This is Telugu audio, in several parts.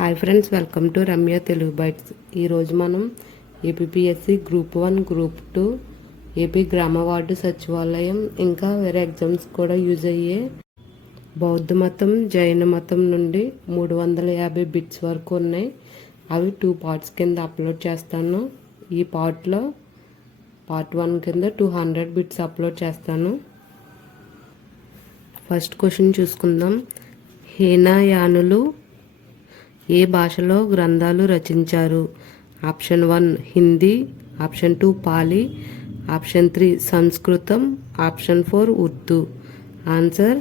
Hi friends, welcome to Ramya Telugu bytes. ఈరోజు మనం ఏపీఎస్సి గ్రూప్ 1, గ్రూప్ 2, ఏపీ గ్రామ వార్డు సచివాలయం ఇంకా వేరే ఎగ్జామ్స్ కూడా యూజ్ అయ్యే బౌద్ధ మతం, జైన మతం నుండి 350 బిట్స్ వరకు ఉన్నాయి. అవి 2 పార్ట్స్ కింద అప్లోడ్ చేస్తాను. ఈ పార్ట్లో పార్ట్ 1 కింద 200 బిట్స్ అప్లోడ్ చేస్తాను. ఫస్ట్ క్వశ్చన్ చూసుకుందాం. హీనయానులు ఏ భాషలో గ్రంథాలు రచించారు? ఆప్షన్ 1 హిందీ, ఆప్షన్ 2 పాలి, ఆప్షన్ 3 సంస్కృతం, ఆప్షన్ 4 ఉర్దూ. ఆన్సర్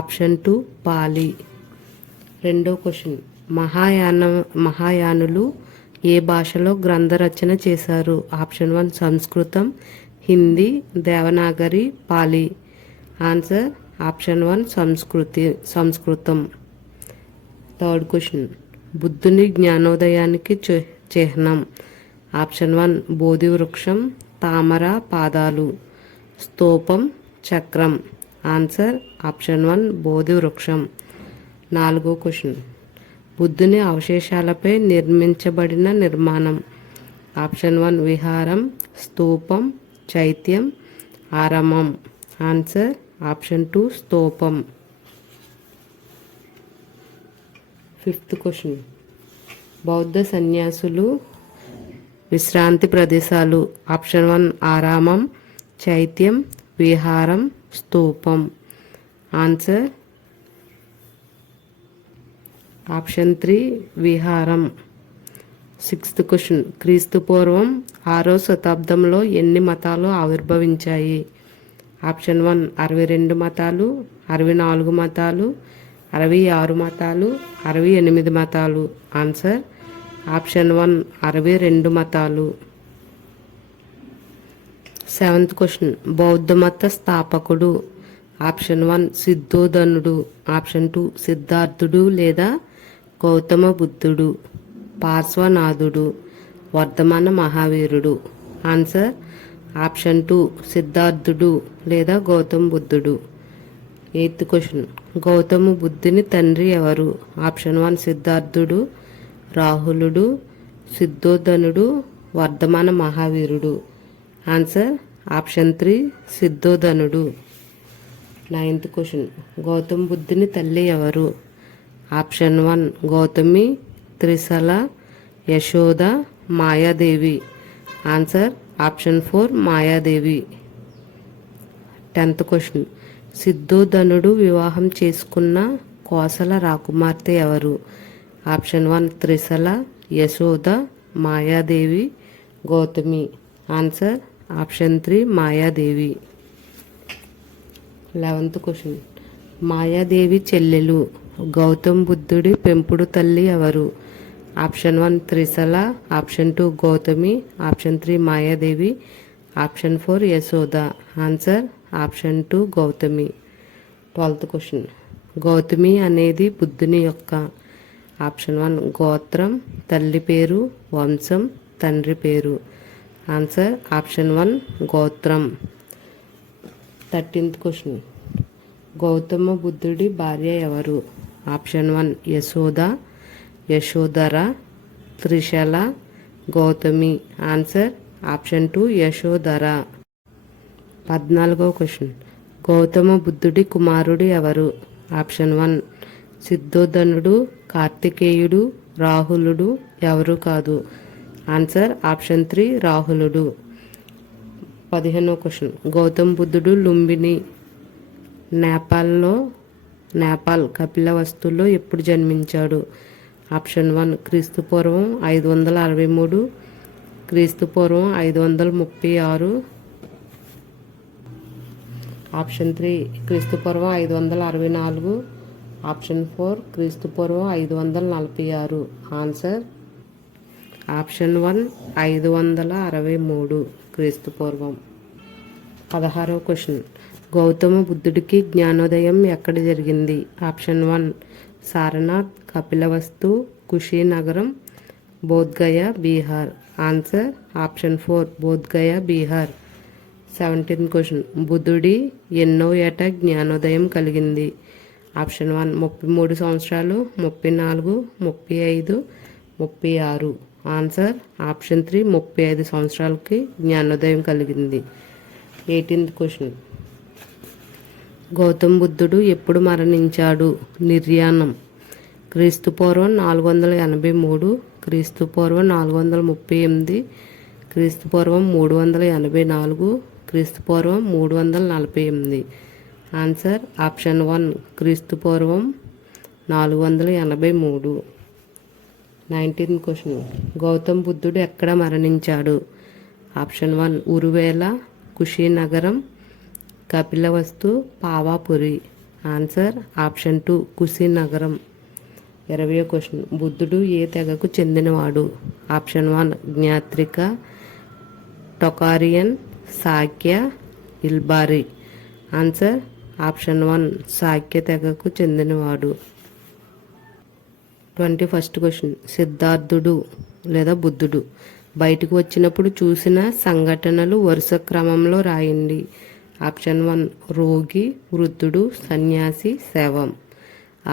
ఆప్షన్ 2 పాలి. రెండో క్వశ్చన్. మహాయానులు ఏ భాషలో గ్రంథ రచన చేశారు? ఆప్షన్ 1 సంస్కృతం, హిందీ, దేవనాగరి, పాలి. ఆన్సర్ ఆప్షన్ 1 సంస్కృతం. Third question. బుద్ధుని జ్ఞానోదయానికి చిహ్నం? ఆప్షన్ 1 బోధి వృక్షం, తామర పాదాలు, స్తూపం, చక్రం. ఆన్సర్ ఆప్షన్ 1 బోధి వృక్షం. నాలుగో క్వశ్చన్. బుద్ధుని అవశేషాలపై నిర్మించబడిన నిర్మాణం? ఆప్షన్ 1 విహారం, స్తూపం, చైత్యం, ఆరామం. ఆన్సర్ ఆప్షన్ 2 స్తూపం. Fifth question. బౌద్ధ సన్యాసులు విశ్రాంతి ప్రదేశాలు? ఆప్షన్ 1 ఆరామం, చైత్యం, విహారం, స్తూపం. ఆన్సర్ ఆప్షన్ 3 విహారం. Sixth question. క్రీస్తు పూర్వం 6వ శతాబ్దంలో ఎన్ని మతాలు ఆవిర్భవించాయి? ఆప్షన్ 1 62 మతాలు, 64 మతాలు, 66 మతాలు, 68 మతాలు. ఆన్సర్ ఆప్షన్ 1 62 మతాలు. Seventh question. బౌద్ధ మత స్థాపకుడు? ఆప్షన్ 1 సిద్ధోధనుడు, ఆప్షన్ 2 సిద్ధార్థుడు లేదా గౌతమ బుద్ధుడు, పార్శ్వనాథుడు, వర్ధమాన మహావీరుడు. ఆన్సర్ ఆప్షన్ 2 సిద్ధార్థుడు లేదా గౌతమ బుద్ధుడు. Eighth question. గౌతమ బుద్ధుని తండ్రి ఎవరు? ఆప్షన్ 1 సిద్ధార్థుడు, రాహులుడు, సిద్ధోధనుడు, వర్ధమాన మహావీరుడు. ఆన్సర్ ఆప్షన్ 3 సిద్ధోధనుడు. Ninth question. గౌతమ బుద్ధుని తల్లి ఎవరు? Option 1 Gautami, Trishala, Yashoda, Mayadevi. Answer option 4 Mayadevi. 10th question. సిద్ధోధనుడు వివాహం చేసుకున్న కోసల రాకుమార్తె ఎవరు? Option 1 Trishala, Yashoda, Mayadevi, Gautami. Answer option 3 Mayadevi. 11th question. Mayadevi చెల్లెలు గౌతమ బుద్ధుడి పెంపుడు తల్లి ఎవరు? Option 1 Trishala, option 2 Gautami, option 3 Mayadevi, option 4 Yashoda. Answer option 2 Gautami. 12th question. Gautami అనేది బుద్ధుని యొక్క ఆప్షన్ 1 గోత్రం, తల్లి పేరు, వంశం, తండ్రి పేరు. ఆన్సర్ ఆప్షన్ 1 గోత్రం. 13th question. గౌతమ బుద్ధుడి భార్య ఎవరు? Option 1 Yashoda, Yashodhara, Trishala, Gautami. Answer option 2 Yashodhara. 14వ క్వశ్చన్. గౌతమ బుద్ధుడి కుమారుడు ఎవరు? ఆప్షన్ 1 సిద్ధోధనుడు, కార్తికేయుడు, రాహులుడు, ఎవరు కాదు. Answer option 3 రాహులుడు. 15వ క్వశ్చన్. గౌతమ బుద్ధుడు లుంబిని నేపాల్ కపిలవస్తులో ఎప్పుడు జన్మించాడు? ఆప్షన్ 1 క్రీస్తు పూర్వం 563, క్రీస్తు పూర్వం 536, ఆప్షన్ 3 క్రీస్తు పూర్వం 564, ఆప్షన్ 4 క్రీస్తు పూర్వం 546. ఆన్సర్ ఆప్షన్ 1 563 క్రీస్తు పూర్వం. 16వ క్వశ్చన్. గౌతమ బుద్ధుడికి జ్ఞానోదయం ఎక్కడ జరిగింది? Option 1 Sarnath, Kapilavastu, Kushinagaram, Bodhgaya, Bihar. Answer option 4 Bodhgaya, Bihar. 17th question. బుద్ధుడి ఎన్నో ఏట జ్ఞానోదయం కలిగింది? ఆప్షన్ 1 33 సంవత్సరాలు, 34, 35, 36. ఆన్సర్ ఆప్షన్ 3 35 సంవత్సరాలకి జ్ఞానోదయం కలిగింది. 18th question. గౌతమ బుద్ధుడు ఎప్పుడు మరణించాడు? నిర్యాణం. క్రీస్తుపూర్వం 483, క్రీస్తుపూర్వం 438, క్రీస్తుపూర్వం 384, క్రీస్తుపూర్వం 348. ఆన్సర్ ఆప్షన్ 1 క్రీస్తుపూర్వం 483. 19th question. గౌతమ బుద్ధుడు ఎక్కడ మరణించాడు? Option 1 ఉరువేల, కుషినగరం, Kapilavastu, Pawapuri. Answer option 2 కుషినగరం. 20వ question. బుద్ధుడు ఏ తెగకు చెందినవాడు? Option 1 Jnatrika, టొకారియన్, Shakya, ఇల్బారి. Answer option 1 Shakya తెగకు చెందినవాడు. 21st question. సిద్ధార్థుడు లేదా బుద్ధుడు బయటకు వచ్చినప్పుడు చూసిన సంఘటనలు వరుస క్రమంలో రాయండి. ఆప్షన్ 1 రోగి, వృద్ధుడు, సన్యాసి, శవం.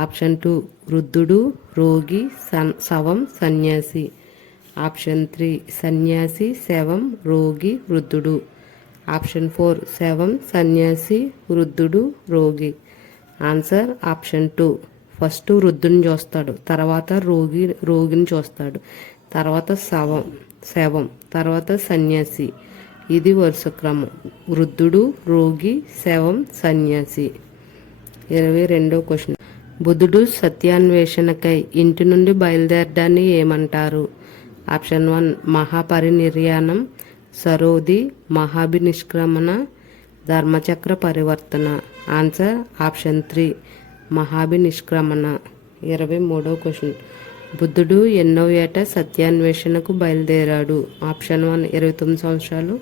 ఆప్షన్ 2 వృద్ధుడు, రోగి, శవం, సన్యాసి. ఆప్షన్ 3 సన్యాసి, శవం, రోగి, వృద్ధుడు. ఆప్షన్ 4 శవం, సన్యాసి, వృద్ధుడు, రోగి. Answer option 2. ఫస్ట్ వృద్ధుని చూస్తాడు, తర్వాత రోగిని చూస్తాడు, తర్వాత శవం, తర్వాత సన్యాసి. ఇది వరుస క్రమం. వృద్ధుడు, రోగి, శవం, సన్యాసి. 22వ క్వశ్చన్. బుద్ధుడు సత్యాన్వేషణకై ఇంటి నుండి బయలుదేరడాన్ని ఏమంటారు? ఆప్షన్ 1 మహాపరినిర్యాణం, సరోది, మహాభినిష్క్రమణ, ధర్మచక్ర పరివర్తన. Answer option 3 మహాభినిష్క్రమణ. 23వ క్వశ్చన్. బుద్ధుడు ఎన్నో ఏట సత్యాన్వేషణకు బయలుదేరాడు? ఆప్షన్ 1 29 సంవత్సరాలు,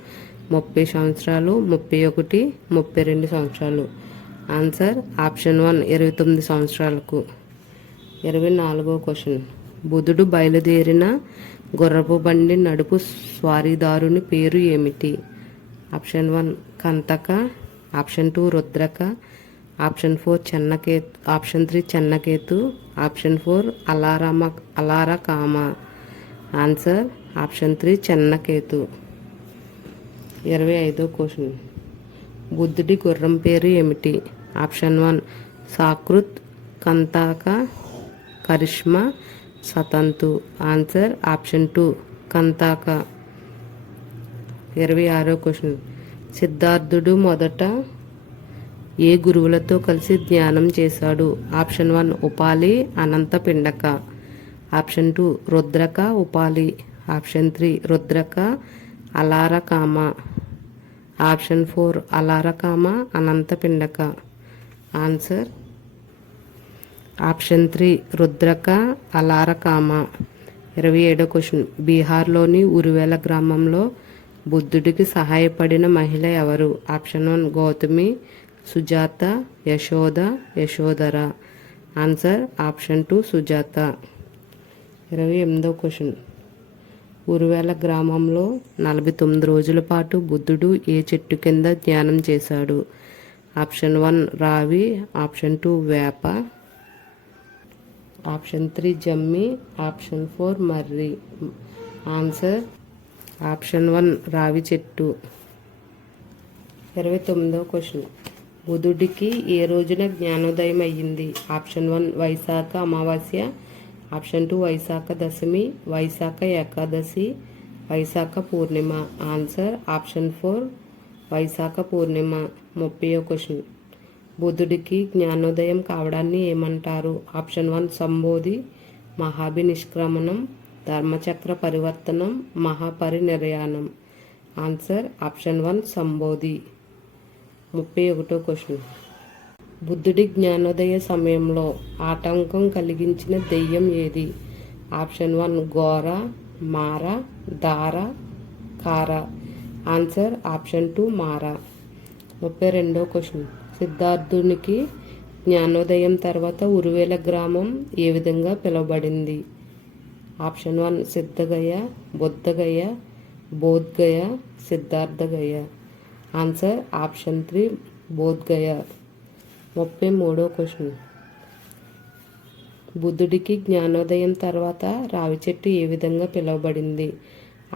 30 సంవత్సరాలు, 31, 32 సంవత్సరాలు. ఆన్సర్ ఆప్షన్ 1 29 సంవత్సరాలకు. 24వ క్వశ్చన్. బుద్ధుడు బయలుదేరిన గుర్రపు బండి నడుపు స్వారీదారుని పేరు ఏమిటి? Option 1 Kanthaka, option 2 Rudraka, option 4 Chennaketu, option 3 Chennaketu, option 4 Alarakama. Answer option 3 Chennaketu. 25వ క్వశ్చన్. బుద్ధుడి గుర్రం పేరు ఏమిటి? Option 1 Sakrit, Kanthaka, Karishma, Satantu. Answer option 2 Kanthaka. 26వ క్వశ్చన్. సిద్ధార్థుడు మొదట ఏ గురువులతో కలిసి ధ్యానం చేశాడు? Option 1 Upali, Ananta Pindaka. Option 2 Rudraka, Upali. Option 3 Rudraka, అలారకామ. Option 4 Alarakama, Ananta Pindaka. Answer option 3 Rudraka, Alarakama. 27వ క్వశ్చన్. బీహార్లోని ఉరువేల గ్రామంలో బుద్ధుడికి సహాయపడిన మహిళ ఎవరు? Option 1 Gautami, Sujata, Yashodhara. Answer option 2 Sujata. 28వ క్వశ్చన్. ఉరువేల గ్రామంలో 49 రోజుల పాటు బుద్ధుడు ఏ చెట్టు కింద ధ్యానం చేశాడు? ఆప్షన్ 1 రావి, ఆప్షన్ 2 వేప, ఆప్షన్ 3 జమ్మి, ఆప్షన్ 4 మర్రి. ఆన్సర్ ఆప్షన్ 1 రావి చెట్టు. 29వ క్వశ్చన్. బుద్ధుడికి ఏ రోజున జ్ఞానోదయం అయ్యింది? ఆప్షన్ 1 వైశాఖ అమావాస్య, ఆప్షన్ 2 వైశాఖ దశమి, వైశాఖ ఏకాదశి, వైశాఖ పూర్ణిమ. ఆన్సర్ ఆప్షన్ 4 వైశాఖ పూర్ణిమ. 30వ క్వశ్చన్. బుద్ధుడికి జ్ఞానోదయం కావడాన్ని ఏమంటారు? ఆప్షన్ 1 సంబోధి, మహాభినిష్క్రమణం, ధర్మచక్ర పరివర్తనం, మహాపరినిర్యాణం. ఆన్సర్ ఆప్షన్ 1 సంబోధి. 31వ క్వశ్చన్. బుద్ధుడి జ్ఞానోదయ సమయంలో ఆటంకం కలిగించిన దెయ్యం ఏది? ఆప్షన్ 1 ఘోర, మార, దార, కార. ఆన్సర్ ఆప్షన్ 2 మార. 32వ క్వశ్చన్. సిద్ధార్థునికి జ్ఞానోదయం తర్వాత ఉరువేల గ్రామం ఏ విధంగా పిలువబడింది? Option 1 Siddhagaya, Buddhagaya, Bodhgaya, Siddharthagaya. Answer option 3 Bodhgaya. 33వ క్వశ్చన్. బుద్ధుడికి జ్ఞానోదయం తర్వాత రావి చెట్టు ఏ విధంగా పిలువబడింది?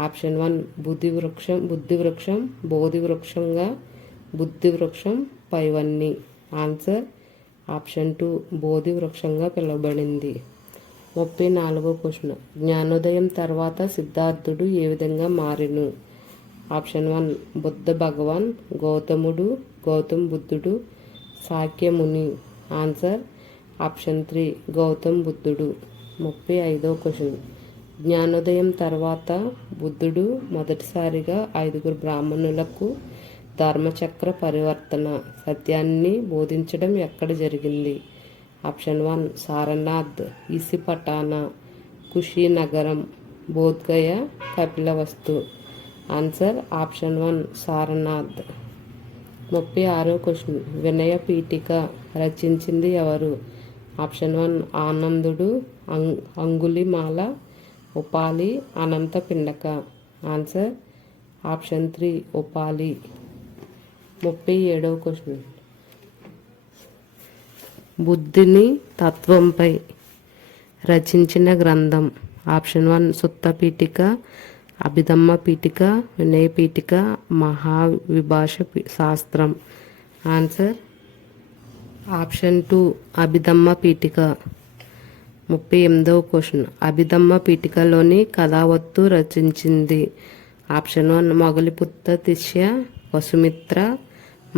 ఆప్షన్ 1 బుద్ధి వృక్షం, బోధి వృక్షంగా, బుద్ధి వృక్షం, పైవన్నీ. ఆన్సర్ ఆప్షన్ 2 బోధి వృక్షంగా పిలువబడింది. 34వ క్వశ్చన్. జ్ఞానోదయం తర్వాత సిద్ధార్థుడు ఏ విధంగా మారెను? ఆప్షన్ 1 బుద్ధ భగవాన్, గౌతముడు, గౌతమ్ బుద్ధుడు, సాక్యముని. ఆన్సర్ ఆప్షన్ 3 గౌతమ్ బుద్ధుడు. 35వ క్వశ్చన్. జ్ఞానోదయం తర్వాత బుద్ధుడు మొదటిసారిగా 5 బ్రాహ్మణులకు ధర్మచక్ర పరివర్తన సత్యాన్ని బోధించడం ఎక్కడ జరిగింది? Option 1 Sarnath, Isipatana, Kushinagaram, Bodhgaya, Kapilavastu. Answer option 1 Sarnath. 36వ క్వశ్చన్. వినయ పీఠిక రచించింది ఎవరు? ఆప్షన్ 1 ఆనందుడు, అంగుళిమాల, ఉపాలి, అనంత పిండక. Answer option 3 Upali. 37వ క్వశ్చన్. బుద్ధుని తత్వంపై రచించిన గ్రంథం? ఆప్షన్ 1 సుత్త పీఠిక, అభిధమ్మ పీఠిక, వినయ పీఠిక, మహావిభాష శాస్త్రం. Answer option 2 Abhidhamma Pitaka. 38వ క్వశ్చన్. అభిధమ్మ పీఠికలోని కథావత్తు రచించింది? ఆప్షన్ 1 మొగలిపుత్త తిష్య, వసుమిత్ర,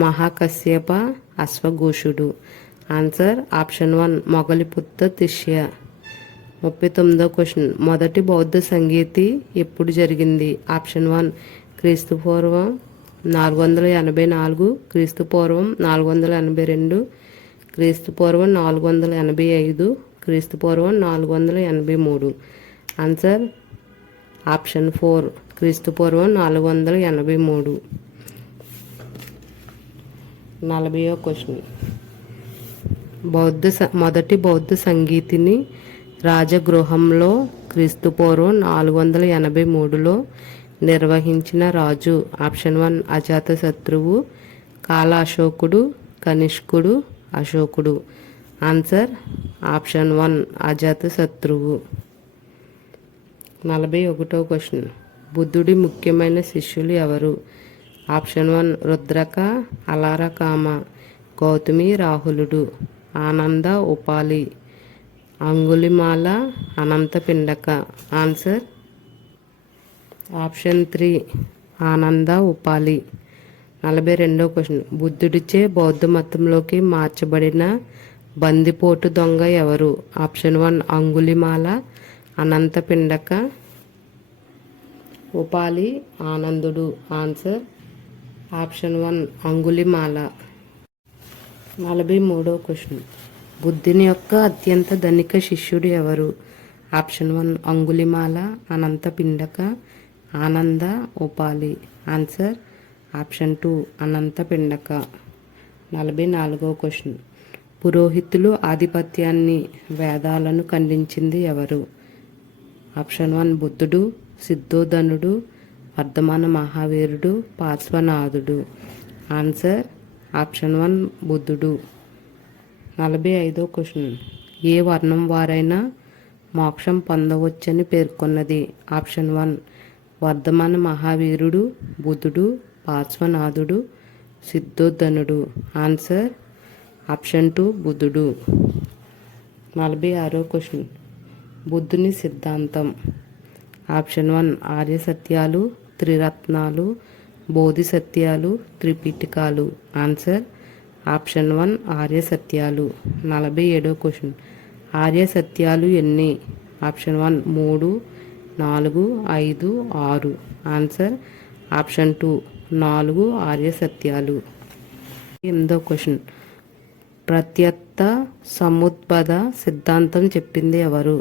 మహాకశ్యప, అశ్వఘోషుడు. Answer option 1 Moggaliputta Tissa. 39వ క్వశ్చన్. మొదటి బౌద్ధ సంగీతి ఎప్పుడు జరిగింది? ఆప్షన్ 1 క్రీస్తు పూర్వం 484, క్రీస్తు పూర్వం 482, క్రీస్తు పూర్వం 485, క్రీస్తు పూర్వం 483. ఆన్సర్ ఆప్షన్ 4 క్రీస్తు పూర్వం 483. 40వ క్వశ్చన్. మొదటి బౌద్ధ సంగీతిని రాజగృహంలో క్రీస్తు పూర్వం 483లో నిర్వహించిన రాజు? ఆప్షన్ 1 అజాతశత్రువు, కాల అశోకుడు, కనిష్కుడు, అశోకుడు. Answer option 1 అజాతశత్రువు. 41వ క్వశ్చన్. బుద్ధుడి ముఖ్యమైన శిష్యులు ఎవరు? ఆప్షన్ 1 రుద్రక, అలారకామ, గౌతమి, రాహులుడు, ఆనంద, ఉపాలి, అంగుళిమాల, అనంత పిండక. ఆన్సర్ ఆప్షన్ 3 ఆనంద, ఉపాలి. 42వ క్వశ్చన్. బుద్ధుడిచే బౌద్ధ మతంలోకి మార్చబడిన బందిపోటు దొంగ ఎవరు? ఆప్షన్ 1 అంగుళిమాల, అనంత పిండక, ఉపాలి, ఆనందుడు. Answer option 1 Angulimala. 43వ క్వశ్చన్. బుద్ధుని యొక్క అత్యంత ధనిక శిష్యుడు ఎవరు? ఆప్షన్ 1 అంగుళిమాల, అనంత పిండక, ఆనంద, ఉపాలి. ఆన్సర్ ఆప్షన్ 2 అనంత పిండక. 44వ క్వశ్చన్. పురోహితులు ఆధిపత్యాన్ని, వేదాలను ఖండించింది ఎవరు? ఆప్షన్ 1 బుద్ధుడు, సిద్ధోధనుడు, వర్ధమాన మహావీరుడు, పార్శ్వనాథుడు. ఆన్సర్ ఆప్షన్ 1 బుద్ధుడు. 45వ క్వశ్చన్. ఏ వర్ణం వారైనా మోక్షం పొందవచ్చని పేర్కొన్నది? ఆప్షన్ 1 వర్ధమాన మహావీరుడు, బుద్ధుడు, పార్శ్వనాథుడు, సిద్ధోధనుడు. ఆన్సర్ ఆప్షన్ 2 బుద్ధుడు. 46వ క్వశ్చన్. బుద్ధుని సిద్ధాంతం? ఆప్షన్ 1 ఆర్య సత్యాలు, త్రిరత్నాలు, బోధి సత్యాలు, త్రిపీఠికాలు. ఆన్సర్ ఆప్షన్ 1 ఆర్య సత్యాలు. 47వ క్వశ్చన్. ఆర్య సత్యాలు ఎన్ని? ఆప్షన్ 1 3, 4, 5, 6. ఆన్సర్ ఆప్షన్ 2 4 ఆర్య సత్యాలు. 8వ క్వశ్చన్. ప్రత్యత్త సముద్భద సిద్ధాంతం చెప్పింది ఎవరు?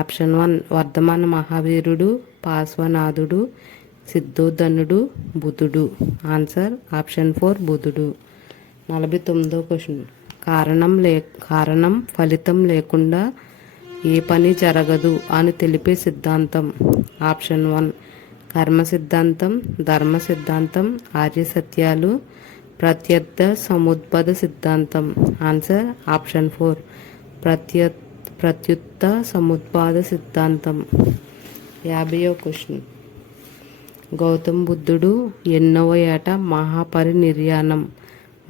ఆప్షన్ 1 వర్ధమాన మహావీరుడు, పార్శ్వనాథుడు, సిద్ధోధనుడు, బుద్ధుడు. ఆన్సర్ ఆప్షన్ 4 బుద్ధుడు. 49వ క్వశ్చన్. కారణం ఫలితం లేకుండా ఏ పని జరగదు అని తెలిపే సిద్ధాంతం? ఆప్షన్ 1 కర్మ సిద్ధాంతం, ధర్మ సిద్ధాంతం, ఆర్య సత్యాలు, ప్రత్యర్థ సముద్భద సిద్ధాంతం. ఆన్సర్ ఆప్షన్ 4 ప్రత్యుత్త సముత్పాద సిద్ధాంతం. 50వ క్వశ్చన్. గౌతమ బుద్ధుడు ఎన్నవ ఏట మహాపరినిర్యాణం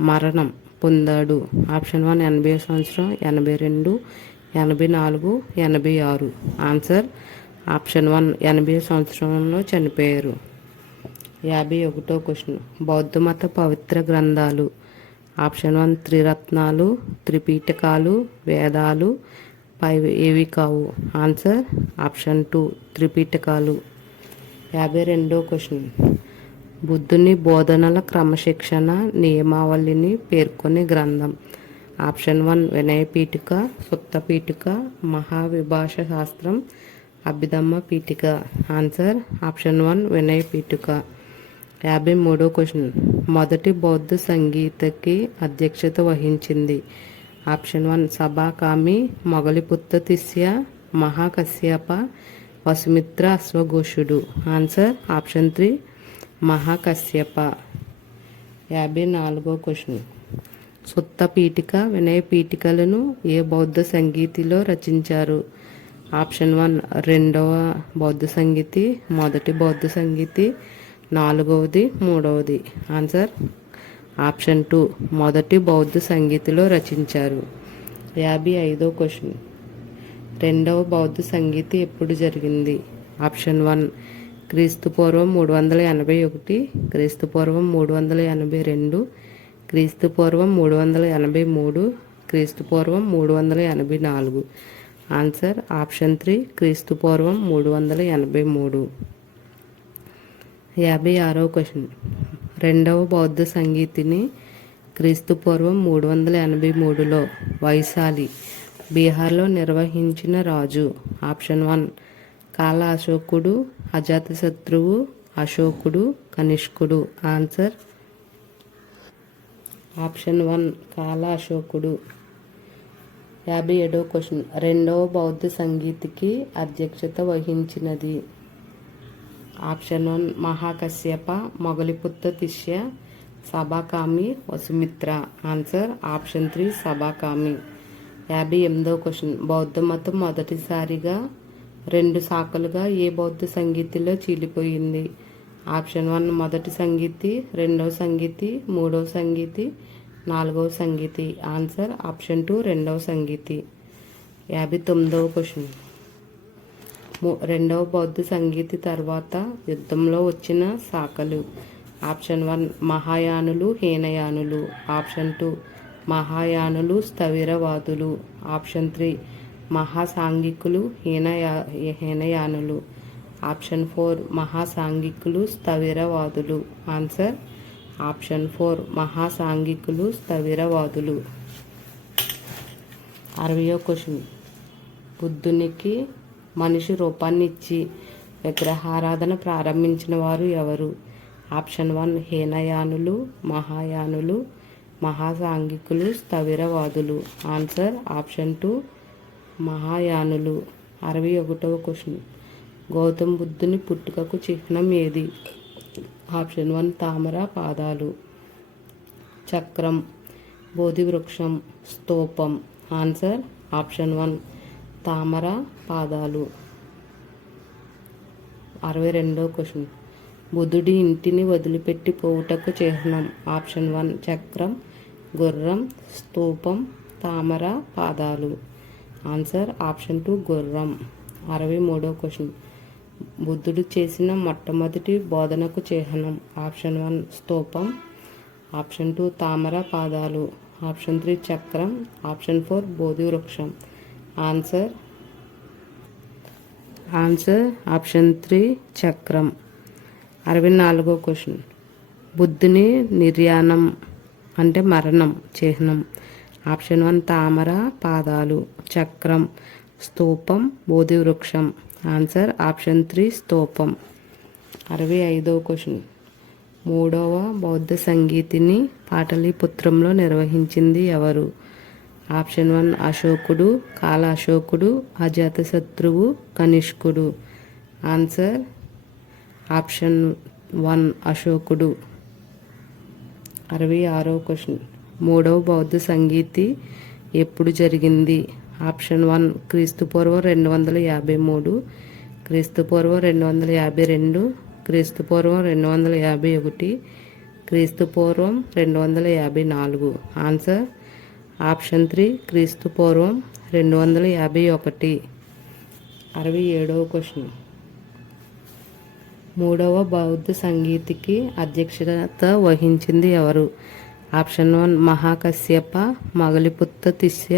మరణం పొందాడు? ఆప్షన్ 1 80వ సంవత్సరం, 82, 84, 86. ఆన్సర్ ఆప్షన్ 1 80వ సంవత్సరంలో చనిపోయారు. 51వ క్వశ్చన్. బౌద్ధమత పవిత్ర గ్రంథాలు. ఆప్షన్ 1 త్రిరత్నాలు, త్రిపీఠకాలు, వేదాలు, ఏవి కావు? Answer option 2 త్రిపీఠకాలు. 52వ క్వశ్చన్. బుద్ధుని బోధనల క్రమశిక్షణ నియమావళిని పేర్కొనే గ్రంథం. ఆప్షన్ 1 వినయ పీఠిక, సుత్త పీఠిక, మహావిభాష శాస్త్రం, Abhidhamma Pitaka. Answer option 1 Vinaya Pitaka. 53వ question. మొదటి బౌద్ధ సంగీతకి అధ్యక్షత వహించింది. ఆప్షన్ 1 సభాకామి, మొగలిపుత్త తిస్య, మహాకశ్యప, వసుమిత్ర, అశ్వఘోషుడు. Answer option 3 Mahakashyapa. 54వ క్వశ్చన్. సుత్త పీఠిక, వినయ పీఠికలను ఏ బౌద్ధ సంగీతిలో రచించారు? ఆప్షన్ 1 రెండవ బౌద్ధ సంగీతి, మొదటి బౌద్ధ సంగీతి, 4వది, 3వది. ఆన్సర్ ఆప్షన్ 2 మొదటి బౌద్ధ సంగీతిలో రచించారు. 55వ క్వశ్చన్. రెండవ బౌద్ధ సంగీతి ఎప్పుడు జరిగింది? ఆప్షన్ 1 క్రీస్తుపూర్వం 381, క్రీస్తుపూర్వం 382, క్రీస్తుపూర్వం 383, క్రీస్తుపూర్వం 384. ఆన్సర్ ఆప్షన్ 3 క్రీస్తుపూర్వం 383. 56వ క్వశ్చన్. రెండవ బౌద్ధ సంగీతిని క్రీస్తుపూర్వం 383లో వైశాలి, బీహార్లో నిర్వహించిన రాజు. ఆప్షన్ 1 కాల అశోకుడు, అజాతశత్రువు, అశోకుడు, కనిష్కుడు. ఆన్సర్ ఆప్షన్ 1 కాల అశోకుడు. 57వ క్వశ్చన్. రెండవ బౌద్ధ సంగీతికి అధ్యక్షత వహించినది. Option 1 Mahakashyapa, Moggaliputta Tissa, Sabhakami, Vasumitra. Answer option 3 Sabhakami. 58వ క్వశ్చన్. బౌద్ధ మతం మొదటిసారిగా 2 శాఖలుగా ఏ బౌద్ధ సంగీతిలో చీలిపోయింది? ఆప్షన్ 1 మొదటి సంగీతి, రెండవ సంగీతి, మూడవ సంగీతి, 4వ సంగీతి. ఆన్సర్ ఆప్షన్ 2 రెండవ సంగీతి. 59వ క్వశ్చన్. రెండవ బౌద్ధ సంగీతి తర్వాత యుద్ధంలో వచ్చిన శాఖలు. ఆప్షన్ 1 మహాయానులు, హీనయానులు. ఆప్షన్ 2 మహాయానులు, స్థవిరవాదులు. ఆప్షన్ 3 మహాసాంఘికులు, హీనయానులు. ఆప్షన్ 4 మహాసాంఘికులు, స్థవిరవాదులు. ఆన్సర్ ఆప్షన్ 4 మహాసాంఘికులు, స్థవిరవాదులు. 60వ క్వశ్చన్. బుద్ధునికి మనిషి రూపాన్ని ఇచ్చి విగ్రహారాధన ప్రారంభించిన వారు ఎవరు? ఆప్షన్ 1 హీనయానులు, మహాయానులు, మహాసాంఘికులు, స్థవిరవాదులు. ఆన్సర్ ఆప్షన్ 2 మహాయానులు. 61వ క్వశ్చన్. గౌతమ బుద్ధుని పుట్టుకకు చిహ్నం ఏది? ఆప్షన్ 1 తామర పాదాలు, చక్రం, బోధి వృక్షం, స్తూపం. ఆన్సర్ ఆప్షన్ 1 తామర పాదాలు. 62వ క్వశ్చన్. బుద్ధుడి ఇంటిని వదిలిపెట్టి పోవుటకు చిహ్నం. ఆప్షన్ 1 చక్రం, గుర్రం, స్తూపం, తామర పాదాలు. ఆన్సర్ ఆప్షన్ 2 గుర్రం. 63వ క్వశ్చన్. బుద్ధుడు చేసిన మొట్టమొదటి బోధనకు చిహ్నం. ఆప్షన్ 1 స్తూపం, ఆప్షన్ 2 తామర పాదాలు, ఆప్షన్ 3 చక్రం, ఆప్షన్ 4 బోధి వృక్షం. ఆన్సర్ ఆప్షన్ 3 చక్రం. 64వ క్వశ్చన్. బుద్ధుని నిర్యాణం అంటే మరణం చిహ్నం. ఆప్షన్ 1 తామర పాదాలు, చక్రం, స్తూపం, బోధి వృక్షం. ఆన్సర్ ఆప్షన్ 3 స్తూపం. 65వ క్వశ్చన్. మూడవ బౌద్ధ సంగీతిని పాటలీపుత్రంలో నిర్వహించింది ఎవరు? ఆప్షన్ 1 అశోకుడు, కాల అశోకుడు, అజాతశత్రువు, కనిష్కుడు. ఆన్సర్ ఆప్షన్ 1 అశోకుడు. 66వ క్వశ్చన్. మూడవ బౌద్ధ సంగీతి ఎప్పుడు జరిగింది? ఆప్షన్ 1 క్రీస్తుపూర్వం 253, క్రీస్తుపూర్వం 252, క్రీస్తుపూర్వం 251, క్రీస్తుపూర్వం 254. ఆన్సర్ ఆప్షన్ 3 క్రీస్తుపూర్వం 251. 67వ క్వశ్చన్. మూడవ బౌద్ధ సంగీతికి అధ్యక్షత వహించింది ఎవరు? ఆప్షన్ 1 మహాకశ్యప, మొగలిపుత్త తిస్య,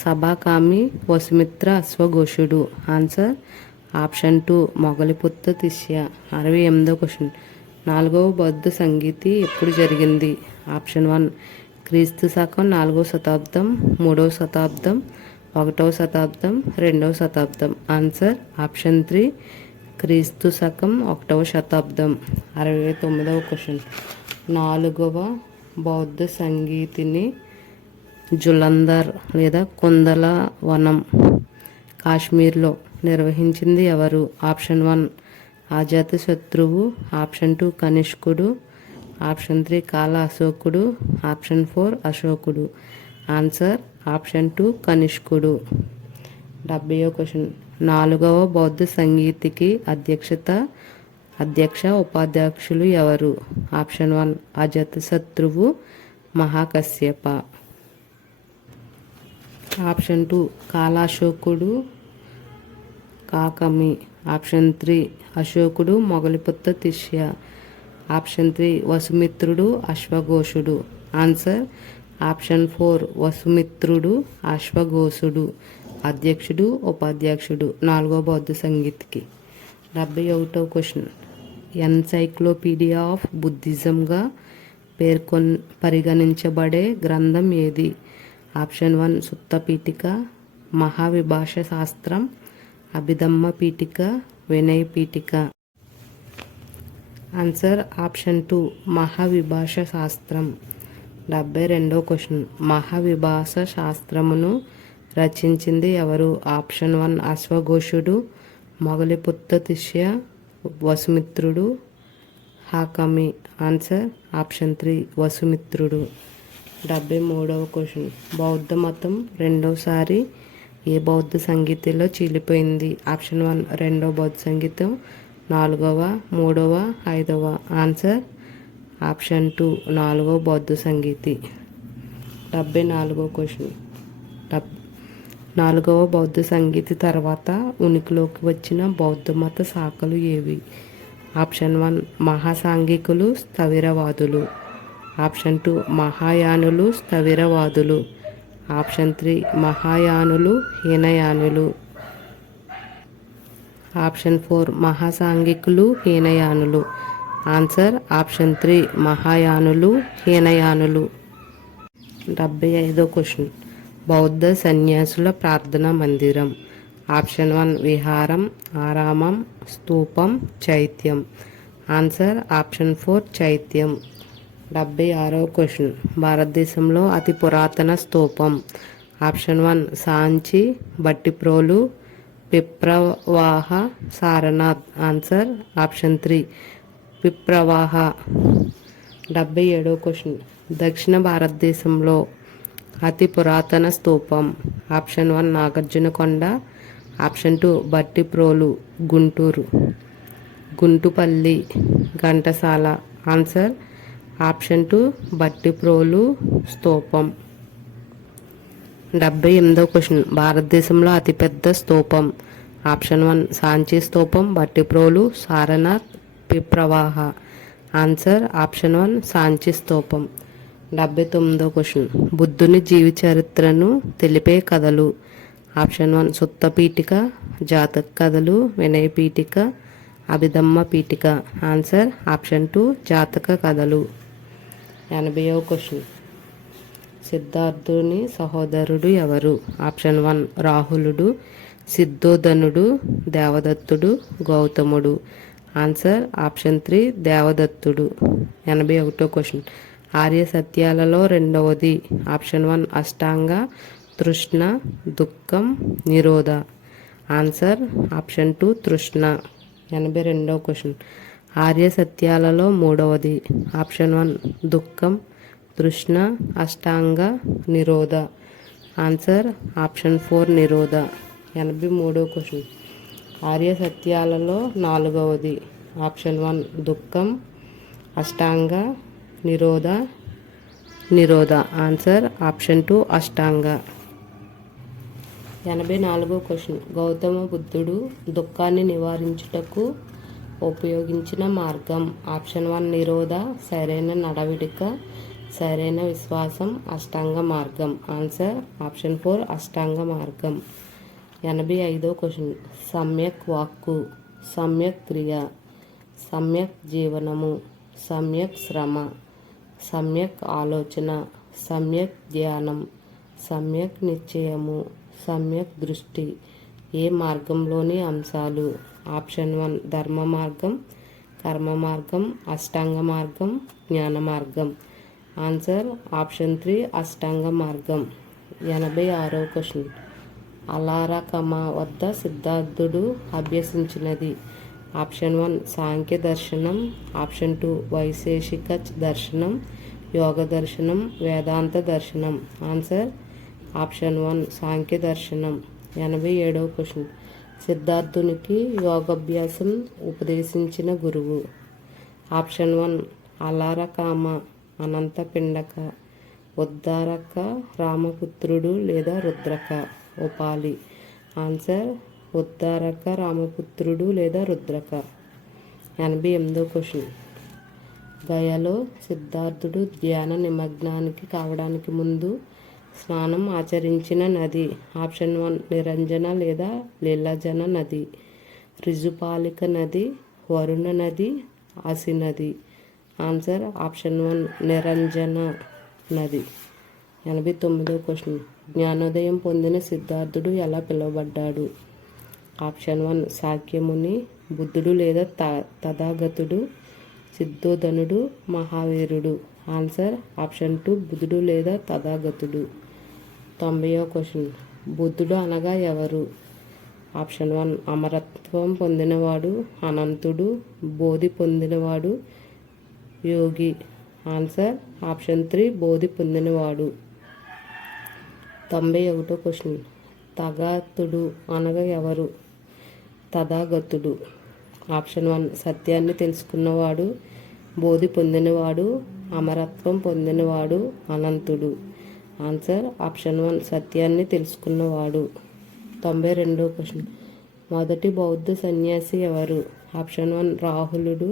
సభాకామి, వసుమిత్ర, అశ్వఘోషుడు. Answer option 2 Moggaliputta Tissa. 68వ క్వశ్చన్. నాలుగవ బౌద్ధ సంగీతి ఎప్పుడు జరిగింది? ఆప్షన్ 1 క్రీస్తు శకం 4వ శతాబ్దం, 3వ శతాబ్దం, 1వ శతాబ్దం, 2వ శతాబ్దం. ఆన్సర్ ఆప్షన్ 3 క్రీస్తు శకం 1వ శతాబ్దం. 69వ క్వశ్చన్. నాలుగవ బౌద్ధ సంగీతిని జులంధర్ లేదా కుందల వనం కాశ్మీర్లో నిర్వహించింది ఎవరు? ఆప్షన్ 1 అజాతశత్రువు, ఆప్షన్ 2 కనిష్కుడు, ఆప్షన్ 3 కాల అశోకుడు, ఆప్షన్ 4 అశోకుడు. ఆన్సర్ ఆప్షన్ 2 కనిష్కుడు. 70వ క్వశ్చన్. నాలుగవ బౌద్ధ సంగీతికి అధ్యక్ష ఉపాధ్యక్షులు ఎవరు? ఆప్షన్ 1 అజాతశత్రువు, మహాకశ్యప. ఆప్షన్ 2 కాలాశోకుడు, కాకమి. ఆప్షన్ 3 అశోకుడు, మొగలిపుత్త తిస్య. ఆప్షన్ 3 వసుమిత్రుడు, అశ్వఘోషుడు. ఆన్సర్ ఆప్షన్ 4 వసుమిత్రుడు, అశ్వఘోషుడు. అధ్యక్షుడు, ఉపాధ్యక్షుడు నాలుగో బౌద్ధ సంగీతికి. 71వ క్వశ్చన్. ఎన్సైక్లోపీడియా ఆఫ్ బుద్ధిజంగా పరిగణించబడే గ్రంథం ఏది? ఆప్షన్ 1 సుత్త పీఠిక, మహావిభాష శాస్త్రం, అభిధమ్మ పీఠిక, వినయ పీఠిక. ఆన్సర్ ఆప్షన్ 2 మహావిభాష శాస్త్రం. 72వ క్వశ్చన్. మహావిభాష శాస్త్రమును రచించింది ఎవరు? ఆప్షన్ 1 అశ్వఘోషుడు, మొగలిపుత్త తిస్య, వసుమిత్రుడు, హాకమి. ఆన్సర్ ఆప్షన్ 3 వసుమిత్రుడు. 73వ క్వశ్చన్. బౌద్ధ మతం రెండోసారి ఏ బౌద్ధ సంగీతంలో చీలిపోయింది? ఆప్షన్ 1 రెండవ బౌద్ధ సంగీతం, 4వ, 3వ, 5వ. ఆన్సర్ ఆప్షన్ 2 4వ బౌద్ధ సంగీతి. 74వ క్వశ్చన్. 4వ బౌద్ధ సంగీతి తర్వాత ఉనికిలోకి వచ్చిన బౌద్ధ మత శాఖలు ఏవి? ఆప్షన్ 1 మహాసాంఘికులు, స్థవిరవాదులు. ఆప్షన్ 2 మహాయానులు, స్థవిరవాదులు. ఆప్షన్ 3 మహాయానులు, హీనయానులు. ఆప్షన్ 4 మహాసాంఘికులు, హీనయానులు. ఆన్సర్ ఆప్షన్ 3 మహాయానులు, హీనయానులు. 75వ క్వశ్చన్. బౌద్ధ సన్యాసుల ప్రార్థనా మందిరం. ఆప్షన్ 1 విహారం, ఆరామం, స్తూపం, చైత్యం. ఆన్సర్ ఆప్షన్ 4 చైత్యం. 76వ క్వశ్చన్. భారతదేశంలో అతి పురాతన స్తూపం. Option 1 Sanchi, Bhattiprolu, Piprahwa, Sarnath. Answer option 3 Piprahwa. 77వ క్వశ్చన్. దక్షిణ భారతదేశంలో అతి పురాతన స్తూపం. Option 1 Nagarjunakonda, option 2 Bhattiprolu, Guntur, Guntupalli, Ghantasala. Answer option 2 Bhattiprolu స్తూపం. 78వ క్వశ్చన్. భారతదేశంలో అతిపెద్ద స్తూపం. ఆప్షన్ 1 సాంచి స్తూపం, బట్టిప్రోలు, సారనాథ్, పిప్రవాహ. ఆన్సర్ ఆప్షన్ 1 సాంచి స్తూపం. 79వ క్వశ్చన్. బుద్ధుని జీవి చరిత్రను తెలిపే కథలు. ఆప్షన్ 1 సుత్త పీఠిక, జాతక కథలు, వినయ పీఠిక, అభిధమ్మ పీఠిక. ఆన్సర్ ఆప్షన్ 2 జాతక కథలు. 80వ క్వశ్చన్. సిద్ధార్థుని సహోదరుడు ఎవరు? ఆప్షన్ 1 రాహులుడు, సిద్ధోధనుడు, దేవదత్తుడు, గౌతముడు. Answer option 3 దేవదత్తుడు. 81వ క్వశ్చన్. ఆర్య సత్యాలలో రెండవది. ఆప్షన్ 1 అష్టాంగ, తృష్ణ, దుఃఖం, నిరోధ. ఆన్సర్ ఆప్షన్ 2 తృష్ణ. 82వ క్వశ్చన్. ఆర్య సత్యాలలో మూడవది. ఆప్షన్ 1 దుఃఖం, తృష్ణ, అష్టాంగ, నిరోధ. ఆన్సర్ ఆప్షన్ 4 నిరోధ. 83వ క్వశ్చన్. ఆర్య సత్యాలలో 4వది. ఆప్షన్ 1 దుఃఖం, అష్టాంగ, నిరోధ. ఆన్సర్ ఆప్షన్ 2 అష్టాంగ. 84వ క్వశ్చన్. గౌతమ బుద్ధుడు దుఃఖాన్ని నివారించుటకు ఉపయోగించిన మార్గం. ఆప్షన్ 1 నిరోధ, సరైన నడవడిక, సరైన విశ్వాసం, అష్టాంగ మార్గం. ఆన్సర్ ఆప్షన్ 4 అష్టాంగ మార్గం. 85వ క్వశ్చన్. సమ్యక్ వాక్కు, సమ్యక్ క్రియ, సమ్యక్ జీవనము, సమ్యక్ శ్రమ, సమ్యక్ ఆలోచన, సమ్యక్ ధ్యానం, సమ్యక్ నిశ్చయము, సమ్యక్ దృష్టి ఏ మార్గంలోని అంశాలు? ఆప్షన్ 1 ధర్మ మార్గం, కర్మ మార్గం, అష్టాంగ మార్గం, జ్ఞాన మార్గం. ఆన్సర్ ఆప్షన్ 3 అష్టాంగ మార్గం. 86వ క్వశ్చన్. అలారకమ వద్ద సిద్ధార్థుడు అభ్యసించినది. ఆప్షన్ 1 సాంఖ్య దర్శనం, ఆప్షన్ 2 వైశేషిక దర్శనం, యోగ దర్శనం, వేదాంత దర్శనం. ఆన్సర్ ఆప్షన్ 1 సాంఖ్య దర్శనం. 87వ క్వశ్చన్. సిద్ధార్థునికి యోగాభ్యాసం ఉపదేశించిన గురువు. ఆప్షన్ 1 అలారకామ, అనంత పిండక, ఉద్దారక, రామపుత్రుడు లేదా రుద్రక, ఉపాలి. ఆన్సర్ ఉద్దారక, రామపుత్రుడు లేదా రుద్రక. 88వ క్వశ్చన్. గయలో సిద్ధార్థుడు ధ్యాన నిమగ్నానికి కావడానికి ముందు స్నానం ఆచరించిన నది. ఆప్షన్ 1 నిరంజన లేదా లీలాజన నది, రిజుపాలిక నది, వరుణ నది, అసి నది. ఆన్సర్ ఆప్షన్ 1 నిరంజన నది. 89వ క్వశ్చన్. జ్ఞానోదయం పొందిన సిద్ధార్థుడు ఎలా పిలువబడ్డాడు? ఆప్షన్ 1 శాక్యముని, బుద్ధుడు లేదా తథాగతుడు, సిద్ధోధనుడు, మహావీరుడు. ఆన్సర్ ఆప్షన్ 2 బుద్ధుడు లేదా తథాగతుడు. 90వ క్వశ్చన్. బుద్ధుడు అనగా ఎవరు? ఆప్షన్ 1 అమరత్వం పొందినవాడు, అనంతుడు, బోధి పొందినవాడు, యోగి. ఆన్సర్ ఆప్షన్ 3 బోధి పొందినవాడు. 91వ క్వశ్చన్. తథాగతుడు అనగా ఎవరు? తథాగతుడు. ఆప్షన్ 1 సత్యాన్ని తెలుసుకున్నవాడు, బోధి పొందినవాడు, అమరత్వం పొందినవాడు, అనంతుడు. ఆన్సర్ ఆప్షన్ 1 సత్యాన్ని తెలుసుకున్నవాడు. 92వ క్వశ్చన్. మొదటి బౌద్ధ సన్యాసి ఎవరు? ఆప్షన్ 1 రాహులుడు,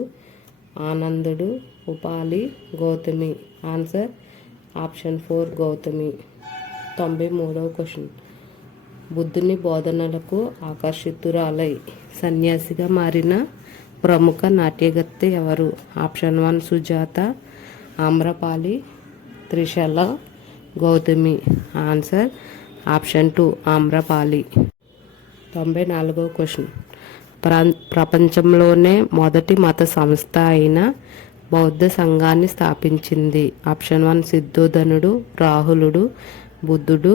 ఆనందుడు, ఉపాలి, గౌతమి. Answer option 4 Gautami. 93వ క్వశ్చన్. బుద్ధుని బోధనలకు ఆకర్షితురాలై సన్యాసిగా మారిన ప్రముఖ నాట్యగత్తె ఎవరు? Option 1 Sujata, Amrapali, Trishala, Gautami. Answer option 2 Amrapali. 94వ క్వశ్చన్. ప్రపంచంలోనే మొదటి మత సంస్థ అయిన బౌద్ధ సంఘాన్ని స్థాపించింది. ఆప్షన్ 1 సిద్ధోధనుడు, రాహులుడు, బుద్ధుడు,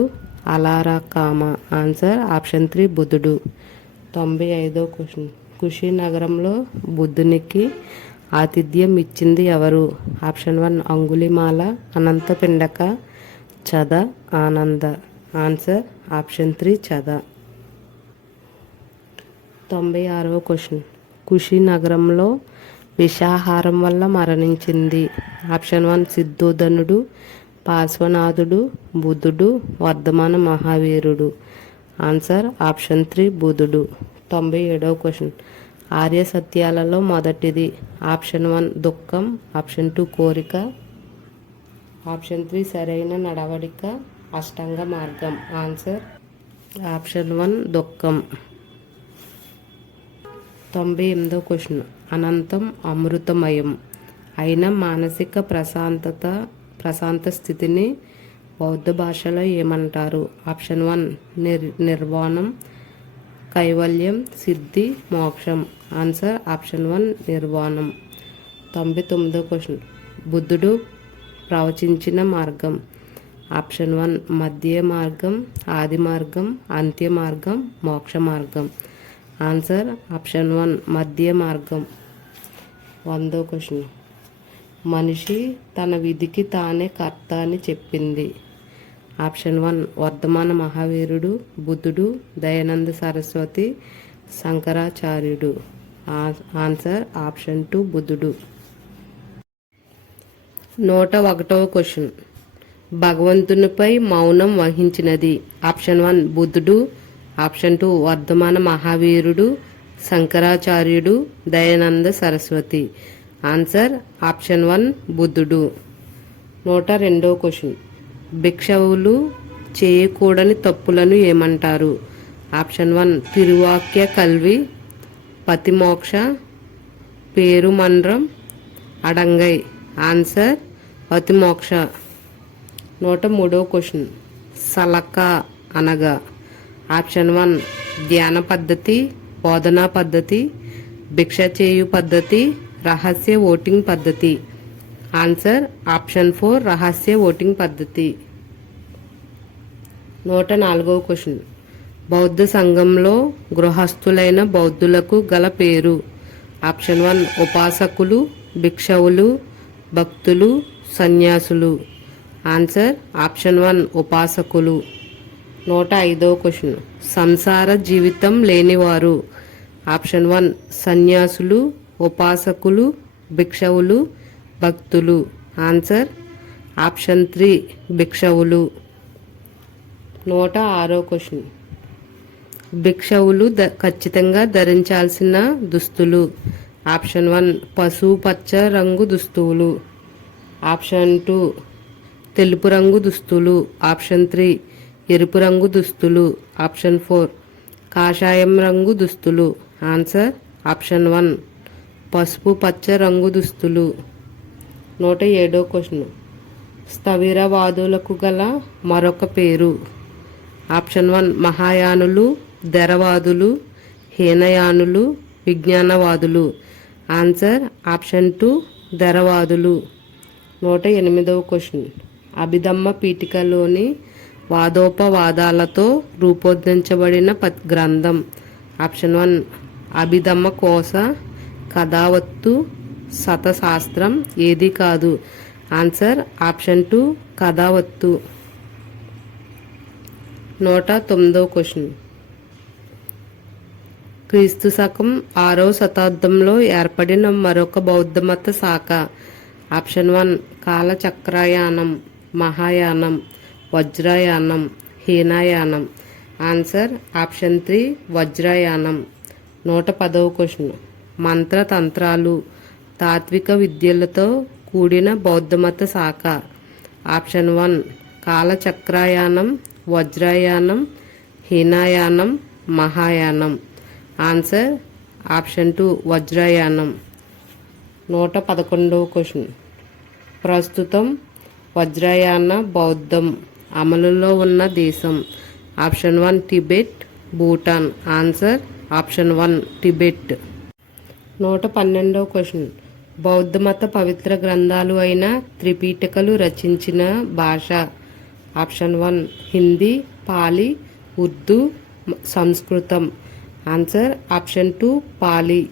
అలారకామ. ఆన్సర్ ఆప్షన్ 3 బుద్ధుడు. 95వ క్వశ్చన్. కుషినగరంలో బుద్ధునికి ఆతిథ్యం ఇచ్చింది ఎవరు? ఆప్షన్ 1 అంగుళిమాల, అనంత పిండక, చద, ఆనంద. Answer option 3 చద. 96వ క్వశ్చన్. కుషినగరంలో విషాహారం వల్ల మరణించింది. ఆప్షన్ 1 సిద్ధోధనుడు, పార్శ్వనాథుడు, బుద్ధుడు, వర్ధమాన మహావీరుడు. ఆన్సర్ ఆప్షన్ 3 బుద్ధుడు. 97వ క్వశ్చన్. ఆర్య సత్యాలలో మొదటిది. ఆప్షన్ 1 దుఃఖం, ఆప్షన్ 2 కోరిక, ఆప్షన్ 3 సరైన నడవడిక, అష్టాంగ మార్గం. ఆన్సర్ ఆప్షన్ 1 దుఃఖం. 98వ క్వశ్చన్. అనంతం అమృతమయం అయిన మానసిక ప్రశాంత స్థితిని బౌద్ధ భాషలో ఏమంటారు? ఆప్షన్ 1 నిర్వాణం, కైవల్యం, సిద్ధి, మోక్షం. Answer option 1 నిర్వాణం. 99వ క్వశ్చన్. బుద్ధుడు ప్రవచించిన మార్గం. ఆప్షన్ 1 మధ్య మార్గం, ఆది మార్గం, అంత్య మార్గం, మోక్ష మార్గం. ఆన్సర్ ఆప్షన్ 1 మధ్య మార్గం. 100వ క్వశ్చన్. మనిషి తన విధికి తానే కర్త అని చెప్పింది. ఆప్షన్ 1 వర్ధమాన మహావీరుడు బుద్ధుడు దయానంద సరస్వతి శంకరాచార్యుడు. ఆన్సర్ ఆప్షన్ 2 బుద్ధుడు. 101వ క్వశ్చన్. భగవంతునిపై మౌనం వహించినది. ఆప్షన్ 1 బుద్ధుడు, ఆప్షన్ 2 వర్ధమాన మహావీరుడు శంకరాచార్యుడు దయానంద సరస్వతి. ఆన్సర్ ఆప్షన్ 1 బుద్ధుడు. 102వ క్వశ్చన్. భిక్షువులు చేయకూడని తప్పులను ఏమంటారు? ఆప్షన్ 1 తిరువాక్య కల్వి, పతిమోక్ష, పేరుమండ్రం, అడంగై. ఆన్సర్ పతిమోక్ష. 103వ క్వశ్చన్. సలక అనగా? ఆప్షన్ 1 ధ్యాన పద్ధతి, బోధనా పద్ధతి, భిక్ష చేయు పద్ధతి, రహస్య ఓటింగ్ పద్ధతి. ఆన్సర్ ఆప్షన్ 4 రహస్య ఓటింగ్ పద్ధతి. 104వ క్వశ్చన్. బౌద్ధ సంఘంలో గృహస్థులైన బౌద్ధులకు గల పేరు? ఆప్షన్ 1 ఉపాసకులు, భిక్షువులు, భక్తులు, సన్యాసులు. ఆన్సర్ ఆప్షన్ 1 ఉపాసకులు. 105వ క్వశ్చన్. సంసార జీవితం లేనివారు? ఆప్షన్ 1 సన్యాసులు, ఉపాసకులు, భిక్షువులు, భక్తులు. Answer option 3 భిక్షువులు. 106వ క్వశ్చన్. భిక్షువులు ఖచ్చితంగా ధరించాల్సిన దుస్తులు? ఆప్షన్ 1 పసుపు పచ్చ రంగు దుస్తులు, ఆప్షన్ 2 తెలుపు రంగు దుస్తులు, ఆప్షన్ 3 ఎరుపు రంగు దుస్తులు, ఆప్షన్ 4 కాషాయం రంగు దుస్తులు. ఆన్సర్ ఆప్షన్ 1 పసుపు పచ్చ రంగు దుస్తులు. 107వ క్వశ్చన్. స్థవిరవాదులకు గల మరొక పేరు? ఆప్షన్ 1 మహాయానులు, ధరవాదులు, హీనయానులు, విజ్ఞానవాదులు. ఆన్సర్ ఆప్షన్ 2 ధరవాదులు. 108వ క్వశ్చన్. అభిధమ్మ పీఠికలోని వాదోపవాదాలతో రూపొందించబడిన గ్రంథం? ఆప్షన్ 1 అభిధమ్మ కోశ, కథావత్తు, శతశాస్త్రం. ఏది కాదు. Answer option 2 Kathavatthu. 109వ క్వశ్చన్. క్రీస్తు శకం 6వ శతాబ్దంలో ఏర్పడిన మరొక బౌద్ధమత శాఖ? ఆప్షన్ 1 కాలచక్రయానం, మహాయానం, వజ్రయానం, హీనయానం. ఆన్సర్ ఆప్షన్ 3 వజ్రయానం. 110వ క్వశ్చన్. మంత్రతంత్రాలు, తాత్విక విద్యలతో కూడిన బౌద్ధమత శాఖ? ఆప్షన్ 1 కాలచక్రయానం, వజ్రయానం, హీనయానం, మహాయానం. ఆన్సర్ ఆప్షన్ 2 వజ్రయానం. 111వ క్వశ్చన్. ప్రస్తుతం వజ్రయాన బౌద్ధం అమలులో ఉన్న దేశం? Option 1 Tibet, Bhutan. Answer option 1 Tibet. 112వ క్వశ్చన్. బౌద్ధమత పవిత్ర గ్రంథాలు అయిన త్రిపీఠికలు రచించిన భాష? ఆప్షన్ 1 హిందీ, పాలి, ఉర్దూ, సంస్కృతం. ఆన్సర్ ఆప్షన్ 2 పాలి.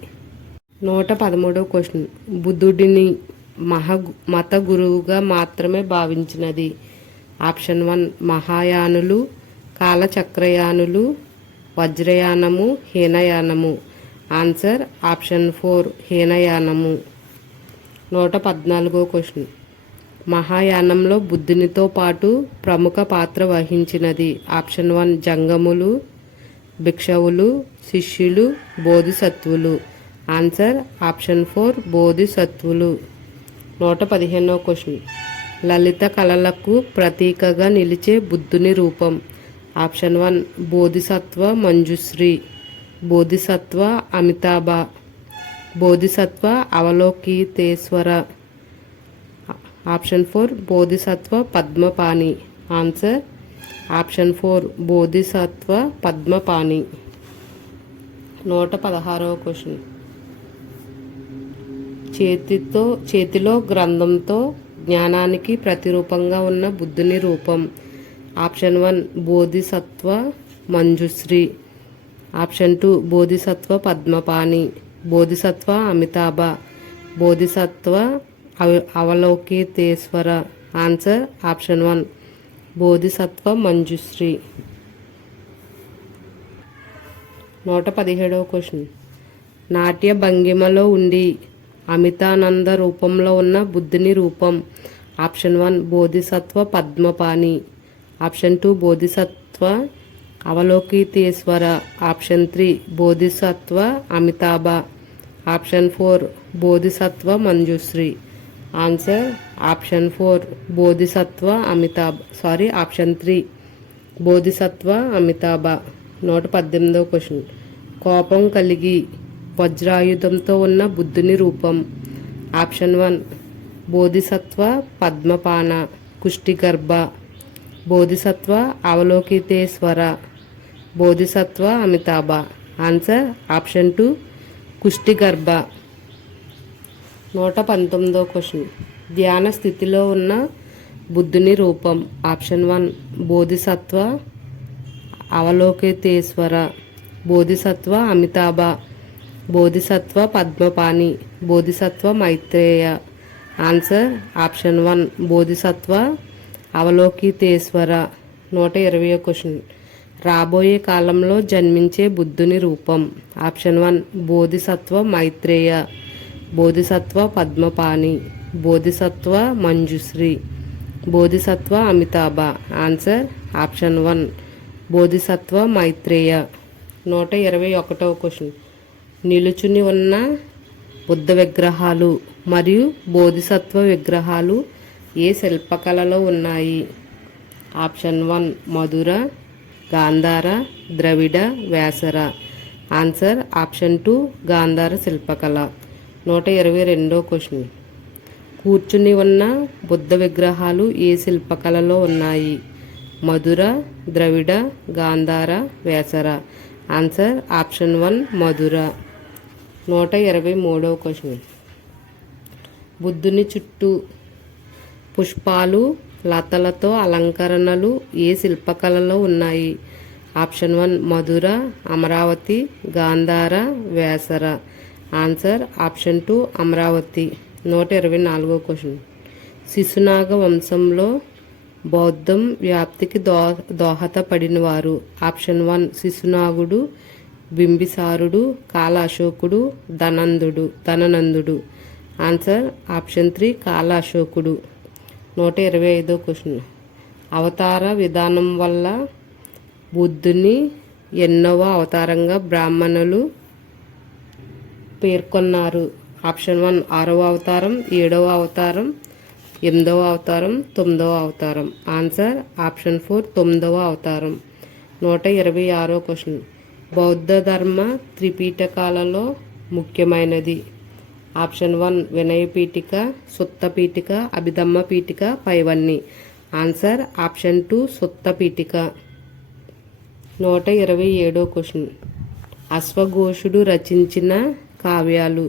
113వ క్వశ్చన్. బుద్ధుడిని మత గురువుగా మాత్రమే భావించినది? ఆప్షన్ 1 మహాయానులు, కాలచక్రయానులు, వజ్రయానము, హీనయానము. ఆన్సర్ ఆప్షన్ 4 హీనయానము. 114వ క్వశ్చన్. మహాయానంలో బుద్ధునితో పాటు ప్రముఖ పాత్ర వహించినది? ఆప్షన్ 1 జంగములు, భిక్షువులు, శిష్యులు, బోధిసత్వులు. ఆన్సర్ ఆప్షన్ 4 బోధిసత్వులు. 115వ క్వశ్చన్. లలిత కళలకు ప్రతీకగా నిలిచే బుద్ధుని రూపం? Option 1 Bodhisattva Manjushri, Bodhisattva Amitabha, Bodhisattva Avalokiteshvara. Option 4 Bodhisattva Padmapani. Answer option 4 Bodhisattva Padmapani. 116వ క్వశ్చన్. చేతిలో గ్రంథంతో జ్ఞానానికి ప్రతిరూపంగా ఉన్న బుద్ధుని రూపం? Option 1 Bodhisattva Manjushree, option 2 Bodhisattva Padmapani, Bodhisattva Amitabha, Bodhisattva Avalokiteshvara. Answer option 1 Bodhisattva Manjushri. 117వ క్వశ్చన్. నాట్య భంగిమలో ఉండి అమితానంద రూపంలో ఉన్న బుద్ధుని రూపం. Option 1 Bodhisattva Padmapani. Option 2 Bodhisattva Avalokiteshvara. Option 3 Bodhisattva Amitabha. Option 4 Bodhisattva Manjushri. Answer option 4 Bodhisattva option 3 Bodhisattva Amitabha. 118వ క్వశ్చన్. కోపం కలిగి వజ్రాయుధంతో ఉన్న బుద్ధుని రూపం. Option 1 Bodhisattva Padmapani Kshitigarbha. Bodhisattva Avalokiteshvara. Bodhisattva Amitabha. Answer option 2 Kshitigarbha. 119వ question. ధ్యాన స్థితిలో ఉన్న బుద్ధుని రూపం. Option 1 Bodhisattva Avalokiteshvara. Bodhisattva Amitabha. Bodhisattva Padmapani. Bodhisattva Maitreya. Answer option 1 Bodhisattva Avalokiteshvara. 120వ క్వశ్చన్. రాబోయే కాలంలో జన్మించే బుద్ధుని రూపం. Option 1 Bodhisattva Maitreya. Bodhisattva Padmapani. Bodhisattva Manjushri. Bodhisattva Amitabha. Answer option 1 Bodhisattva Maitreya. 121వ క్వశ్చన్. నిలుచుని ఉన్న బుద్ధ విగ్రహాలు మరియు బోధిసత్వ విగ్రహాలు ఏ శిల్పకళలో ఉన్నాయి? Option 1 Mathura, Gandhara, Dravida, Vesara. Answer option 2 Gandhara శిల్పకళ. 122వ క్వశ్చన్. కూర్చుని ఉన్న బుద్ధ విగ్రహాలు ఏ శిల్పకళలో ఉన్నాయి? మధుర, ద్రవిడ, గాంధార, వేసర. Answer option 1 Mathura. 123వ క్వశ్చన్. బుద్ధుని చుట్టూ పుష్పాలు, లతలతో అలంకరణలు ఏ శిల్పకళలో ఉన్నాయి? Option 1 Mathura, Amaravati, Gandhara, Vesara. Answer option 2 Amaravati. 124వ క్వశ్చన్. శిశునాగ వంశంలో బౌద్ధం వ్యాప్తికి దోహదపడినవారు. ఆప్షన్ 1 శిశునాగుడు, బింబిసారుడు, కాల అశోకుడు, ధననందుడు. ఆన్సర్ ఆప్షన్ 3 కాల అశోకుడు. 125వ క్వశ్చన్. అవతార విధానం వల్ల బుద్ధుని ఎన్నవ అవతారంగా బ్రాహ్మణులు పేర్కొన్నారు? ఆప్షన్ 1 6వ అవతారం, 7వ అవతారం, 8వ అవతారం, 9వ అవతారం. ఆన్సర్ ఆప్షన్ 4 9వ అవతారం. 126వ క్వశ్చన్. బౌద్ధ ధర్మ త్రిపీఠకాలలో ముఖ్యమైనది. ఆప్షన్ 1 వినయ పీఠిక, సుత్త పీఠిక, అభిధమ్మ పీఠిక, పైవన్ని. ఆన్సర్ ఆప్షన్ 2 సుత్త పీఠిక. 127వ క్వశ్చన్. అశ్వఘోషుడు రచించిన కావ్యాలు.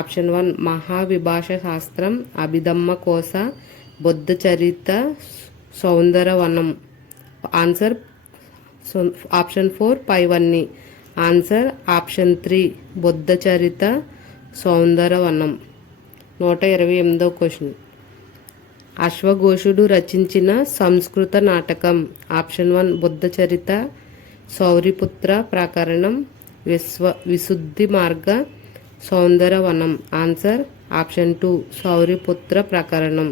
ఆప్షన్ 1 మహావిభాష శాస్త్రం, అభిధమ్మ కోశ, బుద్ధ చరిత, సౌందరవనం. ఆన్సర్ ఆప్షన్ 4 పైవన్ని. ఆన్సర్ ఆప్షన్ 3 బుద్ధ చరిత, సౌందరవనం. 128వ క్వశ్చన్. అశ్వఘోషుడు రచించిన సంస్కృత నాటకం. ఆప్షన్ 1 బుద్ధ చరిత, సౌరిపుత్ర ప్రకరణం, విశుద్ధి మార్గ, సౌందరవనం. ఆన్సర్ ఆప్షన్ 2 సౌరిపుత్ర ప్రకరణం.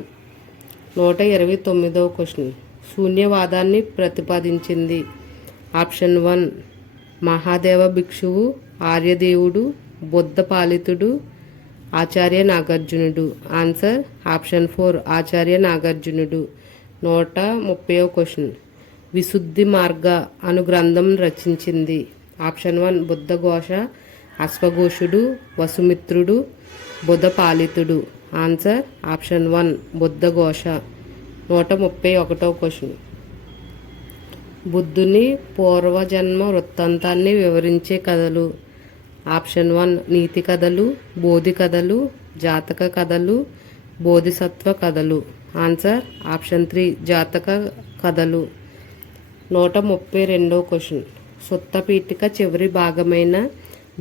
129వ క్వశ్చన్. శూన్యవాదాన్ని ప్రతిపాదించింది. ఆప్షన్ 1 మహాదేవ భిక్షువు, ఆర్యదేవుడు, బుద్ధ పాలితుడు, ఆచార్య నాగార్జునుడు. ఆన్సర్ ఆప్షన్ 4 ఆచార్య నాగార్జునుడు. 130వ క్వశ్చన్. విశుద్ధి మార్గ అను గ్రంథం రచించింది. ఆప్షన్ 1 బుద్ధఘోష, అశ్వఘోషుడు, వసుమిత్రుడు, బుద్ధ పాలితుడు. Answer option 1 Buddhaghosha. 131వ క్వశ్చన్. బుద్ధుని పూర్వజన్మ వృత్తాంతాన్ని వివరించే కథలు. ఆప్షన్ 1 నీతి కథలు, బోధి కథలు, జాతక కథలు, బోధిసత్వ కథలు. ఆన్సర్ ఆప్షన్ 3 జాతక కథలు. 132వ క్వశ్చన్. సుత్త పీఠిక చివరి భాగమైన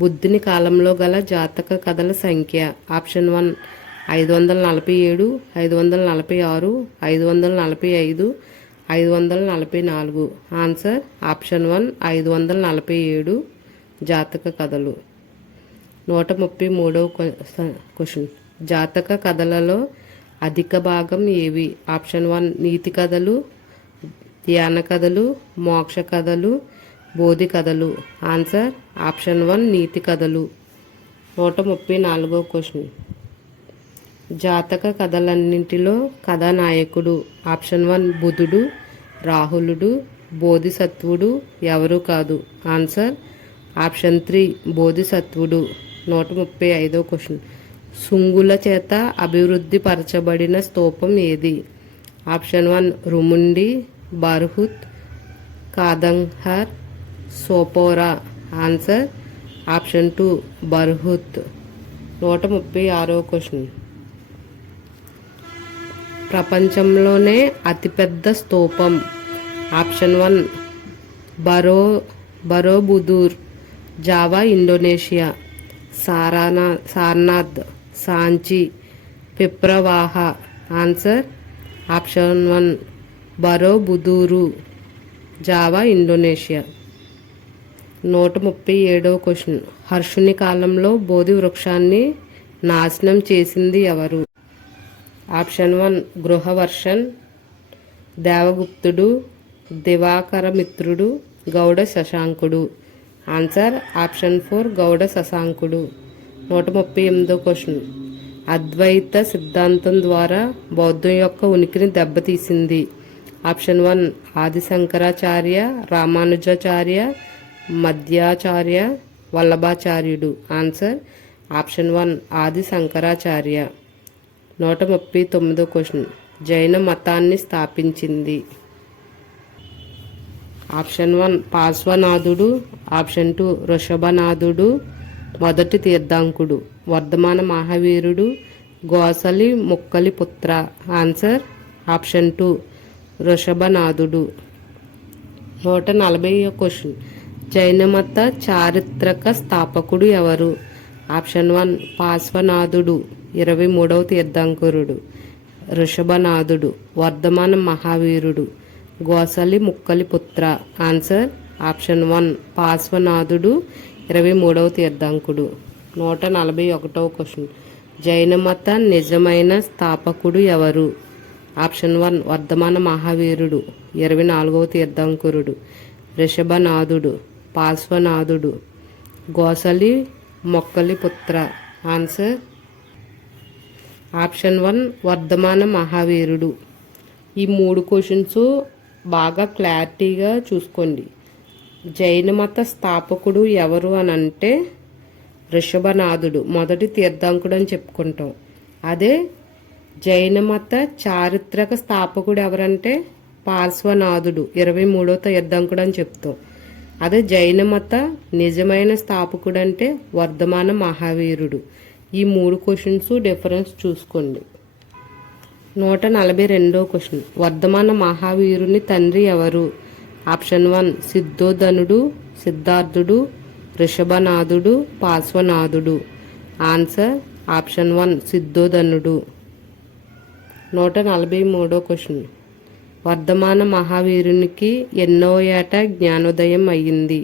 బుద్ధుని కాలంలో గల జాతక కథల సంఖ్య. ఆప్షన్ 1 547, 546, 545, 544. ఆన్సర్ ఆప్షన్ 1 547 జాతక కథలు. 133వ క్వశ్చన్. జాతక కథలలో అధిక భాగం ఏవి? ఆప్షన్ 1 నీతి కథలు, ధ్యాన కథలు, మోక్ష కథలు, బోధి కథలు. ఆన్సర్ ఆప్షన్ 1 నీతి కథలు. 134వ క్వశ్చన్. జాతక కథలన్నింటిలో కథానాయకుడు? ఆప్షన్ 1 బుధుడు, రాహులుడు, బోధిసత్వుడు, ఎవరు కాదు. ఆన్సర్ ఆప్షన్ 3 బోధిసత్వుడు. 135వ క్వశ్చన్. శుంగుల చేత అభివృద్ధి పరచబడిన స్తూపం ఏది? ఆప్షన్ 1 రుముండి, బర్హుత్, కాదంహర్, సోపోరా. Answer option 2 Bharhut. 136వ క్వశ్చన్. ప్రపంచంలోనే అతిపెద్ద స్తూపం? Option 1 Borobudur, Java, Indonesia. Sarnath, Sanchi, Piprahwa. Answer option 1 Borobudur, Java, Indonesia. 137వ క్వశ్చన్. హర్షుని కాలంలో బోధి వృక్షాన్ని నాశనం చేసింది ఎవరు? ఆప్షన్ 1 గృహవర్షన్, దేవగుప్తుడు, దివాకరమిత్రుడు, గౌడ శశాంకుడు. ఆన్సర్ ఆప్షన్ 4 గౌడ శశాంకుడు. 138వ క్వశ్చన్. అద్వైత సిద్ధాంతం ద్వారా బౌద్ధం యొక్క ఉనికిని దెబ్బతీసింది? ఆప్షన్ 1 ఆది శంకరాచార్య, రామానుజాచార్య, మధ్యాచార్య, వల్లభాచార్యుడు. ఆన్సర్ ఆప్షన్ 1 ఆది శంకరాచార్య. 139వ క్వశ్చన్. జైన మతాన్ని స్థాపించింది? ఆప్షన్ 1 పార్శ్వనాథుడు, ఆప్షన్ 2 వృషభనాథుడు, మొదటి తీర్థంకుడు, వర్ధమాన మహావీరుడు, గోసలి ముక్కలి పుత్ర. Answer option 2 వృషభనాథుడు. 140వ క్వశ్చన్. జైనమత చారిత్రక స్థాపకుడు ఎవరు? ఆప్షన్ 1 పార్శ్వనాథుడు, 23వ తీర్థంకరుడు, వృషభనాథుడు, వర్ధమాన మహావీరుడు, గోసలి ముక్కలి పుత్ర. Answer option 1 పార్శ్వనాథుడు, 23వ తీర్థంకుడు. 141వ క్వశ్చన్. జైనమత నిజమైన స్థాపకుడు ఎవరు? ఆప్షన్ 1 వర్ధమాన మహావీరుడు, 24వ తీర్థంకరుడు, వృషభనాథుడు, పార్శ్వనాథుడు, గోసలి మొక్కలి పుత్ర. ఆన్సర్ ఆప్షన్ 1 వర్ధమాన మహావీరుడు. ఈ 3 క్వశ్చన్స్ బాగా క్లారిటీగా చూసుకోండి. జైన మత స్థాపకుడు ఎవరు అని అంటే వృషభనాథుడు, మొదటి తీర్థంకుడు అని చెప్పుకుంటాం. అదే జైన మత చారిత్రక స్థాపకుడు ఎవరంటే పార్శ్వనాథుడు, 23వ తీర్థంకుడు అని చెప్తాం. అదే జైన మత నిజమైన స్థాపకుడు అంటే వర్ధమాన మహావీరుడు. ఈ 3 క్వశ్చన్స్ డిఫరెన్స్ చూసుకోండి. 142వ క్వశ్చన్. వర్ధమాన మహావీరుని తండ్రి ఎవరు? ఆప్షన్ 1 సిద్ధోధనుడు, సిద్ధార్థుడు, వృషభనాథుడు, పార్శ్వనాథుడు. ఆన్సర్ ఆప్షన్ 1 సిద్ధోధనుడు. 143వ క్వశ్చన్. వర్ధమాన మహావీరునికి ఎన్నో ఏట జ్ఞానోదయం అయ్యింది?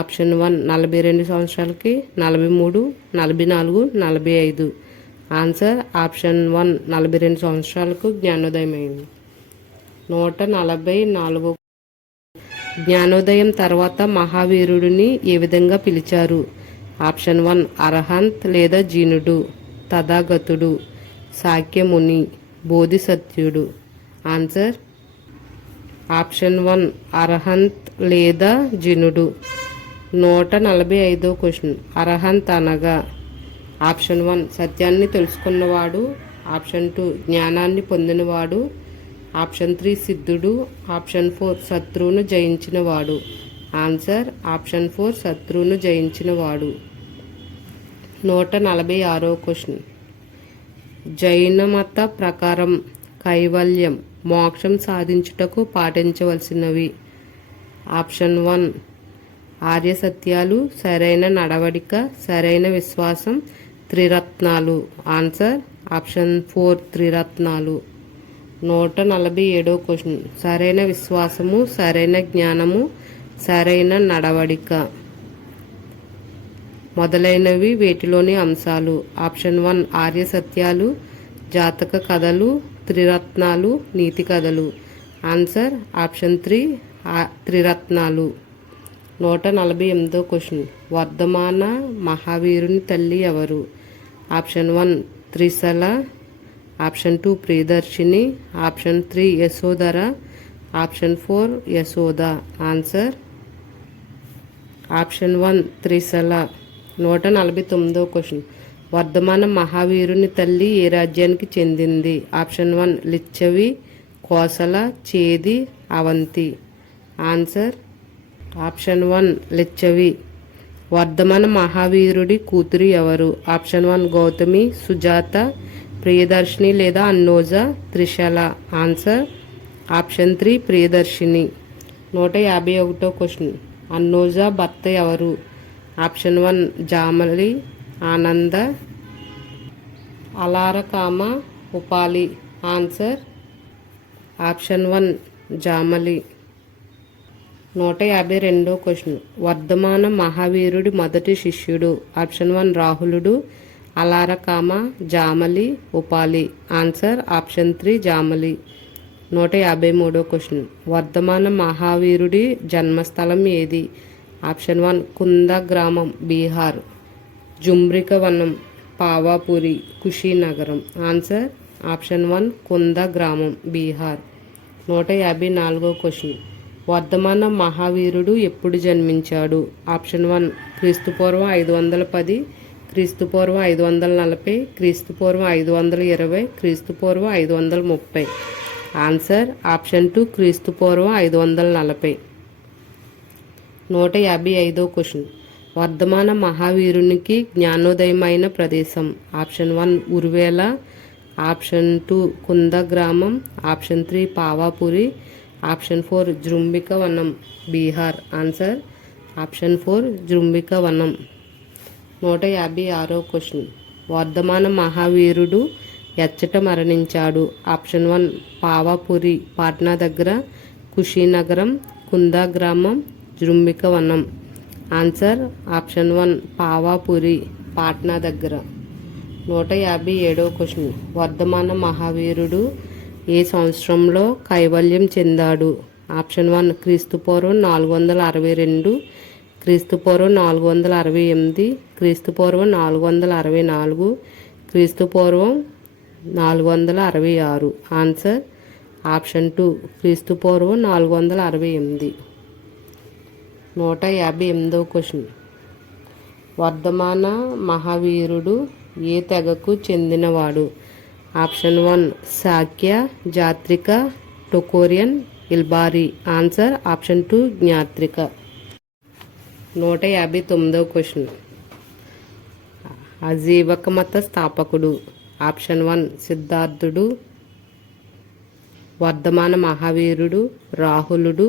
ఆప్షన్ 1 42 సంవత్సరాలకి, 43, 44, 45. ఆన్సర్ ఆప్షన్ 1 42 సంవత్సరాలకు జ్ఞానోదయం అయింది. 144. జ్ఞానోదయం తర్వాత మహావీరుడిని ఏ విధంగా పిలిచారు? ఆప్షన్ 1 అర్హంత్ లేదా జీనుడు, తథాగతుడు, సాక్యముని, బోధిసత్యుడు. ఆన్సర్ ఆప్షన్ 1 అర్హంత్ లేదా జినుడు. 145వ క్వశ్చన్. అర్హంత్ అనగా? ఆప్షన్ 1 సత్యాన్ని తెలుసుకున్నవాడు, ఆప్షన్ 2 జ్ఞానాన్ని పొందినవాడు, ఆప్షన్ 3 సిద్ధుడు, ఆప్షన్ 4 శత్రువును జయించినవాడు. ఆన్సర్ ఆప్షన్ 4 శత్రువును జయించినవాడు. 146వ క్వశ్చన్. జైన మత ప్రకారం కైవల్యం, మోక్షం సాధించుటకు పాటించవలసినవి? ఆప్షన్ 1 ఆర్య సత్యాలు, సరైన నడవడిక, సరైన విశ్వాసం, త్రిరత్నాలు. ఆన్సర్ ఆప్షన్ 4 త్రిరత్నాలు. 147వ క్వశ్చన్. సరైన విశ్వాసము, సరైన జ్ఞానము, సరైన నడవడిక మొదలైనవి వేటిలోని అంశాలు? ఆప్షన్ 1 ఆర్య సత్యాలు, జాతక కథలు, త్రిరత్నాలు, నీతి కథలు. ఆన్సర్ ఆప్షన్ 3 త్రిరత్నాలు. 148వ క్వశ్చన్. వర్ధమాన మహావీరుని తల్లి ఎవరు? Option 1 Trishala, option 2 Priyadarshini, option 3 Yashodhara, option 4 Yashoda. Answer option 1 Trishala. 149వ క్వశ్చన్. వర్ధమాన మహావీరుని తల్లి ఏ రాజ్యానికి చెందింది? Option 1 Lichchhavi, Kosala, Chedi, Avanti. Answer option 1 Lichchhavi. Vardhamana మహావీరుడి కూతురు ఎవరు? ఆప్షన్ 1 గౌతమి, సుజాత, ప్రియదర్శిని లేదా అన్నోజ, త్రిశల. Answer option 3 Priyadarshini. 151వ క్వశ్చన్. అన్నోజ భర్త ఎవరు? Option 1 Jamali, Ananda, Alarakama, Upali. Answer option 1 Jamali. 152వ క్వశ్చన్. వర్ధమాన మహావీరుడి మొదటి శిష్యుడు? ఆప్షన్ 1 రాహులుడు, అలారకామ, జామలి, ఉపాలి. Answer option 3 Jamali. 153వ క్వశ్చన్. వర్ధమాన మహావీరుడి జన్మస్థలం ఏది? ఆప్షన్ 1 కుంద గ్రామం, బీహార్, జుమ్రిక వనం, పావాపురి, కుషీనగరం. ఆన్సర్ ఆప్షన్ 1 కుంద గ్రామం, బీహార్. 154వ క్వశ్చన్. వర్ధమాన మహావీరుడు ఎప్పుడు జన్మించాడు? ఆప్షన్ 1 క్రీస్తుపూర్వం 510, క్రీస్తుపూర్వం 540, క్రీస్తుపూర్వం 520, క్రీస్తుపూర్వం 530. ఆన్సర్ ఆప్షన్ 2 క్రీస్తుపూర్వం 540. 155వ క్వశ్చన్. వర్ధమాన మహావీరునికి జ్ఞానోదయమైన ప్రదేశం? ఆప్షన్ 1 ఉర్వేల, ఆప్షన్ 2 కుంద గ్రామం, ఆప్షన్ 3 పావాపురి, ఆప్షన్ 4 జృంభిక వనం, బీహార్. ఆన్సర్ ఆప్షన్ 4 జృంభిక వనం. 156వ క్వశ్చన్. వర్ధమాన మహావీరుడు ఎచ్చట మరణించాడు? ఆప్షన్ 1 పావాపురి, పాట్నా దగ్గర, కుషీనగరం, కుందా గ్రామం, జృంభిక వనం. ఆన్సర్ ఆప్షన్ 1 పావాపురి, పాట్నా దగ్గర. 157వ క్వశ్చన్. వర్ధమాన మహావీరుడు ఏ సంవత్సరంలో కైవల్యం చెందాడు? ఆప్షన్ 1 క్రీస్తుపూర్వం 462, క్రీస్తుపూర్వం 468, క్రీస్తుపూర్వం 464, క్రీస్తుపూర్వం 466. ఆన్సర్ ఆప్షన్ 2 క్రీస్తుపూర్వం 468. 158వ క్వశ్చన్. వర్ధమాన మహావీరుడు ఏ తెగకు చెందినవాడు? ఆప్షన్ 1 శాక్య, జాత్రిక, టొకోరియన్, ఇల్బారి. Answer option 2 Jnatrika. 159వ క్వశ్చన్. అజీవక మత స్థాపకుడు? ఆప్షన్ 1 సిద్ధార్థుడు. వర్ధమాన మహావీరుడు రాహులుడు,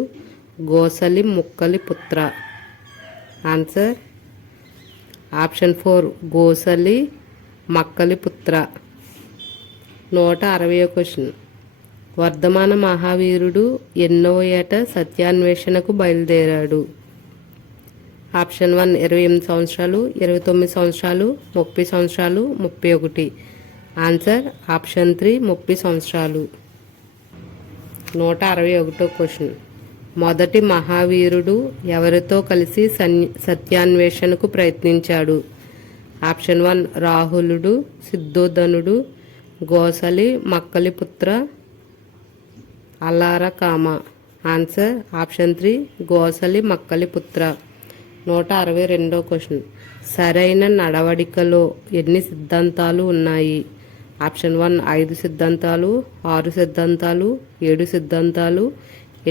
గోసలి ముక్కలి పుత్ర. ఆన్సర్ ఆప్షన్ 4 గోసలి మక్కలి పుత్ర. 160వ క్వశ్చన్. వర్ధమాన మహావీరుడు ఎన్నో ఏట సత్యాన్వేషణకు బయలుదేరాడు? ఆప్షన్ 1 28 సంవత్సరాలు, 29 సంవత్సరాలు, 30 సంవత్సరాలు, 31. ఆన్సర్ ఆప్షన్ 3 30 సంవత్సరాలు. 161వ క్వశ్చన్. మొదటి మహావీరుడు ఎవరితో కలిసి సత్యాన్వేషణకు ప్రయత్నించాడు? ఆప్షన్ 1 రాహులుడు, సిద్ధోధనుడు, గోసలి మక్కలి పుత్ర, అల్లారకామ. ఆన్సర్ ఆప్షన్ 3 గోసలి మక్కలి పుత్ర. 162వ క్వశ్చన్. సరైన నడవడికలో ఎన్ని సిద్ధాంతాలు ఉన్నాయి? ఆప్షన్ 1 5 సిద్ధాంతాలు, 6 సిద్ధాంతాలు, 7 సిద్ధాంతాలు,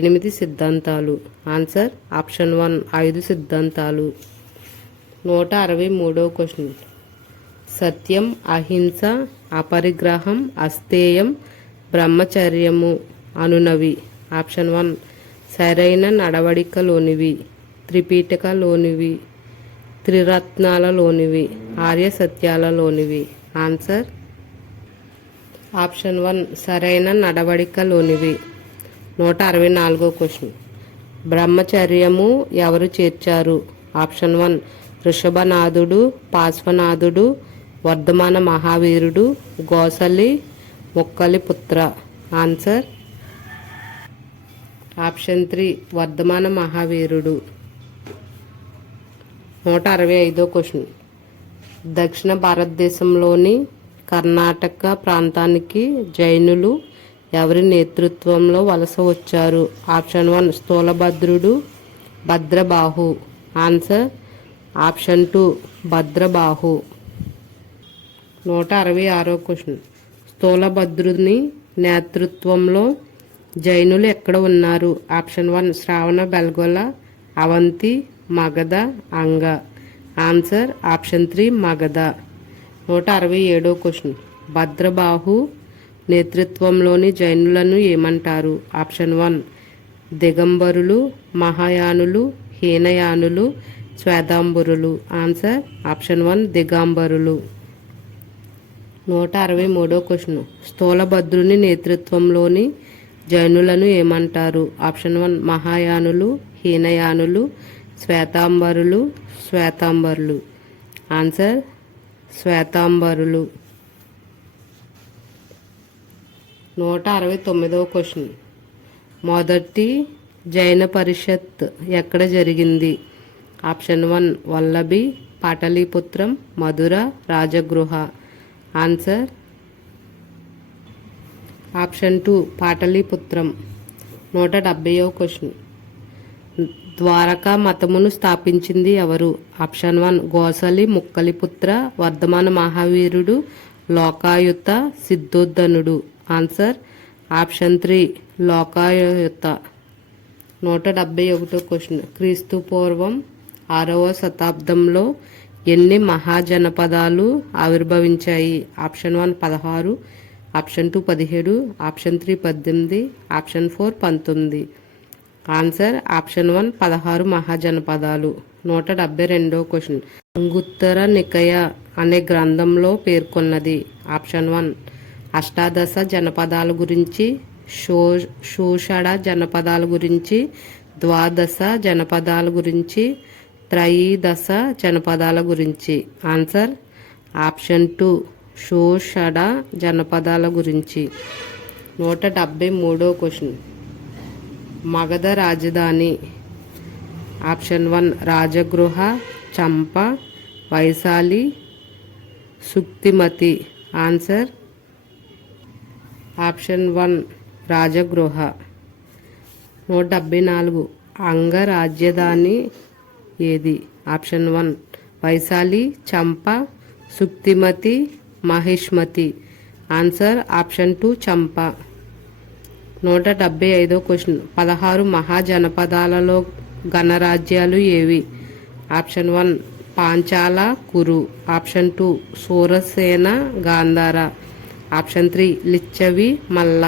8 సిద్ధాంతాలు. ఆన్సర్ ఆప్షన్ 1 5 సిద్ధాంతాలు. 163వ క్వశ్చన్. సత్యం, అహింస, అపరిగ్రహం, అస్తేయం, బ్రహ్మచర్యము అనునవి ఆప్షన్ 1 సరైన నడవడికలోనివి, త్రిపీఠకలోనివి, త్రిరత్నాలలోనివి, ఆర్య సత్యాలలోనివి. ఆన్సర్ ఆప్షన్ 1 సరైన నడవడికలోనివి. 164 క్వశ్చన్. బ్రహ్మచర్యము ఎవరు చేర్చారు? ఆప్షన్ 1 వృషభనాథుడు, పార్శ్వనాథుడు, వర్ధమాన మహావీరుడు, గోసలి, ముక్కలిపుత్ర. ఆన్సర్ ఆప్షన్ 3 వర్ధమాన మహావీరుడు. 165 క్వశ్చన్. దక్షిణ భారతదేశంలోని కర్ణాటక ప్రాంతానికి జైనులు ఎవరి నేతృత్వంలో వలస వచ్చారు? ఆప్షన్ 1 స్థూలభద్రుడు, Bhadrabahu. Answer option 2 Bhadrabahu. 166 question. స్థూలభద్రుని నేతృత్వంలో జైనులు ఎక్కడ ఉన్నారు? Option 1 Shravana Belgola, Avanti, Magadha, Anga. Answer option 3 Magadha. 167 question. Bhadrabahu నేతృత్వంలోని జైనులను ఏమంటారు? ఆప్షన్ 1 దిగంబరులు, మహాయానులు, హీనయానులు, శ్వేతాంబరులు. ఆన్సర్ ఆప్షన్ 1 దిగంబరులు. 163 క్వశ్చన్. స్థూలభద్రుని నేతృత్వంలోని జైనులను ఏమంటారు? ఆప్షన్ 1 మహాయానులు, హీనయానులు, శ్వేతాంబరులు, శ్వేతాంబరులు. ఆన్సర్ శ్వేతాంబరులు. 169 క్వశ్చన్. మొదటి జైన పరిషత్ ఎక్కడ జరిగింది? Option 1 Vallabhi, పాటలీపుత్రం, Mathura, Rajagriha. Answer option 2 పాటలీపుత్రం. 170 క్వశ్చన్. ద్వారకా మతమును స్థాపించింది ఎవరు? ఆప్షన్ 1 గోసలి, ముక్కలిపుత్ర, వర్ధమాన మహావీరుడు, లోకాయుత, సిద్ధోద్ధనుడు. Answer option 3 Lokayata. 171 క్వశ్చన్. క్రీస్తు పూర్వం 6వ శతాబ్దంలో ఎన్ని మహాజనపదాలు ఆవిర్భవించాయి? Option 1 16, option 2 17, option 3 18, option 4 19. Answer option 1 16 మహాజనపదాలు. 172 క్వశ్చన్. అంగుత్తర నికయ అనే గ్రంథంలో పేర్కొన్నది? ఆప్షన్ 1 అష్టాదశ జనపదాల గురించి, షోషడ జనపదాల గురించి, ద్వాదశ జనపదాల గురించి, త్రయోదశ జనపదాల గురించి. ఆన్సర్ ఆప్షన్ 2 షోషడ జనపదాల గురించి. 173 క్వశ్చన్. మగధ రాజధాని? Option 1 Rajagriha, Champa, Vaishali, Suktimati. Answer option 1 Rajagriha. 174 Anga రాజ్యధాని ఏది? ఆప్షన్ 1 వైశాలి, చంప, సుక్తిమతి, మహిష్మతి. ఆన్సర్ ఆప్షన్ 2 చంప. 175 క్వశ్చన్. 16 మహాజనపదాలలో గణరాజ్యాలు ఏవి? Option 1 Panchala, Kuru. Option 2 Surasena, Gandhara. Option 3 Licchavi, Malla.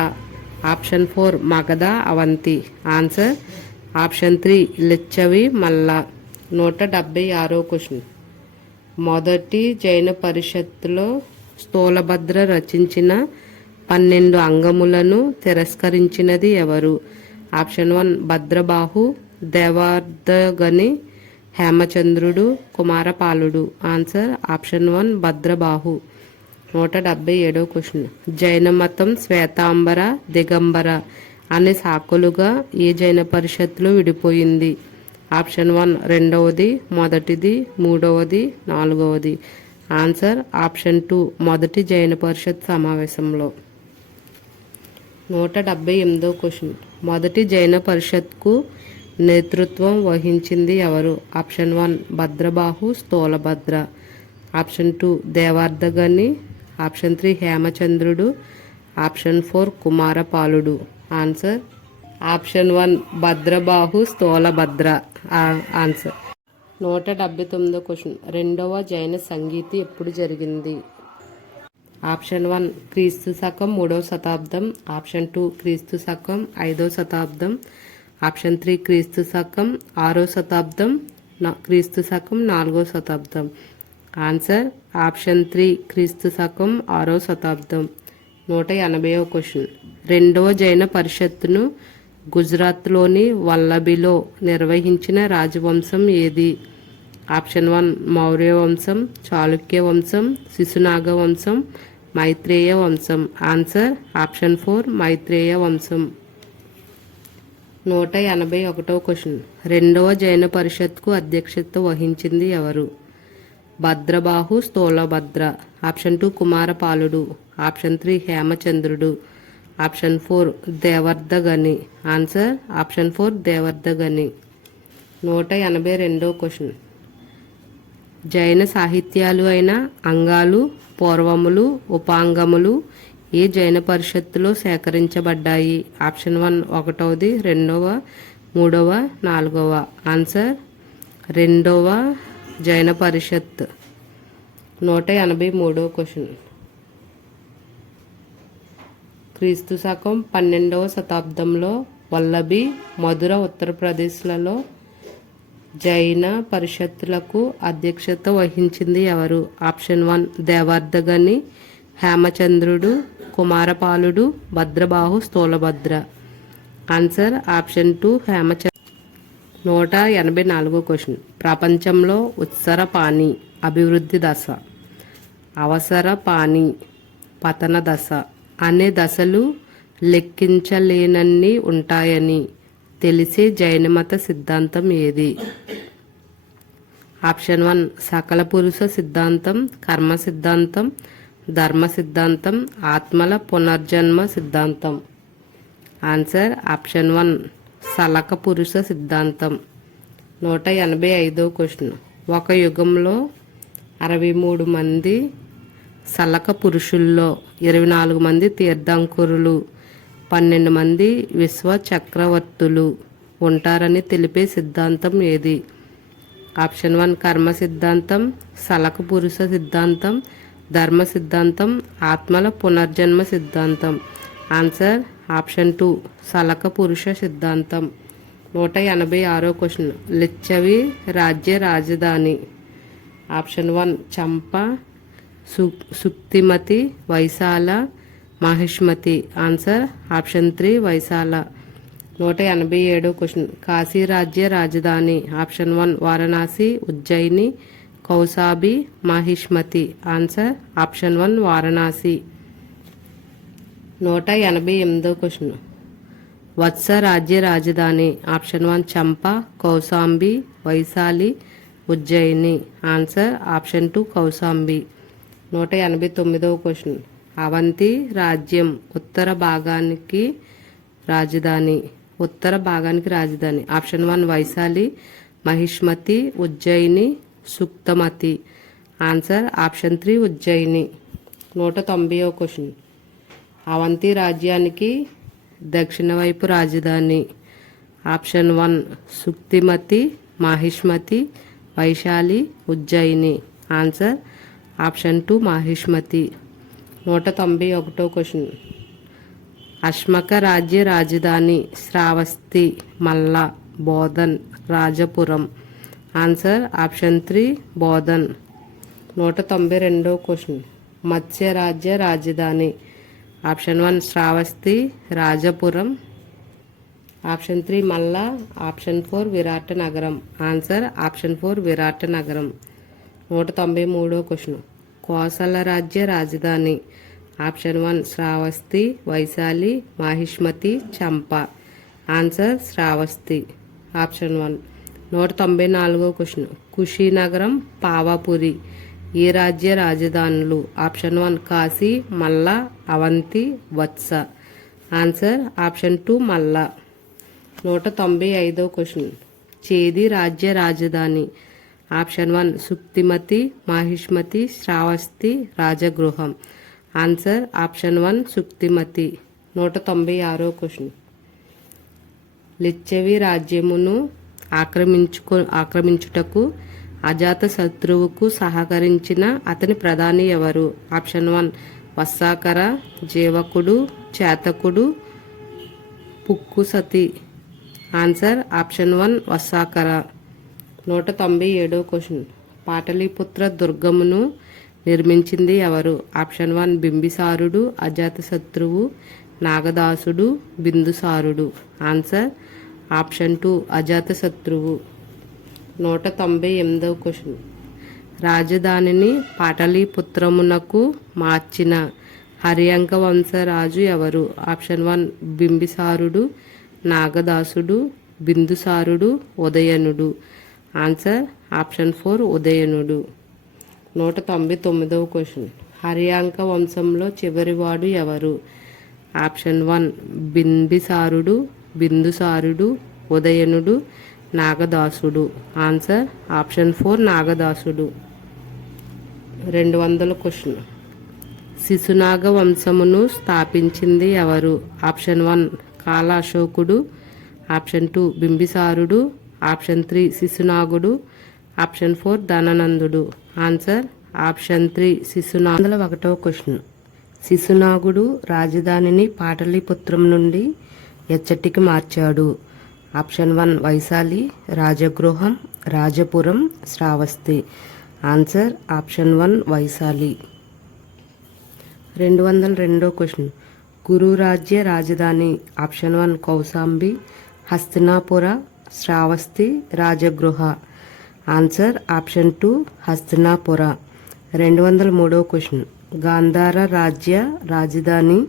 Option 4 Magadha, Avanti. Answer option 3 Licchavi, Malla. 176 question. మొదటి జైన పరిషత్తులో స్థూలభద్ర రచించిన 12 అంగములను తిరస్కరించినది ఎవరు? ఆప్షన్ 1 భద్రబాహు, దేవార్ధగని, హేమచంద్రుడు, కుమారపాలుడు. Answer option 1 Bhadrabahu. 177 question. Jain మతం శ్వేతాంబర, దిగంబర అనే శాఖలుగా ఏ జైన పరిషత్తులో విడిపోయింది? ఆప్షన్ 1 రెండవది, మొదటిది, మూడవది, నాలుగవది. ఆన్సర్ ఆప్షన్ 2 మొదటి జైన పరిషత్ సమావేశంలో. 178 క్వశ్చన్. మొదటి జైన పరిషత్కు నేతృత్వం వహించింది ఎవరు? Option 1 Bhadrabahu, Sthulabhadra. Option 2 Devardhigani. Option 3 హేమచంద్రుడు. ఆప్షన్ 4 కుమారపాలుడు. Answer option 1 Bhadrabahu, Sthulabhadra. Answer. 179 question. రెండవ జైన సంగీతి ఎప్పుడు జరిగింది? ఆప్షన్ 1 క్రీస్తు శకం 3వ శతాబ్దం. ఆప్షన్ 2 క్రీస్తు శకం 5వ శతాబ్దం. ఆప్షన్ 3 క్రీస్తు శకం 6వ శతాబ్దం. క్రీస్తు శకం 4వ శతాబ్దం. ఆన్సర్ ఆప్షన్ 3 క్రీస్తు శకం 6వ శతాబ్దం. 180వ క్వశ్చన్. రెండవ జైన పరిషత్తును గుజరాత్లోని వల్లభిలో నిర్వహించిన రాజవంశం ఏది? ఆప్షన్ 1 మౌర్య వంశం, చాళుక్య వంశం, శిశునాగ వంశం, మైత్రేయ వంశం. ఆన్సర్ ఆప్షన్ 4 మైత్రేయ వంశం. 181వ క్వశ్చన్. రెండవ జైన పరిషత్కు అధ్యక్షత వహించింది ఎవరు? భద్రబాహు, స్థూలభద్ర. ఆప్షన్ 2 కుమారపాలుడు. ఆప్షన్ 3 హేమచంద్రుడు. Option 4 Devardhagani. Answer option 4 Devardhagani. 182వ క్వశ్చన్. జైన సాహిత్యాలు అయిన అంగాలు, పూర్వములు, ఉపాంగములు ఏ జైన పరిషత్తులో సేకరించబడ్డాయి? ఆప్షన్ 1 ఒకటవది, రెండవ, మూడవ, నాలుగవ. ఆన్సర్ రెండవ జైన పరిషత్. 183వ క్వశ్చన్. క్రీస్తు శకం 12వ శతాబ్దంలో వల్లభి, మధుర, ఉత్తరప్రదేశ్లలో జైన పరిషత్తులకు అధ్యక్షత వహించింది ఎవరు? ఆప్షన్ 1 దేవర్ధగని, హేమచంద్రుడు, కుమారపాలుడు, భద్రబాహు, స్థూలభద్ర. Answer option 2 Hemachandra. 184వ క్వశ్చన్. ప్రపంచంలో ఉత్సర పాని అభివృద్ధి దశ, అవసర పాని పతన దశ అనే దశలు లెక్కించలేనన్ని ఉంటాయని తెలిసే జైనమత సిద్ధాంతం ఏది? ఆప్షన్ 1 సకల పురుష సిద్ధాంతం, కర్మ సిద్ధాంతం, ధర్మ సిద్ధాంతం, ఆత్మల పునర్జన్మ సిద్ధాంతం. ఆన్సర్ ఆప్షన్ 1 సలక పురుష సిద్ధాంతం. 185వ క్వశ్చన్. ఒక యుగంలో 63 మంది సలక పురుషుల్లో 24 మంది తీర్థంకురులు, 12 మంది విశ్వ చక్రవర్తులు ఉంటారని తెలిపే సిద్ధాంతం ఏది? ఆప్షన్ 1 కర్మ సిద్ధాంతం, సలక పురుష సిద్ధాంతం, ధర్మ సిద్ధాంతం, ఆత్మల పునర్జన్మ సిద్ధాంతం. ఆన్సర్ ఆప్షన్ 2 సలక పురుష సిద్ధాంతం. 186వ క్వశ్చన్. లిచ్చవి రాజ్య రాజధాని. Option 1 Champa, Suktimati, Vaishala, Mahishmati. Answer option 3 Vaishala. 187వ క్వశ్చన్. కాశీ రాజ్య రాజధాని. Option 1 Varanasi, Ujjayini, Kausabi, Mahishmati. Answer option 1 Varanasi. 188వ క్వశ్చన్. వత్స రాజ్య రాజధాని. Option 1 Champa, Kausambi, Vaishali, Ujjayini. Answer option 2 Kausambi. 189వ క్వశ్చన్. అవంతి రాజ్యం ఉత్తర భాగానికి రాజధాని. ఉత్తర భాగానికి రాజధాని. Option 1 Vaishali, Mahishmati, Ujjayini, Suktamati. Answer option 3 Ujjayini. 190వ క్వశ్చన్. అవంతి రాజ్యానికి దక్షిణ వైపు రాజధాని. Option 1 Suktimati, Mahishmati, Vaishali, Ujjayini. Answer option 2 Mahishmati. 191వ క్వశ్చన్. అశ్మక రాజ్య రాజధాని. శ్రావస్తి, మల్ల, బోధన్, రాజపురం. Answer option 3 Bodhan. 192వ క్వశ్చన్. మత్స్య రాజ్య రాజధాని. ఆప్షన్ 1 శ్రావస్తి, రాజపురం. ఆప్షన్ 3 మల్ల. ఆప్షన్ 4 విరాట నగరం. ఆన్సర్ ఆప్షన్ 4 విరాట నగరం. 193వ క్వశ్చన్. కోసల రాజ్య రాజధాని. ఆప్షన్ 1 శ్రావస్తి, వైశాలి, మహిష్మతి, చంప. Answer Shravasti option 1. 194వ question. కుషినగరం, Pawapuri ఏ రాజ్య రాజధానులు? ఆప్షన్ 1 కాశీ, మల్ల, అవంతి, వత్స. ఆన్సర్ ఆప్షన్ 2 మల్ల. 195వ క్వశ్చన్. చేది రాజ్య రాజధాని. Option 1 Suktimati, Mahishmati, Shravasti, Rajagriham. Answer option 1 Suktimati. 196వ క్వశ్చన్. లిచ్చవి రాజ్యమును ఆక్రమించుటకు అజాత శత్రువుకు సహకరించిన అతని ప్రధాని ఎవరు? ఆప్షన్ 1 వస్సాకర, జీవకుడు, చేతకుడు, పుక్కుసతి. Answer option 1 Vassakara. 197వ క్వశ్చన్. పాటలీపుత్ర దుర్గమును నిర్మించింది ఎవరు? ఆప్షన్ 1 బింబిసారుడు, అజాతశత్రువు, నాగదాసుడు, బిందుసారుడు. ఆన్సర్ ఆప్షన్ 2 అజాతశత్రువు. 198వ క్వశ్చన్. రాజధానిని పాటలీపుత్రమునకు మార్చిన హర్యంక వంశరాజు ఎవరు? ఆప్షన్ 1 బింబిసారుడు, నాగదాసుడు, బిందుసారుడు, ఉదయనుడు. ఆన్సర్ ఆప్షన్ 4 ఉదయనుడు. 199వ క్వశ్చన్. హర్యాంక వంశంలో చివరివాడు ఎవరు? ఆప్షన్ 1 బింబిసారుడు, బిందుసారుడు, ఉదయనుడు, నాగదాసుడు. ఆన్సర్ ఆప్షన్ 4 నాగదాసుడు. 200వ క్వశ్చన్. శిశునాగ వంశమును స్థాపించింది ఎవరు? ఆప్షన్ 1 కాల అశోకుడు, ఆప్షన్ 2 బింబిసారుడు, ఆప్షన్ 3 శిశునాగుడు, ఆప్షన్ 4 ధననందుడు. ఆన్సర్ ఆప్షన్ 3 శిశునాగుడు. 101వ క్వశ్చన్. శిశునాగుడు రాజధానిని పాటలీపుత్రం నుండి ఎచ్చటికి మార్చాడు? Option 1 Vaishali, Rajagriham, Rajapuram, Shravasti. Answer option 1 Vaishali. 202వ క్వశ్చన్. గురురాజ్య రాజధాని? Option 1 Kaushambi, Hastinapura, Shravasti, Rajagriha. Answer option 2 Hastinapura. 203వ question. Gandhara రాజ్య రాజధాని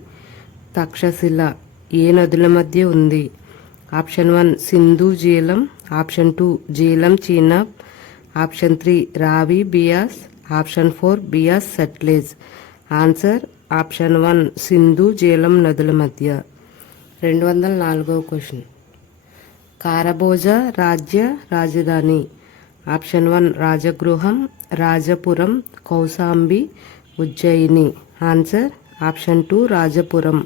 తక్షశిల ఏ నదుల మధ్య ఉంది? Option 1 Sindhu Jhelum, option 2 Jhelum Chenab, option 3 Ravi Beas, option 4 Beas Sutlej. Answer option 1 Sindhu Jhelum నదుల మధ్య. 204వ క్వశ్చన్. కారభోజ రాజ్య రాజధాని? Option 1 Rajagriham, Rajapuram, Kaushambi, Ujjayini. Answer option 2 Rajapuram.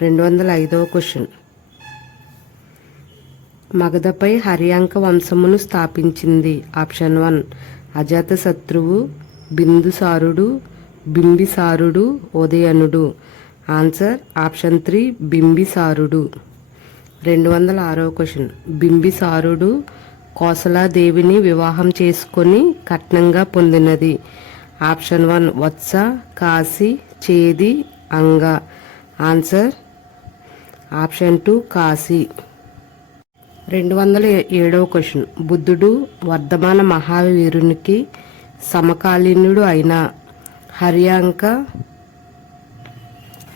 205వ క్వశ్చన్. మగధపై హర్యాంక వంశమును స్థాపించింది? ఆప్షన్ 1 అజాతశత్రువు, బిందుసారుడు, బింబిసారుడు, ఉదయనుడు. ఆన్సర్ ఆప్షన్ 3 బింబిసారుడు. 206వ క్వశ్చన్. బింబిసారుడు కోసలాదేవిని వివాహం చేసుకొని కట్నంగా పొందినది? ఆప్షన్ 1 వత్స, కాశీ, చేది, అంగ. Answer option 2 Kashi. 207వ క్వశ్చన్. బుద్ధుడు వర్ధమాన మహావీరునికి సమకాలీనుడు అయిన హర్యాంక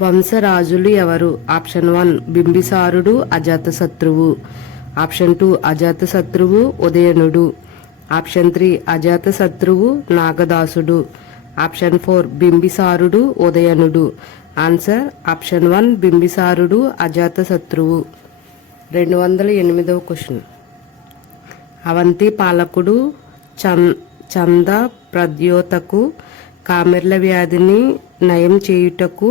వంశరాజులు ఎవరు? ఆప్షన్ 1 బింబిసారుడు, అజాతశత్రువు, ఆప్షన్ 2 అజాతశత్రువు, ఉదయనుడు, ఆప్షన్ 3 అజాతశత్రువు, నాగదాసుడు, ఆప్షన్ 4 బింబిసారుడు, ఉదయనుడు. ఆన్సర్ ఆప్షన్ 1 బింబిసారుడు, అజాతశత్రువు. 208వ క్వశ్చన్. అవంతి పాలకుడు చంద ప్రద్యోతకు కామెర్ల వ్యాధిని నయం చేయుటకు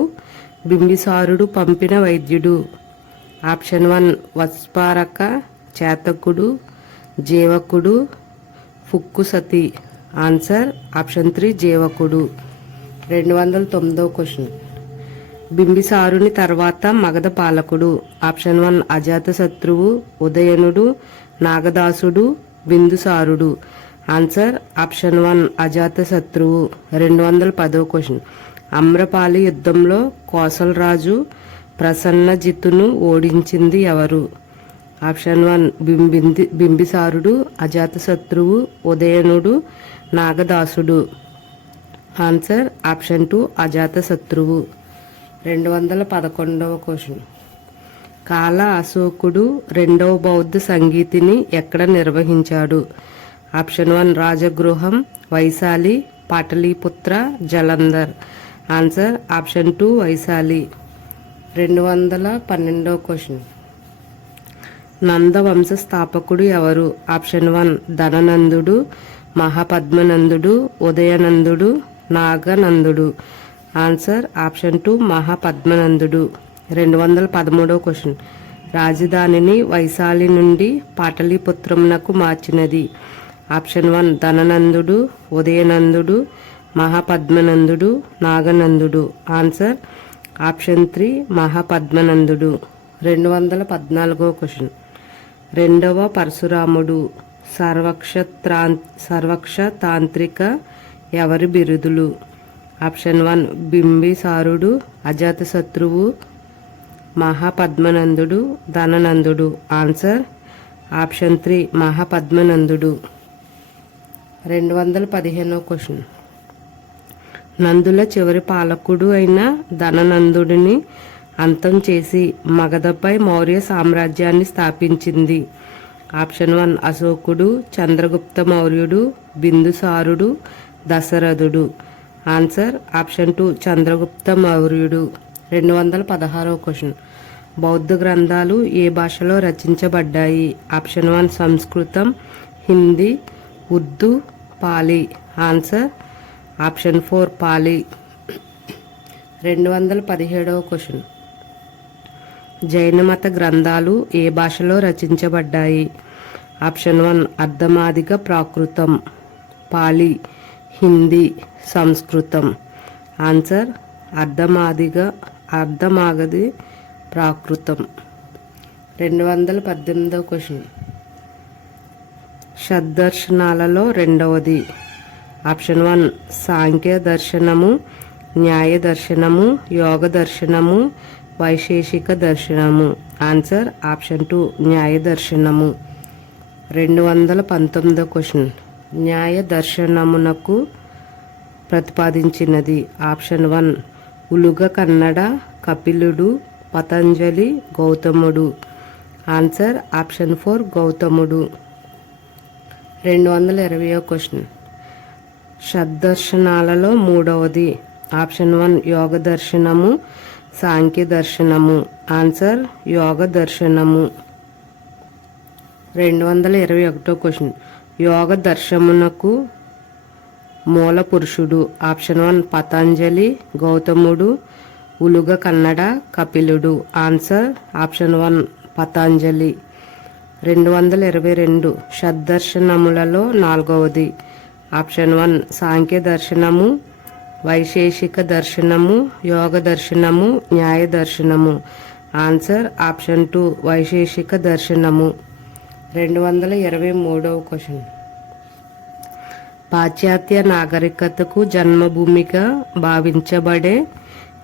బింబిసారుడు పంపిన వైద్యుడు? ఆప్షన్ 1 వత్స్పారక, చేతకుడు, జీవకుడు, ఫుక్కుసతి. ఆన్సర్ ఆప్షన్ 3 జీవకుడు. 209వ క్వశ్చన్. బింబిసారుని తర్వాత మగధ పాలకుడు? ఆప్షన్ 1 అజాతశత్రువు, ఉదయనుడు, నాగదాసుడు, బిందుసారుడు. ఆన్సర్ ఆప్షన్ 1 అజాతశత్రువు. 210వ క్వశ్చన్. అమ్రపాలి యుద్ధంలో కోసలరాజు ప్రసన్నజిత్తును ఓడించింది ఎవరు? ఆప్షన్ 1 బింబిసారుడు, అజాతశత్రువు, ఉదయనుడు, నాగదాసుడు. ఆన్సర్ ఆప్షన్ 2 అజాతశత్రువు. 211వ క్వశ్చన్. కాల అశోకుడు రెండవ బౌద్ధ సంగీతిని ఎక్కడ నిర్వహించాడు? Option 1 Rajagriham, Vaishali, Pataliputra, Jalandhar. Answer option 2 Vaishali. 212వ క్వశ్చన్. నందవంశ స్థాపకుడు ఎవరు? ఆప్షన్ 1 ధననందుడు, మహాపద్మనందుడు, ఉదయనందుడు, నాగనందుడు. ఆన్సర్ ఆప్షన్ 2 మహాపద్మనందుడు. 213వ క్వశ్చన్. రాజధానిని వైశాలి నుండి పాటలీపుత్రమునకు మార్చినది? ఆప్షన్ 1 ధననందుడు, ఉదయనందుడు, మహాపద్మనందుడు, నాగనందుడు. ఆన్సర్ ఆప్షన్ 3 మహాపద్మనందుడు. 214వ క్వశ్చన్. రెండవ పరశురాముడు సర్వక్ష తాంత్రిక ఎవరి బిరుదులు? ఆప్షన్ 1 బింబిసారుడు, అజాతశత్రువు, మహాపద్మనందుడు, ధననందుడు. ఆన్సర్ ఆప్షన్ 3 మహాపద్మనందుడు. 215వ క్వశ్చన్. నందుల చివరి పాలకుడు అయిన ధననందుడిని అంతం చేసి మగధపై మౌర్య సామ్రాజ్యాన్ని స్థాపించింది. ఆప్షన్ 1 అశోకుడు, చంద్రగుప్త మౌర్యుడు, బిందుసారుడు, దశరథుడు. ఆన్సర్ ఆప్షన్ 2 చంద్రగుప్త మౌర్యుడు. 216వ క్వశ్చన్. బౌద్ధ గ్రంథాలు ఏ భాషలో రచించబడ్డాయి? ఆప్షన్ 1 సంస్కృతం, హిందీ, ఉర్దూ, పాలి. ఆన్సర్ ఆప్షన్ 4 పాలి. 217వ క్వశ్చన్. జైన మత గ్రంథాలు ఏ భాషలో రచించబడ్డాయి? ఆప్షన్ 1 అర్ధమాదిగ ప్రాకృతం, పాలి, హిందీ, సంస్కృతం. ఆన్సర్ అర్ధమాగధి ప్రాకృతం. 218వ క్వశ్చన్. షడ్దర్శనాలలో రెండవది? ఆప్షన్ 1 సాంఖ్య దర్శనము, న్యాయ దర్శనము, యోగ దర్శనము, వైశేషిక దర్శనము. ఆన్సర్ ఆప్షన్ 2 న్యాయ దర్శనము. 219వ క్వశ్చన్. న్యాయ దర్శనమునకు ప్రతిపాదించినది? ఆప్షన్ 1 ఉలుగ కన్నడ, కపిలుడు, పతంజలి, గౌతముడు. ఆన్సర్ ఆప్షన్ 4 గౌతముడు. 220వ క్వశ్చన్. షడ్దర్శనాలలో మూడవది? ఆప్షన్ 1 యోగ దర్శనము, సాంఖ్య దర్శనము. ఆన్సర్ యోగ దర్శనము. 221వ క్వశ్చన్. యోగ దర్శనమునకు మూల పురుషుడు? ఆప్షన్ 1 పతంజలి, గౌతముడు, ఉలుగ కన్నడ, కపిలుడు. Answer option 1 Patanjali. 222 షడ్దర్శనములలో నాలుగవది? ఆప్షన్ 1 సాంఖ్య దర్శనము, వైశేషిక దర్శనము, యోగ దర్శనము, న్యాయ దర్శనము. ఆన్సర్ ఆప్షన్ 2 వైశేషిక దర్శనము. 223వ క్వశ్చన్. పాశ్చాత్య నాగరికతకు జన్మభూమిగా భావించబడే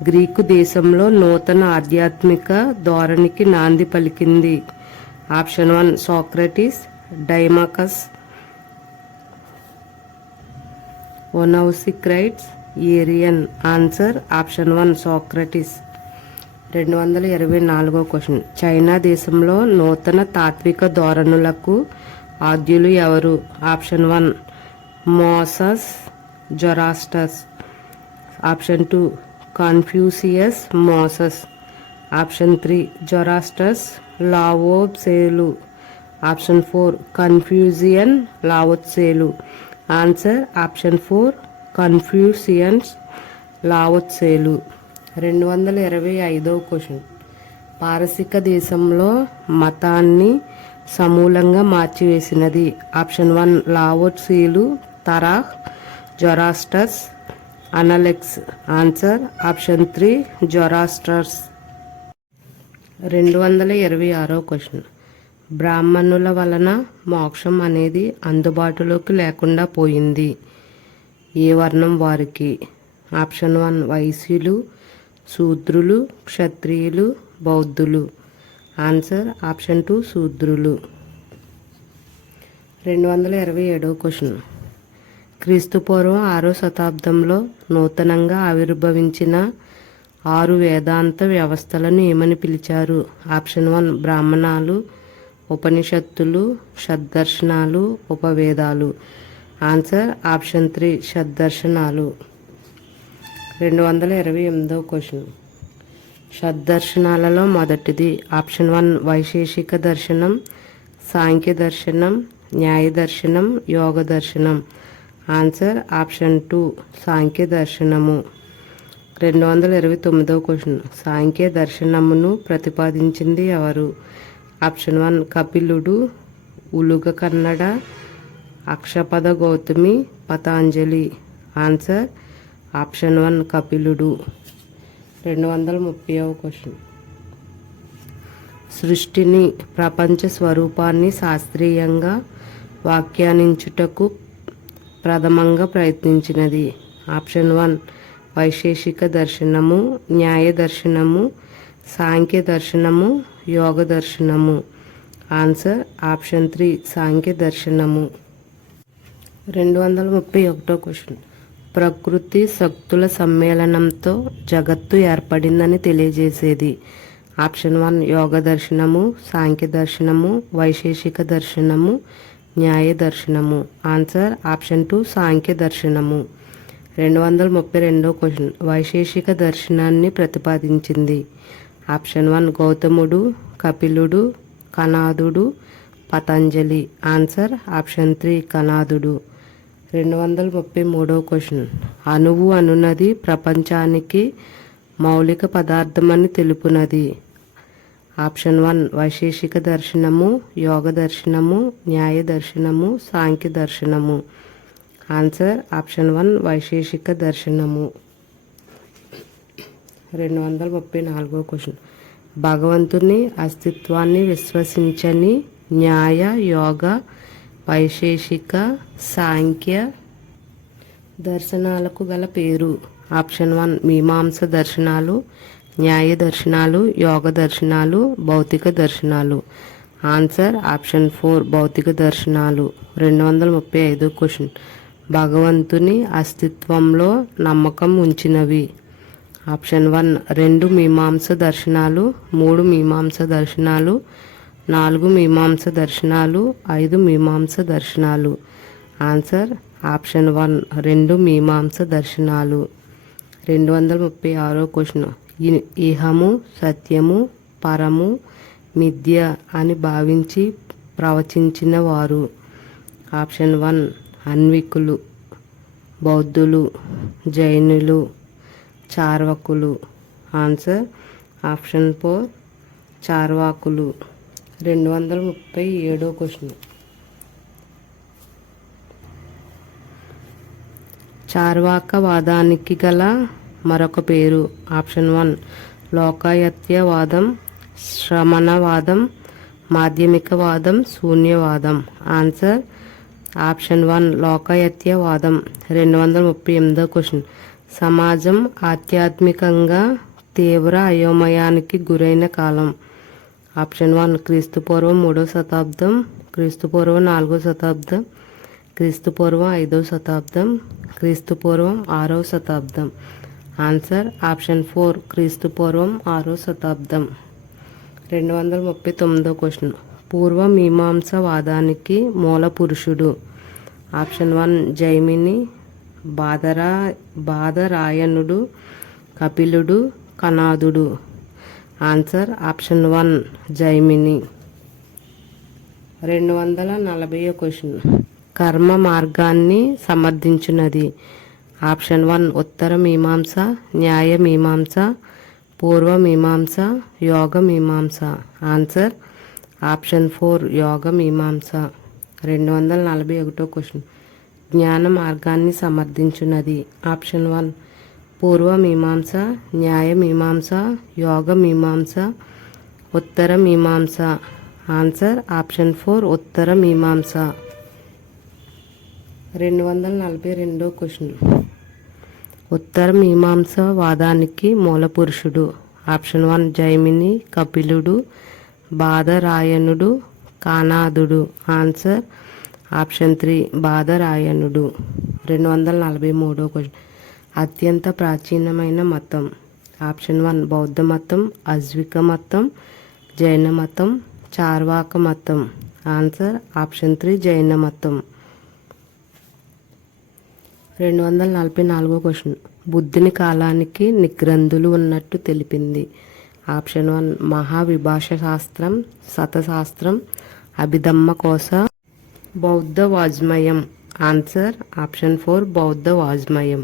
గ్రీకు దేశంలో నూతన ఆధ్యాత్మిక ధోరణికి నాంది పలికింది? Option 1 Socrates, Daimachus, Onesicritus, Arrian. Answer option 1 Socrates. 224వ క్వశ్చన్. చైనా దేశంలో నూతన తాత్విక ధోరణులకు ఆద్యులు ఎవరు? Option 1 Moses, Zoroaster. Option 2 Confucius, Moses. Option 3 Zoroaster, లావోత్సేలు. ఆప్షన్ 4 కన్ఫ్యూజియన్, లావోత్సేలు. ఆన్సర్ ఆప్షన్ 4 కన్ఫ్యూషియన్స్, లావోత్సేలు. 225వ క్వశ్చన్. పారసిక దేశంలో మతాన్ని సమూలంగా మార్చివేసినది? ఆప్షన్ 1 లావోత్సేలు, Torah, Zoroaster, Analects. Answer option 3 Zoroasters. 226వ క్వశ్చన్. బ్రాహ్మణుల వలన మోక్షం అనేది అందుబాటులోకి లేకుండా పోయింది. ఏ వర్ణం వారికి? ఆప్షన్ 1 వైశ్యులు, శూద్రులు, క్షత్రియులు, బౌద్ధులు. ఆన్సర్ ఆప్షన్ 2 శూద్రులు. 227వ క్వశ్చన్. క్రీస్తుపూర్వం 6వ శతాబ్దంలో నూతనంగా ఆవిర్భవించిన 6 వేదాంత వ్యవస్థలను ఏమని పిలిచారు? ఆప్షన్ 1 బ్రాహ్మణాలు, ఉపనిషత్తులు, షడ్దర్శనాలు, ఉపవేదాలు. ఆన్సర్ ఆప్షన్ 3 షడ్దర్శనాలు. 228వ క్వశ్చన్. షడ్దర్శనాలలో మొదటిది? ఆప్షన్ 1 వైశేషిక దర్శనం, సాంఖ్య దర్శనం, న్యాయ దర్శనం, యోగ దర్శనం. ఆన్సర్ ఆప్షన్ 2 సాంఖ్య దర్శనము. 229వ క్వశ్చన్. సాంఖ్య దర్శనమును ప్రతిపాదించింది ఎవరు? ఆప్షన్ 1 కపిలుడు, ఉలుగ కన్నడ, అక్షపద గౌతమి, పతాంజలి. ఆన్సర్ ఆప్షన్ 1 కపిలుడు. 230వ క్వశ్చన్. సృష్టిని, ప్రపంచ స్వరూపాన్ని శాస్త్రీయంగా వ్యాఖ్యానించుటకు ప్రథమంగా ప్రయత్నించినది? ఆప్షన్ 1 వైశేషిక దర్శనము, న్యాయ దర్శనము, సాంఖ్య దర్శనము, యోగ దర్శనము. ఆన్సర్ ఆప్షన్ 3 సాంఖ్య దర్శనము. 231 క్వశ్చన్. ప్రకృతి శక్తుల సమ్మేళనంతో జగత్తు ఏర్పడిందని తెలియజేసేది? ఆప్షన్ 1 యోగ దర్శనము, సాంఖ్య దర్శనము, వైశేషిక దర్శనము, న్యాయ దర్శనము. ఆన్సర్ ఆప్షన్ 2 సాంఖ్య దర్శనము. 232 క్వశ్చన్. వైశేషిక దర్శనాన్ని ప్రతిపాదించింది? ఆప్షన్ 1 గౌతముడు, కపిలుడు, కణాదుడు, పతంజలి. ఆన్సర్ ఆప్షన్ 3 కణాదుడు. 233 క్వశ్చన్. అణువు అనునది ప్రపంచానికి మౌలిక పదార్థమని తెలుపునది? ఆప్షన్ 1 వైశేషిక దర్శనము, యోగ దర్శనము, న్యాయ దర్శనము, సాంఖ్య దర్శనము. ఆన్సర్ ఆప్షన్ 1 వైశేషిక దర్శనము. 234 క్వశ్చన్. భగవంతుని అస్తిత్వాన్ని విశ్వసించని న్యాయ, యోగ, వైశేషిక, సాంఖ్య దర్శనాలకు గల పేరు? ఆప్షన్ 1 మీమాంస దర్శనాలు, న్యాయ దర్శనాలు, యోగ దర్శనాలు, భౌతిక దర్శనాలు. ఆన్సర్ ఆప్షన్ 4 భౌతిక దర్శనాలు. 235 క్వశ్చన్. భగవంతుని అస్తిత్వంలో నమ్మకం ఉంచినవి? ఆప్షన్ 1 2 మీమాంస దర్శనాలు, 3 మీమాంస దర్శనాలు, 4 మీమాంస దర్శనాలు, 5 మీమాంస దర్శనాలు. ఆన్సర్ ఆప్షన్ 1 2 మీమాంస దర్శనాలు. 236 క్వశ్చన్. ఇహము సత్యము, పరము మిథ్య అని భావించి ప్రవచించిన వారు? ఆప్షన్ 1 అన్వికులు, బౌద్ధులు, జైనులు, చార్వకులు. ఆన్సర్ ఆప్షన్ 4 చార్వాకులు. 237 క్వశ్చన్. చార్వాకవాదానికి గల మరొక పేరు? ఆప్షన్ 1 లోకాయత్యవాదం, శ్రమణవాదం, మాధ్యమికవాదం, శూన్యవాదం. ఆన్సర్ ఆప్షన్ 1 లోకాయత్యవాదం. 238 క్వశ్చన్. సమాజం ఆధ్యాత్మికంగా తీవ్ర అయోమయానికి గురైన కాలం? ఆప్షన్ 1 క్రీస్తుపూర్వం 3వ శతాబ్దం, క్రీస్తుపూర్వం 4వ శతాబ్దం, క్రీస్తుపూర్వం 5వ శతాబ్దం, క్రీస్తుపూర్వం 6వ శతాబ్దం. ఆన్సర్ ఆప్షన్ 4 క్రీస్తుపూర్వం 6వ శతాబ్దం. 239 క్వశ్చన్. పూర్వ మీమాంసవాదానికి మూల పురుషుడు? ఆప్షన్ 1 జైమిని, బాదరాయణుడు, కపిలుడు, కణాదుడు. Answer option 1 Jaimini. 240 క్వశ్చన్. కర్మ మార్గాన్ని సమర్థించున్నది? ఆప్షన్ 1 ఉత్తర మీమాంస, న్యాయ మీమాంస, పూర్వ మీమాంస, యోగ మీమాంస. ఆన్సర్ ఆప్షన్ 4 యోగ మీమాంస. 241 క్వశ్చన్. జ్ఞాన మార్గాన్ని సమర్థించున్నది? ఆప్షన్ 1 పూర్వ మీమాంస, న్యాయ మీమాంస, యోగ మీమాంస, ఉత్తర మీమాంస. ఆన్సర్ ఆప్షన్ 4 ఉత్తర మీమాంస. 242 క్వశ్చన్. ఉత్తర మీమాంస వాదానికి మూల పురుషుడు? ఆప్షన్ 1 జైమిని, కపిలుడు, బాదరాయణుడు, కానాదుడు. ఆన్సర్ ఆప్షన్ 3 బాదరాయణుడు. 243 క్వశ్చన్. అత్యంత ప్రాచీనమైన మతం? ఆప్షన్ 1 బౌద్ధ మతం, అజ్విక మతం, జైన మతం, చార్వాక మతం. ఆన్సర్ ఆప్షన్ 3 జైన మతం. 244 క్వశ్చన్. బుద్ధుని కాలానికి నిగ్రంథులు ఉన్నట్టు తెలిపింది? ఆప్షన్ 1 మహావిభాష శాస్త్రం, శతశాస్త్రం, అభిధమ్మకోశ, బౌద్ధ వాజ్మయం. ఆన్సర్ ఆప్షన్ 4 బౌద్ధ వాజ్మయం.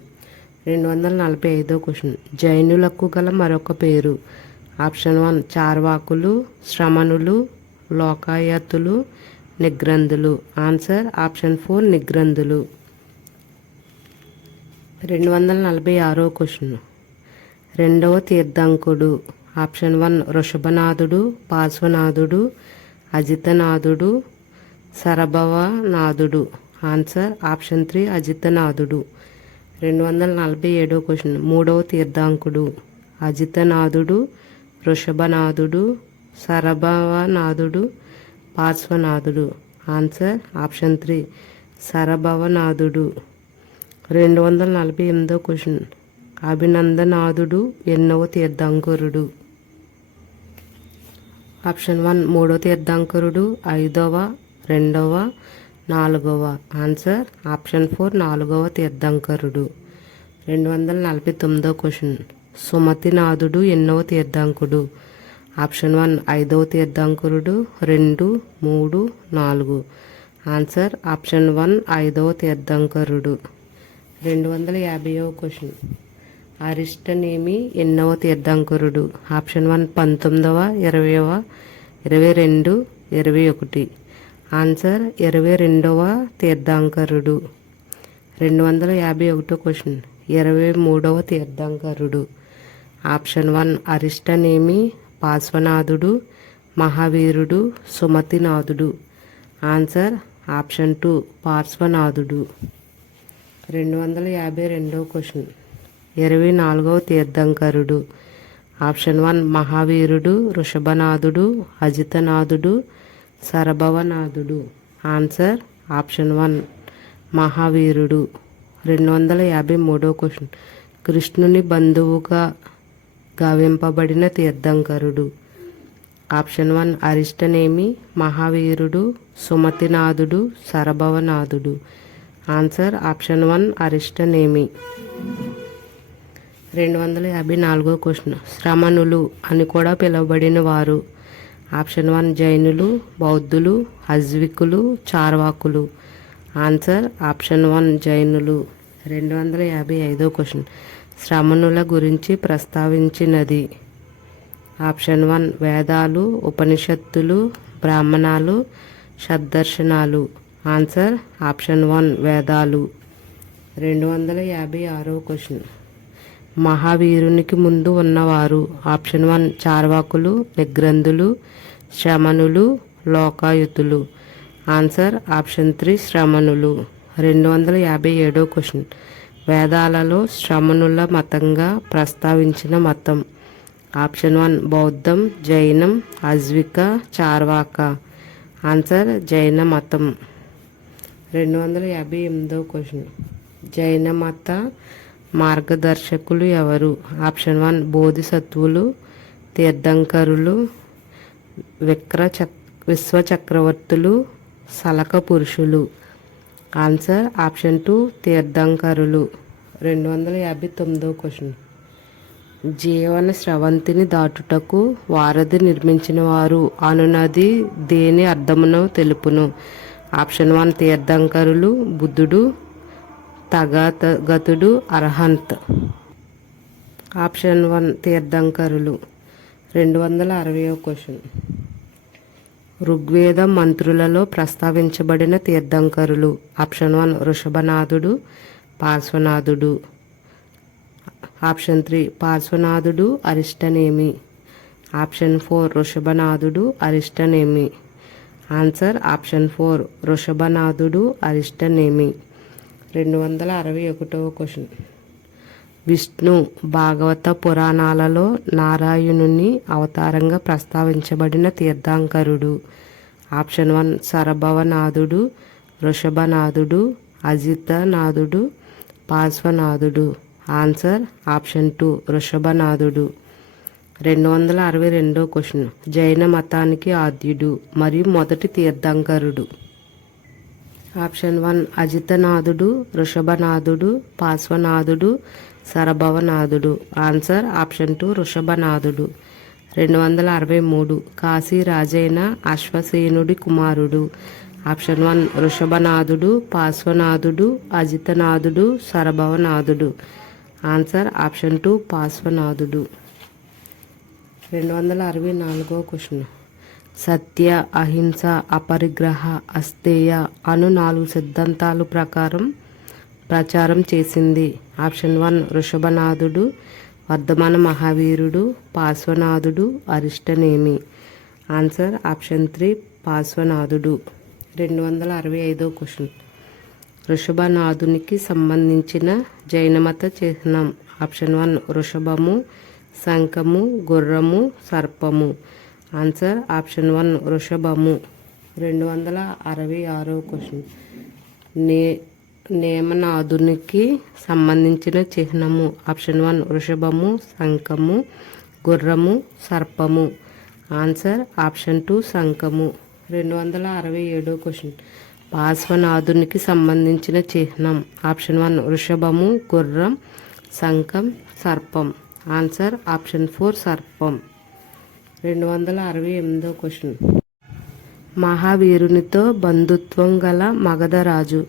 245 క్వశ్చన్. జైనులకు గల మరొక పేరు? ఆప్షన్ 1 చార్వాకులు, శ్రమణులు, లోకాయతులు, నిగ్రంథులు. ఆన్సర్ ఆప్షన్ 4 నిగ్రంథులు. 246 క్వశ్చన్. రెండవ తీర్థంకుడు? ఆప్షన్ 1 వృషభనాథుడు, పార్శ్వనాథుడు, అజితనాథుడు, సరభవనాథుడు. ఆన్సర్ ఆప్షన్ 3 అజితనాథుడు. 247 క్వశ్చన్. మూడవ తీర్థంకుడు. అజితనాథుడు, వృషభనాథుడు, సరభవనాథుడు, పార్శ్వనాథుడు. ఆన్సర్ ఆప్షన్ 3 సరభవనాథుడు. 248 క్వశ్చన్. అభినందనాథుడు ఎన్నవ తీర్థంకరుడు? ఆప్షన్ 1 మూడవ తీర్థంకరుడు, 5వ, 2వ, 4వ. ఆన్సర్ ఆప్షన్ 4 4వ తీర్థంకరుడు. 249 క్వశ్చన్. సుమతినాథుడు ఎన్నవ తీర్థంకుడు? ఆప్షన్ 1 5వ తీర్థంకరుడు, 2, 3, 4. ఆన్సర్ ఆప్షన్ 1 5వ తీర్థంకరుడు. 250వ క్వశ్చన్. అరిష్టనేమి ఎన్నవ తీర్థంకరుడు? ఆప్షన్ 1 19వ, 20వ, 22, 21. ఆన్సర్ 22వ తీర్థంకరుడు. 251 క్వశ్చన్. 23వ తీర్థంకరుడు? ఆప్షన్ 1 అరిష్టనేమి, పార్శ్వనాథుడు, మహావీరుడు, సుమతినాథుడు. ఆన్సర్ ఆప్షన్ 2 పార్శ్వనాథుడు. 252 క్వశ్చన్. 24వ తీర్థంకరుడు? ఆప్షన్ 1 మహావీరుడు, వృషభనాథుడు, అజితనాథుడు, సరభవనాథుడు. ఆన్సర్ ఆప్షన్ 1 మహావీరుడు. 253 క్వశ్చన్. కృష్ణుని బంధువుగా గావింపబడిన తీర్థంకరుడు? ఆప్షన్ 1 అరిష్టనేమి, మహావీరుడు, సుమతినాథుడు, సరభవనాథుడు. Answer option 1 Arishtanemi. 254 క్వశ్చన్. శ్రమణులు అని కూడా పిలువబడిన వారు? ఆప్షన్ 1 జైనులు, బౌద్ధులు, అజ్వికులు, చార్వాకులు. ఆన్సర్ ఆప్షన్ 1 జైనులు. 255 క్వశ్చన్. శ్రమణుల గురించి ప్రస్తావించినది? ఆప్షన్ 1 వేదాలు, ఉపనిషత్తులు, బ్రాహ్మణాలు, షడ్దర్శనాలు. ఆన్సర్ ఆప్షన్ 1 వేదాలు. 256 క్వశ్చన్. మహావీరునికి ముందు ఉన్నవారు? ఆప్షన్ 1 చార్వాకులు, నిగ్రంధులు, శ్రమణులు, లోకాయుతులు. ఆన్సర్ ఆప్షన్ 3 శ్రమణులు. 257 క్వశ్చన్. వేదాలలో శ్రమణుల మతంగా ప్రస్తావించిన మతం? ఆప్షన్ 1 బౌద్ధం, జైనం, అజ్విక, చార్వాక. ఆన్సర్ జైన మతం. 258 క్వశ్చన్. జైన మత మార్గదర్శకులు ఎవరు? ఆప్షన్ 1 బోధిసత్వులు, తీర్థంకరులు, విశ్వచక్రవర్తులు, సలక పురుషులు. Answer option 2 తీర్థంకరులు. 259 క్వశ్చన్. జీవన స్రవంతిని దాటుటకు వారధి నిర్మించిన వారు అనునది దేని అర్థమును తెలుపును? ఆప్షన్ 1 తీర్థంకరులు, బుద్ధుడు, తగాతగతుడు, అర్హంత్. ఆప్షన్ 1 తీర్థంకరులు. 260 క్వశ్చన్. ఋగ్వేద మంత్రులలో ప్రస్తావించబడిన తీర్థంకరులు? ఆప్షన్ 1 వృషభనాథుడు, పార్శ్వనాథుడు. ఆప్షన్ 3 పార్శ్వనాథుడు, అరిష్టనేమి. ఆప్షన్ 4 వృషభనాథుడు, అరిష్టనేమి. ఆన్సర్ ఆప్షన్ 4 వృషభనాథుడు, అరిష్టనేమి. 261 క్వశ్చన్. విష్ణు భాగవత పురాణాలలో నారాయణుని అవతారంగా ప్రస్తావించబడిన తీర్థంకరుడు? ఆప్షన్ 1 సరభవనాథుడు, వృషభనాథుడు, అజితనాథుడు, పార్శ్వనాథుడు. ఆన్సర్ ఆప్షన్ 2 వృషభనాథుడు. 262 క్వశ్చన్. జైన మతానికి ఆద్యుడు మరియు మొదటి తీర్థంకరుడు? ఆప్షన్ 1 అజితనాథుడు, వృషభనాథుడు, పార్శ్వనాథుడు, సరభవనాథుడు. ఆన్సర్ ఆప్షన్ 2 వృషభనాథుడు. 263 కాశీ రాజైన అశ్వసేనుడి కుమారుడు? ఆప్షన్ 1 వృషభనాథుడు, పార్శ్వనాథుడు, అజితనాథుడు, సరభవనాథుడు. ఆన్సర్ ఆప్షన్ 2 పార్శ్వనాథుడు. 264 క్వశ్చన్. సత్య, అహింస, అపరిగ్రహ, అస్తేయ అను 4 సిద్ధాంతాల ప్రచారం చేసింది? ఆప్షన్ 1 వృషభనాథుడు, వర్ధమాన మహావీరుడు, పార్శ్వనాథుడు, అరిష్టనేమి. ఆన్సర్ ఆప్షన్ 3 పార్శ్వనాథుడు. 265 క్వశ్చన్. వృషభనాథునికి సంబంధించిన జైనమత చిహ్నం. ఆప్షన్ 1 వృషభము, శంఖము, గుర్రము, సర్పము. ఆన్సర్ ఆప్షన్ 1 వృషభము. 266వ క్వశ్చన్. నేమనాథునికి సంబంధించిన చిహ్నము. ఆప్షన్ 1 వృషభము, శంఖము, గుర్రము, సర్పము. ఆన్సర్ ఆప్షన్ 2 శంఖము. 267వ క్వశ్చన్. పార్శ్వనాథునికి సంబంధించిన చిహ్నం. ఆప్షన్ 1 వృషభము, గుర్రం, శంఖం, సర్పం. ఆన్సర్ ఆప్షన్ 4 సర్పం. 268వ క్వశ్చన్. మహావీరునితో బంధుత్వం గల మగధరాజు.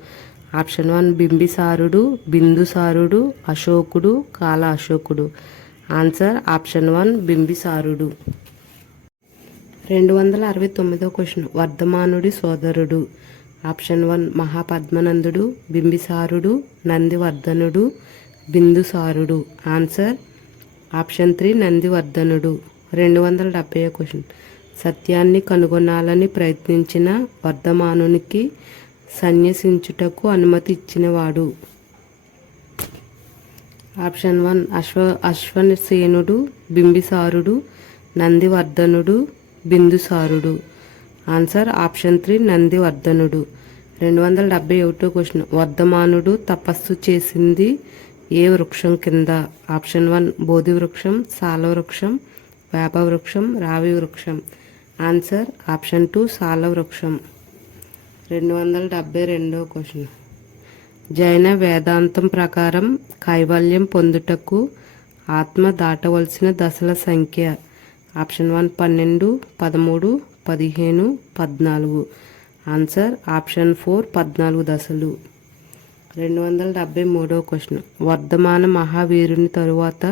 ఆప్షన్ 1 బింబిసారుడు, బిందుసారుడు, అశోకుడు, కాల అశోకుడు. ఆన్సర్ ఆప్షన్ 1 బింబిసారుడు. 269వ క్వశ్చన్. వర్ధమానుడి సోదరుడు. ఆప్షన్ 1 మహాపద్మనందుడు, బింబిసారుడు, నందివర్ధనుడు, బిందుసారుడు. ఆన్సర్ ఆప్షన్ 3 నందివర్ధనుడు. 270వ క్వశ్చన్. సత్యాన్ని కనుగొనాలని ప్రయత్నించిన వర్ధమానునికి సన్యసించుటకు అనుమతి ఇచ్చినవాడు. ఆప్షన్ 1 అశ్వసేనుడు, బింబిసారుడు, నందివర్ధనుడు, బిందుసారుడు. ఆన్సర్ ఆప్షన్ 3 నందివర్ధనుడు. 271వ క్వశ్చన్. వర్ధమానుడు తపస్సు చేసింది ఏ వృక్షం కింద. ఆప్షన్ 1 బోధి వృక్షం, సాల వృక్షం, వేప వృక్షం, రావి వృక్షం. ఆన్సర్ ఆప్షన్ 2 సాల వృక్షం. 272వ క్వశ్చన్. జైన వేదాంతం ప్రకారం కైవల్యం పొందుటకు ఆత్మ దాటవలసిన దశల సంఖ్య. ఆప్షన్ 1 12, 13, 15, 14. ఆన్సర్ ఆప్షన్ 4 14 దశలు. 273వ క్వశ్చన్. వర్ధమాన మహావీరుని తరువాత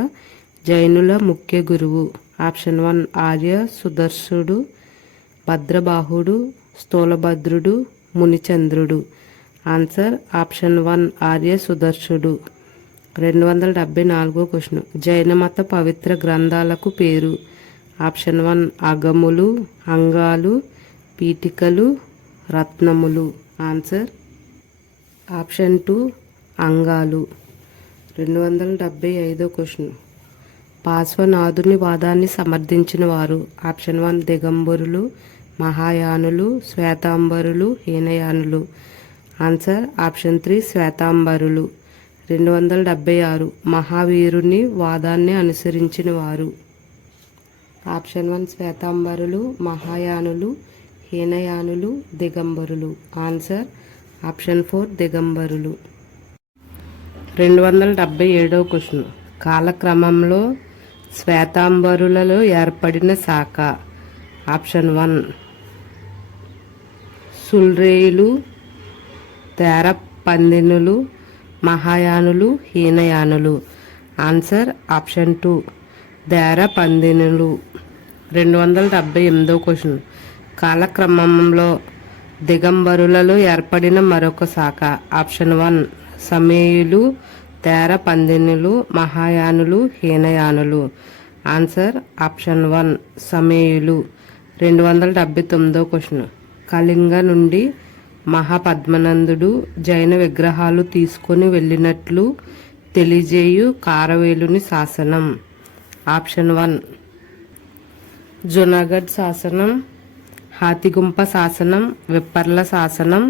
జైనుల ముఖ్య గురువు. ఆప్షన్ 1 ఆర్య సుదర్శుడు, భద్రబాహుడు, స్థూలభద్రుడు, మునిచంద్రుడు. ఆన్సర్ ఆప్షన్ 1 ఆర్య సుదర్శుడు. 274వ క్వశ్చన్. జైనమత పవిత్ర గ్రంథాలకు పేరు. ఆప్షన్ 1 అగములు, అంగాలు, పీఠికలు, రత్నములు. ఆన్సర్ ఆప్షన్ 2 అంగాలు. 275వ క్వశ్చన్. పార్శ్వనాథుని వాదాన్ని సమర్థించిన వారు. ఆప్షన్ 1 దిగంబరులు, మహాయానులు, శ్వేతాంబరులు, హీనయానులు. ఆన్సర్ ఆప్షన్ 3 శ్వేతాంబరులు. 276 మహావీరుని వాదాన్ని అనుసరించిన వారు. ఆప్షన్ 1 శ్వేతాంబరులు, మహాయానులు, హీనయానులు, దిగంబరులు. ఆన్సర్ ఆప్షన్ 4 దిగంబరులు. 277వ క్వశ్చన్. కాలక్రమంలో శ్వేతాంబరులలో ఏర్పడిన శాఖ. ఆప్షన్ 1 సుల్రేయులు, తేర పందినులు, మహాయానులు, హీనయానులు. ఆన్సర్ ఆప్షన్ 2 దేర పందినులు. 278వ క్వశ్చన్. కాలక్రమంలో దిగంబరులలో ఏర్పడిన మరొక శాఖ. ఆప్షన్ 1 సమేయులు, తేర పందినులు, మహాయానులు, హీనయానులు. ఆన్సర్ ఆప్షన్ 1 సమేయులు. 279వ క్వశ్చన్. కళింగ నుండి మహాపద్మనందుడు జైన విగ్రహాలు తీసుకొని వెళ్ళినట్లు తెలియజేయు కారవేలుని శాసనం. ఆప్షన్ 1 జునాగఢ్ శాసనం, హాతిగుంప శాసనం, విప్పర్ల శాసనం,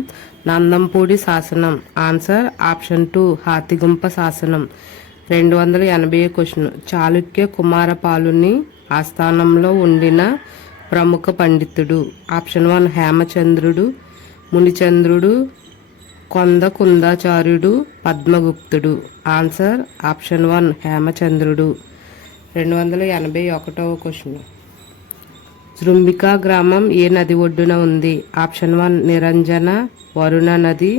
నందంపూడి శాసనం. ఆన్సర్ ఆప్షన్ 2 హాతిగుంప శాసనం. 280 క్వశ్చన్. చాళుక్య కుమారపాలుని ఆస్థానంలో ఉండిన ప్రముఖ పండితుడు. ఆప్షన్ 1 హేమచంద్రుడు, మునిచంద్రుడు, కుందాచార్యుడు, పద్మగుప్తుడు. ఆన్సర్ ఆప్షన్ 1 హేమచంద్రుడు. 281వ క్వశ్చన్. జృంభికా గ్రామం ఏ నది ఒడ్డున ఉంది. ఆప్షన్ 1 నిరంజన, వరుణ నది,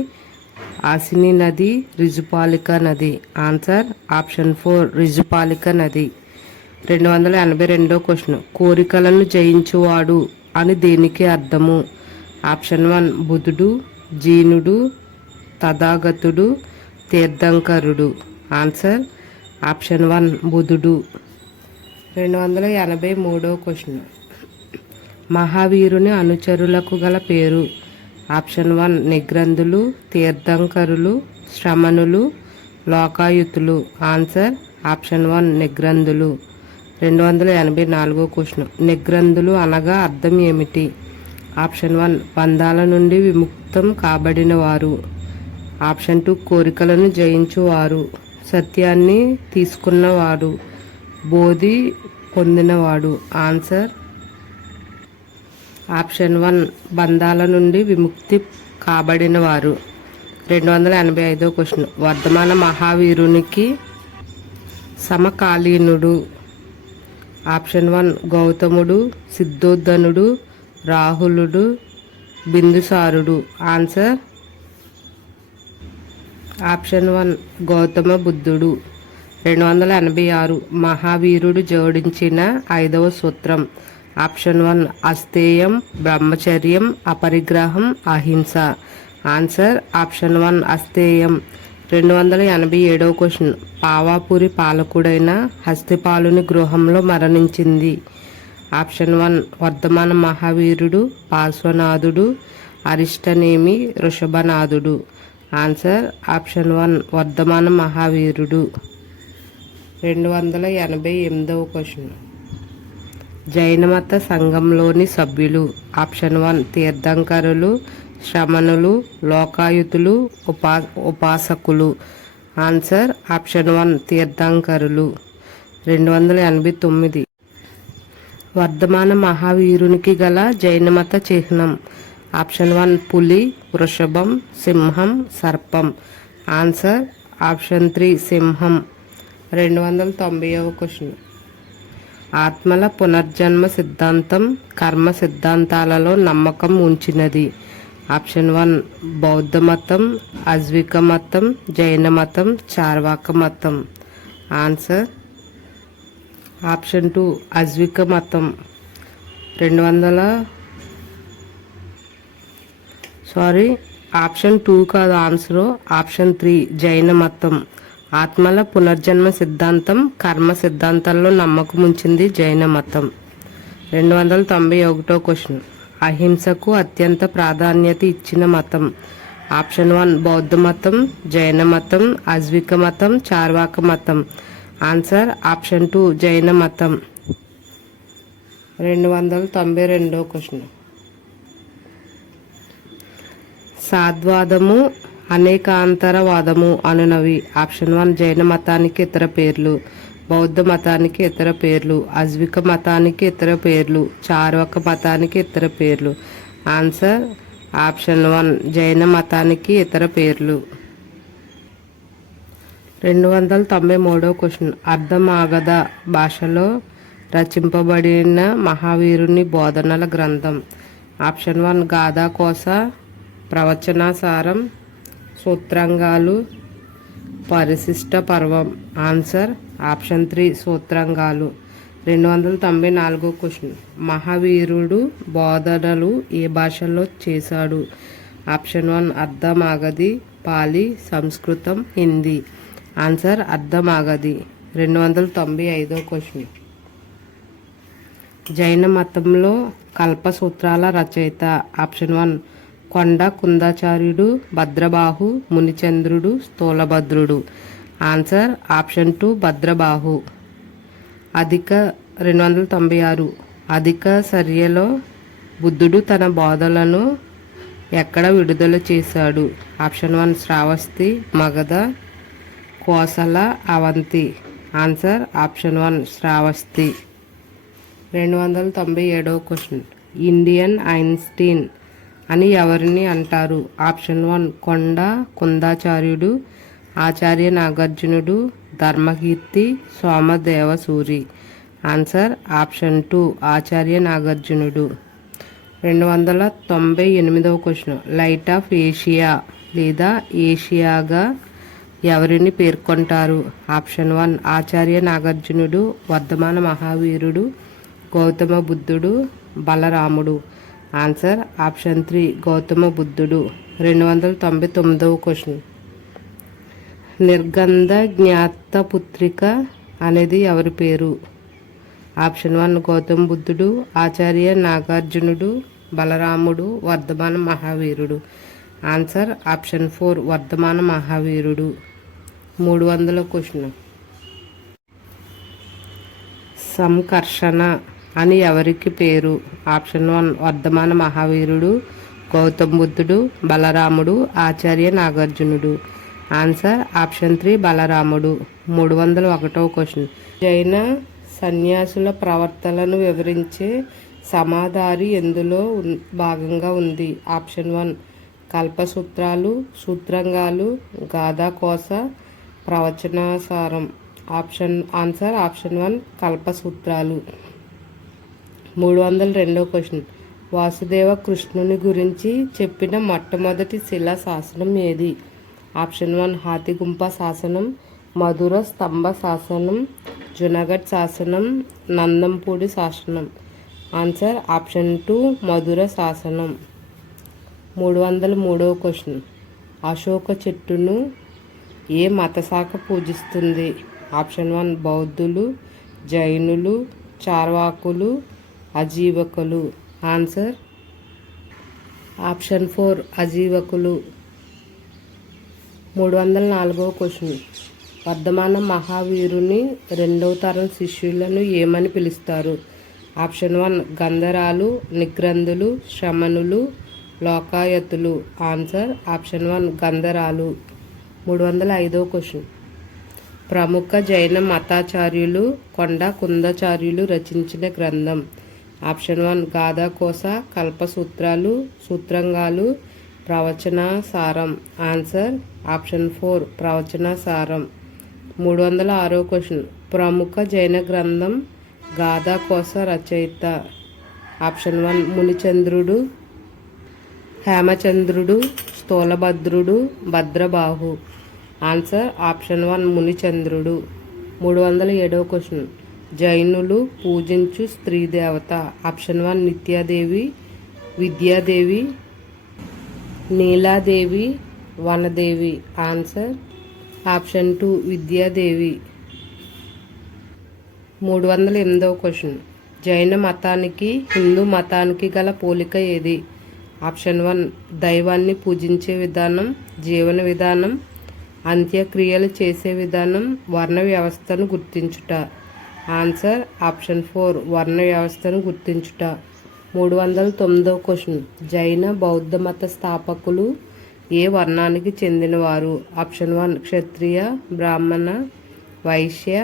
ఆసిని నది, రిజుపాలిక నది. ఆన్సర్ ఆప్షన్ 4 రిజుపాలిక నది. 282వ క్వశ్చన్. కోరికలను జయించువాడు అని దేనికి అర్థము. ఆప్షన్ 1 బుధుడు, జీనుడు, తథాగతుడు, తీర్థంకరుడు. ఆన్సర్ ఆప్షన్ 1 బుధుడు. 283వ క్వశ్చన్. మహావీరుని అనుచరులకు గల పేరు. ఆప్షన్ 1 నిగ్రంధులు, తీర్థంకరులు, శ్రమణులు, లోకాయుతులు. ఆన్సర్ ఆప్షన్ 1 నిగ్రంధులు. 284 క్వశ్చన్. నిగ్రంధులు అనగా అర్థం ఏమిటి? ఆప్షన్ 1 బంధాల నుండి విముక్తం కాబడిన వారు. ఆప్షన్ 2 కోరికలను జయించువారు, సత్యాన్ని తీసుకున్నవాడు, బోధి పొందినవాడు. ఆన్సర్ ఆప్షన్ 1 బంధాల నుండి విముక్తి కాబడిన వారు. 285 క్వశ్చన్. వర్ధమాన మహావీరునికి సమకాలీనుడు. ఆప్షన్ 1 గౌతముడు, సిద్ధోద్ధనుడు, రాహులుడు, బిందుసారుడు. ఆన్సర్ ఆప్షన్ 1 గౌతమ బుద్ధుడు. 286 మహావీరుడు జోడించిన 5వ సూత్రం. ఆప్షన్ 1 అస్తేయం, బ్రహ్మచర్యం, అపరిగ్రహం, అహింస. Answer option 1 అస్తేయం. 287 క్వశ్చన్. పావాపురి పాలకుడైన హస్తిపాలుని గృహంలో మరణించింది. ఆప్షన్ 1 వర్ధమాన మహావీరుడు, పార్శ్వనాథుడు, అరిష్టనేమి, వృషభనాథుడు. ఆన్సర్ ఆప్షన్ 1 వర్ధమాన మహావీరుడు. 288 క్వశ్చన్. జైనమత సంఘంలోని సభ్యులు. ఆప్షన్ 1 తీర్థంకరులు, శ్రమణులు, లోకాయుతులు, ఉపాసకులు. Answer option 1 తీర్థంకరులు. 289 వర్ధమాన మహావీరునికి గల జైనమత చిహ్నం. ఆప్షన్ 1 పులి, వృషభం, సింహం, సర్పం. ఆన్సర్ ఆప్షన్ 3 సింహం. 290 క్వశ్చన్. ఆత్మల పునర్జన్మ సిద్ధాంతం కర్మ సిద్ధాంతాలలో నమ్మకం ఉంచినది. ఆప్షన్ 1 బౌద్ధ మతం, అజ్విక మతం, జైన మతం, చార్వాక మతం. ఆన్సర్ ఆప్షన్ 2 అజ్విక మతం. 200 ఆప్షన్ 2 కాదు ఆన్సర్. ఆప్షన్ 3 జైన మతం. ఆత్మల పునర్జన్మ సిద్ధాంతం కర్మ సిద్ధాంతాల్లో నమ్మకం ఉంచింది జైన మతం. 291 క్వశ్చన్. అహింసకు అత్యంత ప్రాధాన్యత ఇచ్చిన మతం. ఆప్షన్ 1 బౌద్ధ మతం, జైన మతం, అజ్విక మతం, చార్వాక మతం. ఆన్సర్ ఆప్షన్ 2 జైన మతం. 292 క్వశ్చన్. సాద్వాదము, అనేకాంతరవాదము అనునవి. ఆప్షన్ 1 జైన మతానికి ఇతర పేర్లు, బౌద్ధ మతానికి ఇతర పేర్లు, అజ్విక మతానికి ఇతర పేర్లు, చార్వాక మతానికి ఇతర పేర్లు. ఆన్సర్ ఆప్షన్ 1 జైన మతానికి ఇతర పేర్లు. 293 క్వశ్చన్. అర్ధమాగధ భాషలో రచింపబడిన మహావీరుని బోధనల గ్రంథం. ఆప్షన్ 1 గాథాకోశ, ప్రవచనాసారం, సూత్రాంగాలు, పరిశిష్ట పర్వం. Answer option 3 సూత్రాంగాలు. 294 క్వశ్చన్. మహావీరుడు బోధనలు ఏ భాషలో చేశాడు? ఆప్షన్ 1 అర్ధమాగధి, పాలి, సంస్కృతం, హిందీ. ఆన్సర్ అర్ధమాగధి. 295 క్వశ్చన్. జైన మతంలో కల్పసూత్రాల రచయిత. Option 1 Konda కుందాచార్యుడు, Bhadrabahu, మునిచంద్రుడు, స్థూలభద్రుడు. Answer option 2 Bhadrabahu. 296 అధిక చర్యలో బుద్ధుడు తన బోధలను ఎక్కడ విడుదల చేశాడు? Option 1 Shravasti, Magadha, Kosala, Avanti. Answer option 1 Shravasti. 297 question. Indian Einstein అని ఎవరిని అంటారు? ఆప్షన్ 1 కొండ కుందాచార్యుడు, ఆచార్య నాగార్జునుడు, ధర్మకీర్తి, సోమదేవసూరి. ఆన్సర్ ఆప్షన్ 2 ఆచార్య నాగార్జునుడు. 298 క్వశ్చన్. లైట్ ఆఫ్ ఏషియా లేదా ఏషియాగా ఎవరిని పేర్కొంటారు? ఆప్షన్ 1 ఆచార్య నాగార్జునుడు, వర్ధమాన మహావీరుడు, గౌతమ బుద్ధుడు, బలరాముడు. ఆన్సర్ ఆప్షన్ 3 గౌతమ బుద్ధుడు. 299 క్వశ్చన్. నిర్గంధ జ్ఞాతపుత్రిక అనేది ఎవరి పేరు? ఆప్షన్ 1 గౌతమ బుద్ధుడు, ఆచార్య నాగార్జునుడు, బలరాముడు వర్ధమాన మహావీరుడు. ఆన్సర్ ఆప్షన్ 4 వర్ధమాన మహావీరుడు. 300 క్వశ్చన్. సంకర్షణ అని ఎవరికి పేరు? ఆప్షన్ 1 వర్ధమాన మహావీరుడు, గౌతమ బుద్ధుడు, బలరాముడు, ఆచార్య నాగార్జునుడు. ఆన్సర్ ఆప్షన్ 3 బలరాముడు. 301 క్వశ్చన్. జైన సన్యాసుల ప్రవర్తనను వివరించే సమాధారి ఎందులో భాగంగా ఉంది? ఆప్షన్ 1 కల్పసూత్రాలు, సూత్రంగాలు, గాథాకోశ, ప్రవచనాసారం. ఆన్సర్ ఆప్షన్ 1 కల్పసూత్రాలు. 302 క్వశ్చన్. వాసుదేవ కృష్ణుని గురించి చెప్పిన మొట్టమొదటి శిలా శాసనం ఏది? ఆప్షన్ 1 హాతిగుంప శాసనం, మధుర స్తంభ శాసనం, జునగఢ్ శాసనం, నందంపూడి శాసనం. ఆన్సర్ ఆప్షన్ 2 మధుర శాసనం. 303 క్వశ్చన్. అశోక చెట్టును ఏ మతశాఖ పూజిస్తుంది? ఆప్షన్ 1 బౌద్ధులు, జైనులు, చార్వాకులు, అజీవకులు. ఆన్సర్ ఆప్షన్ 4 అజీవకులు. 304 క్వశ్చన్. వర్ధమాన మహావీరుని రెండవ తరం శిష్యులను ఏమని పిలుస్తారు? ఆప్షన్ 1 గంధరాలు, నిగ్రంధులు, శ్రమణులు, లోకాయతులు. ఆన్సర్ ఆప్షన్ 1 గంధరాలు. 305 క్వశ్చన్. ప్రముఖ జైన మతాచార్యులు కొండ కుందాచార్యులు రచించిన గ్రంథం? ఆప్షన్ 1 గాథాకోశ, కల్పసూత్రాలు, సూత్రంగాలు, Pravachanasara. Answer option 4 Pravachanasara. 306 question. ప్రముఖ జైన గ్రంథం గాథాకోశ రచయిత? ఆప్షన్ 1 మునిచంద్రుడు, హేమచంద్రుడు, స్థూలభద్రుడు, భద్రబాహు. ఆన్సర్ ఆప్షన్ 1 మునిచంద్రుడు. 307 క్వశ్చన్. జైనులు పూజించు స్త్రీ దేవత? Option 1 Nityadevi, Vidyadevi, Niladevi, Vanadevi. Answer option 2 Vidyadevi. 308 question. జైన మతానికి హిందూ మతానికి గల పోలిక ఏది? ఆప్షన్ 1 దైవాన్ని పూజించే విధానం, జీవన విధానం, అంత్యక్రియలు చేసే విధానం, వర్ణ వ్యవస్థను గుర్తించుట. ఆన్సర్ ఆప్షన్ 4 వర్ణ వ్యవస్థను గుర్తించుట. 309 క్వశ్చన్. జైన బౌద్ధ మత స్థాపకులు ఏ వర్ణానికి చెందినవారు? ఆప్షన్ 1 క్షత్రియ, బ్రాహ్మణ, వైశ్య,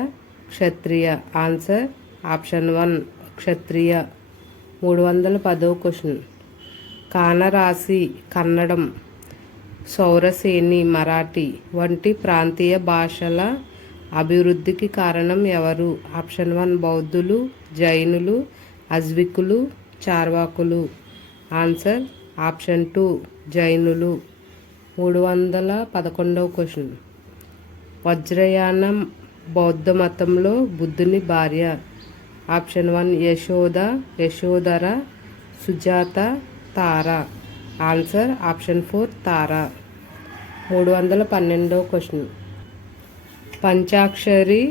క్షత్రియ. ఆన్సర్ ఆప్షన్ 1 క్షత్రియ. 310 క్వశ్చన్. కానరాసి కన్నడం, సౌరసేని మరాఠీ వంటి ప్రాంతీయ భాషల అభివృద్ధికి కారణం ఎవరు? ఆప్షన్ 1 బౌద్ధులు, జైనులు, అజ్వికులు, చార్వాకులు. ఆన్సర్ ఆప్షన్ 2 జైనులు. 311 క్వశ్చన్. వజ్రయాన బౌద్ధ మతంలో బుద్ధుని భార్య? Option 1 Yashoda, Yashodhara, Sujata, Tara. Answer option 4 Tara. 312 question. పంచాక్షరి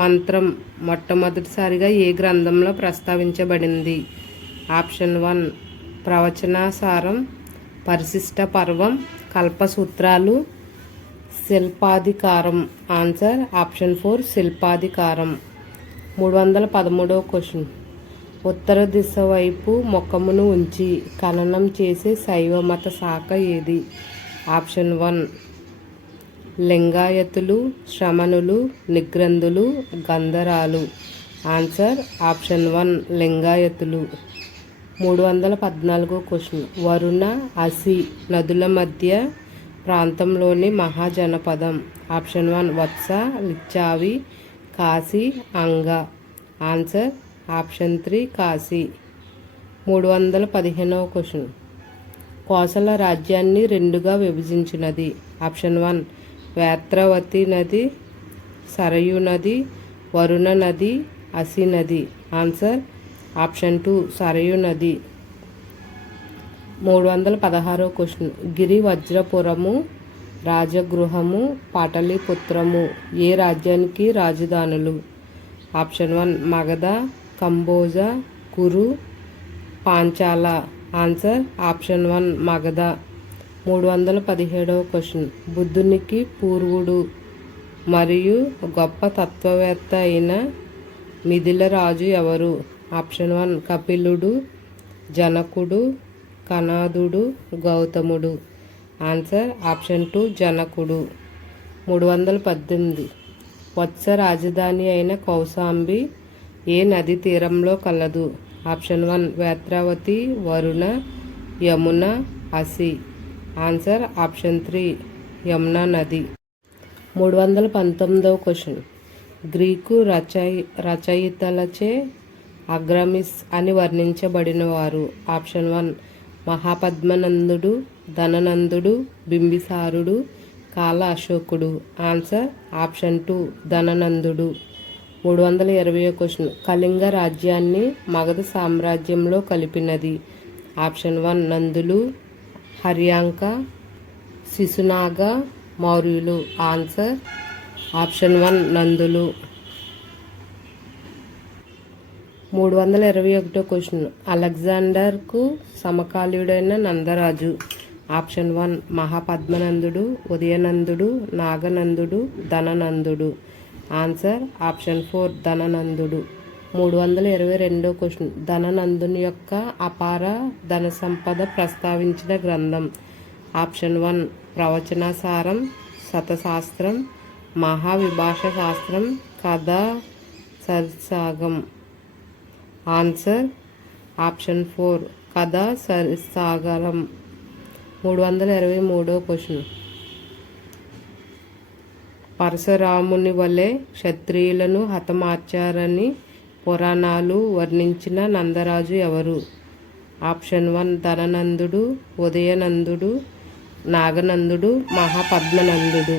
మంత్రం మొట్టమొదటిసారిగా ఏ గ్రంథంలో ప్రస్తావించబడింది? ఆప్షన్ 1 ప్రవచనాసారం, పరిశిష్ట పర్వం, కల్పసూత్రాలు, Silappadikaram. Answer option 4 Silappadikaram. 313 question. ఉత్తర దిశ వైపు ముఖమును ఉంచి ఖననం చేసే శైవ మత శాఖ ఏది? ఆప్షన్ 1 లింగాయతులు, శ్రమణులు, నిగ్రంధులు, గంధరాలు. ఆన్సర్ ఆప్షన్ 1 లింగాయతులు. 314 క్వశ్చన్. వరుణ, అసి నదుల మధ్య ప్రాంతంలోని మహాజనపదం? ఆప్షన్ 1 వత్స, లిచ్చావి, కాశీ, అంగ. Answer option 3 Kashi. 315 question. Kosala రాజ్యాన్ని రెండుగా విభజించినది? ఆప్షన్ 1 వేత్రవతి నది, సరయు నది, వరుణ నది, అసి నది. ఆన్సర్ ఆప్షన్ 2 సరయు నది. 316 క్వశ్చన్. గిరి వజ్రపురము, రాజగృహము, పాటలీపుత్రము ఏ రాజ్యానికి రాజధానులు? Option 1 Magadha, Kamboja, Kuru, Panchala. Answer option 1 Magadha. 317వ క్వశ్చన్. బుద్ధునికి పూర్వుడు మరియు గొప్ప తత్వవేత్త అయిన మిథిల రాజు ఎవరు? ఆప్షన్ 1 కపిలుడు, జనకుడు, కనాదుడు, గౌతముడు. ఆన్సర్ ఆప్షన్ 2 జనకుడు. 318. వత్స రాజధాని అయిన కౌశాంబి ఏ నది తీరంలో కలదు? ఆప్షన్ 1 వేత్రావతి, వరుణ, యమున, అసి. ఆన్సర్ ఆప్షన్ 3 యమునా నది. 319వ క్వశ్చన్. గ్రీకు రచయితలచే అగ్రమిస్ అని వర్ణించబడిన వారు? ఆప్షన్ 1 మహాపద్మనందుడు, ధననందుడు, బింబిసారుడు, కాల అశోకుడు. ఆన్సర్ ఆప్షన్ 2 ధననందుడు. 320వ క్వశ్చన్. కళింగ రాజ్యాన్ని మగధ సామ్రాజ్యంలో కలిపినది? ఆప్షన్ 1 నందులు, హర్యాంక, శిశునాగ, మౌర్యులు. ఆన్సర్ ఆప్షన్ 1 నందులు. 321వ క్వశ్చన్. అలెగ్జాండర్కు సమకాలీనుడైన నందరాజు? ఆప్షన్ 1 మహాపద్మనందుడు, ఉదయనందుడు, నాగనందుడు, ధననందుడు. ఆన్సర్ ఆప్షన్ 4 ధననందుడు. 322వ క్వశ్చన్. ధననందుని యొక్క అపార ధన సంపద ప్రస్తావించిన గ్రంథం? ఆప్షన్ 1 ప్రవచనసారం, శతశాస్త్రం, మహావిభాష శాస్త్రం, కథా సరిసాగం. ఆన్సర్ ఆప్షన్ 4 కథా సరిసాగరం. 323వ క్వశ్చన్. పరశురాముని వలె క్షత్రియులను హతమార్చారని పురాణాలు వర్ణించిన నందరాజు ఎవరు? ఆప్షన్ 1 ధననందుడు, ఉదయనందుడు, నాగనందుడు, మహాపద్మనందుడు.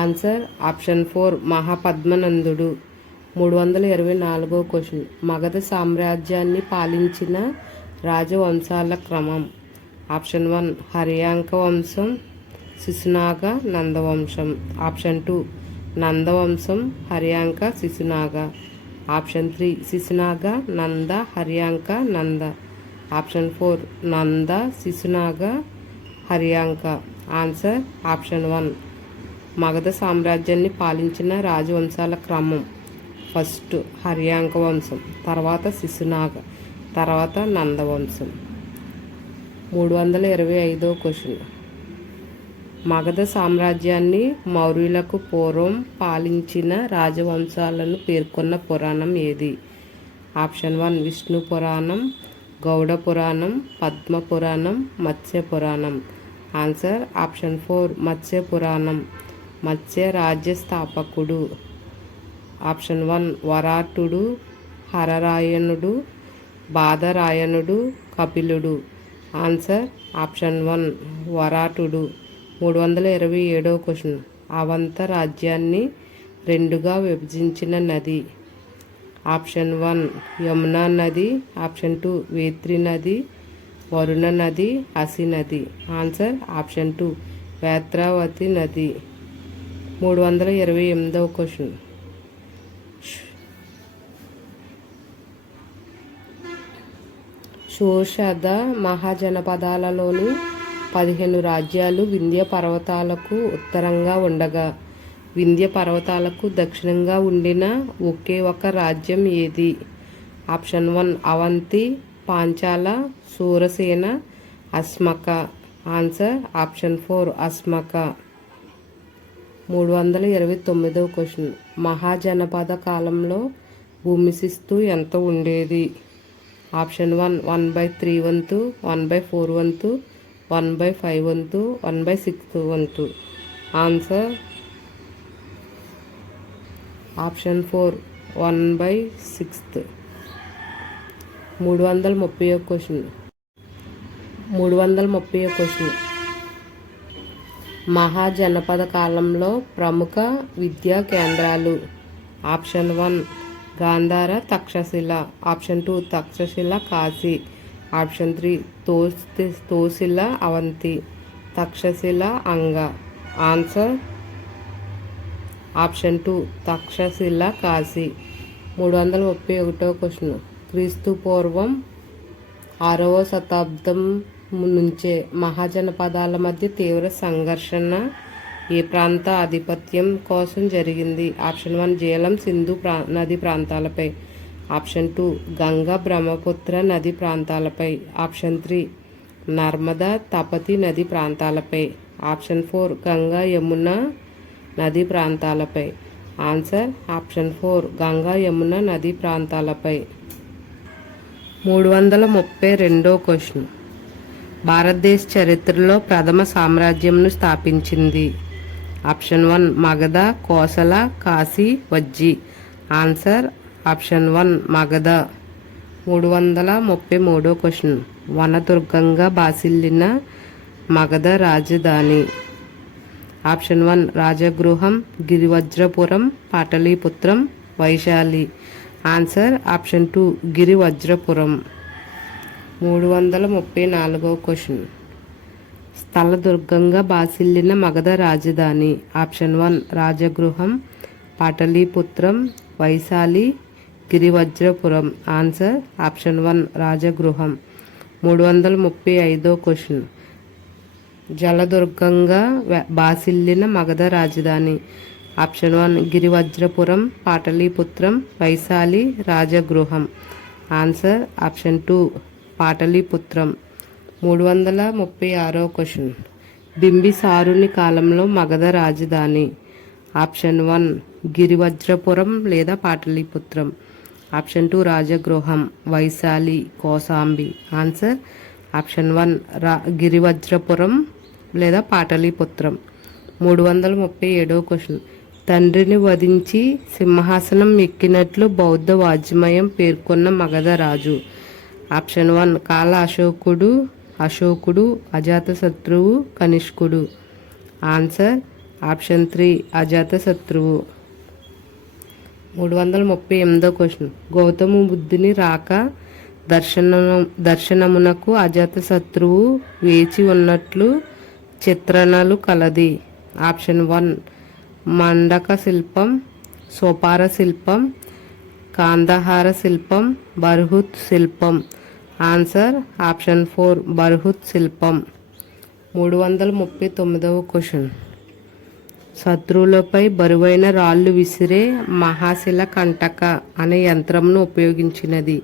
ఆన్సర్ ఆప్షన్ 4 మహాపద్మనందుడు. 324వ క్వశ్చన్. మగధ సామ్రాజ్యాన్ని పాలించిన రాజవంశాల క్రమం? ఆప్షన్ 1 హర్యాంక వంశం, శిశునాగ, నందవంశం. ఆప్షన్ 2 నందవంశం, Haryanka, Shishunaga. Option 3 Shishunaga, Nanda, Haryanka, Nanda. Option 4 Nanda, Shishunaga, Haryanka. Answer option 1 Magadha సామ్రాజ్యాన్ని పాలించిన రాజవంశాల క్రమం: ఫస్ట్ హర్యాంక వంశం, తర్వాత శిశునాగ, తర్వాత నందవంశం. 325వ క్వశ్చన్. మగధ సామ్రాజ్యాన్ని మౌర్యులకు పూర్వం పాలించిన రాజవంశాలను పేర్కొన్న పురాణం ఏది? ఆప్షన్ 1 విష్ణు పురాణం, గౌడ పురాణం, పద్మ పురాణం, మత్స్య పురాణం. ఆన్సర్ ఆప్షన్ 4 మత్స్య పురాణం. మత్స్య రాజ్య స్థాపకుడు? ఆప్షన్ 1 వరాటుడు, హరరాయణుడు, బాదరాయణుడు, కపిలుడు. ఆన్సర్ ఆప్షన్ 1 వరాటుడు. 327వ క్వశ్చన్. అవంత రాజ్యాన్ని రెండుగా విభజించిన నది? ఆప్షన్ 1 యమునా నది, ఆప్షన్ 2 వేత్రి నది, వరుణ నది, అసి నది. ఆన్సర్ ఆప్షన్ 2 వేత్రావతి నది. 328వ క్వశ్చన్. శోషద మహాజనపదాలలోని 15 రాజ్యాలు వింధ్య పర్వతాలకు ఉత్తరంగా ఉండగా వింధ్య పర్వతాలకు దక్షిణంగా ఉండిన ఒకే ఒక రాజ్యం ఏది? Option 1 Avanti, Panchala, Shurasena, Asmaka. Answer option 4 Asmaka. 329వ క్వశ్చన్. మహాజనపద కాలంలో భూమి శిస్తు ఎంత ఉండేది? ఆప్షన్ 1 1/3 వంతు, 1/4 వంతు, 1/5 వంతు, 1/6 వంతు. Answer option 4 1/6. 330వ క్వశ్చన్. మహాజనపద కాలంలో ప్రముఖ విద్యా కేంద్రాలు? Option 1 Gandhara, Taxila. Option 2 Taxila, Kashi. Option 3 Tosali, Avanti. Taxila, Anga. Answer option 2 Taxila, Kashi. 331వ క్వశ్చన్. క్రీస్తు పూర్వం 6వ శతాబ్దం నుంచే మహాజనపదాల మధ్య తీవ్ర సంఘర్షణ ఏ ప్రాంత ఆధిపత్యం కోసం జరిగింది? ఆప్షన్ 1 జీలం సింధు నది ప్రాంతాలపై, ఆప్షన్ 2 గంగా బ్రహ్మపుత్ర నది ప్రాంతాలపై, ఆప్షన్ 3 నర్మదా తపతి నది ప్రాంతాలపై, ఆప్షన్ 4 గంగా యమున నది ప్రాంతాలపై. ఆన్సర్ ఆప్షన్ 4 గంగా యమున నది ప్రాంతాలపై. 332వ క్వశ్చన్. భారతదేశ చరిత్రలో ప్రథమ సామ్రాజ్యంను స్థాపించింది? Option 1 Magadha, Kosala, Kashi, Vajji. Answer option 1 Magadha. 333వ క్వశ్చన్. వనదుర్గంగా బాసిల్లిన మగధ రాజధాని? Option 1 Rajagriha, Girivrajapura, Pataliputra, Vaishali. Answer option 2 Girivrajapura. 334వ క్వశ్చన్. స్థలదుర్గంగా బాసిల్లిన మగధ రాజధాని? Option 1 Rajagriha, Pataliputra, Vaishali, Girivrajapura. Answer option 1 Rajagriha. 335వ క్వశ్చన్. జలదుర్గంగా బాసిల్లిన మగధ రాజధాని? Option 1 Girivrajapura, Pataliputra, Vaishali, Rajagriha. Answer option 2 Pataliputra. 336వ question. బింబిసారుని కాలంలో మగధ రాజధాని? ఆప్షన్ 1 గిరివజ్రపురం లేదా పాటలీపుత్రం, option 2 రాజగృహం, Vaishali, కోసాంబి. Answer option 1 Girivajrapuram లేదా పాటలీపుత్రం. 337వ క్వశ్చన్. తండ్రిని వధించి సింహాసనం ఎక్కినట్లు బౌద్ధ వాజ్మయం పేర్కొన్న మగధ రాజు? ఆప్షన్ 1 కాల అశోకుడు, అజాతశత్రువు, కనిష్కుడు. ఆన్సర్ ఆప్షన్ 3 అజాతశత్రువు. 338వ క్వశ్చన్. గౌతమ బుద్ధుని రాక దర్శనమునకు అజాతశత్రువు వేచి ఉన్నట్లు చిత్రణలు కలది? ఆప్షన్ 1 మండక శిల్పం, సోపార శిల్పం, కాందహార శిల్పం, బర్హుత్ శిల్పం. ఆన్సర్ ఆప్షన్ 4 బర్హుత్ శిల్పం. 339వ క్వశ్చన్. శత్రువులపై బరువైన రాళ్లు విసిరే మహాశిల కంటక అనే యంత్రంను ఉపయోగించినది?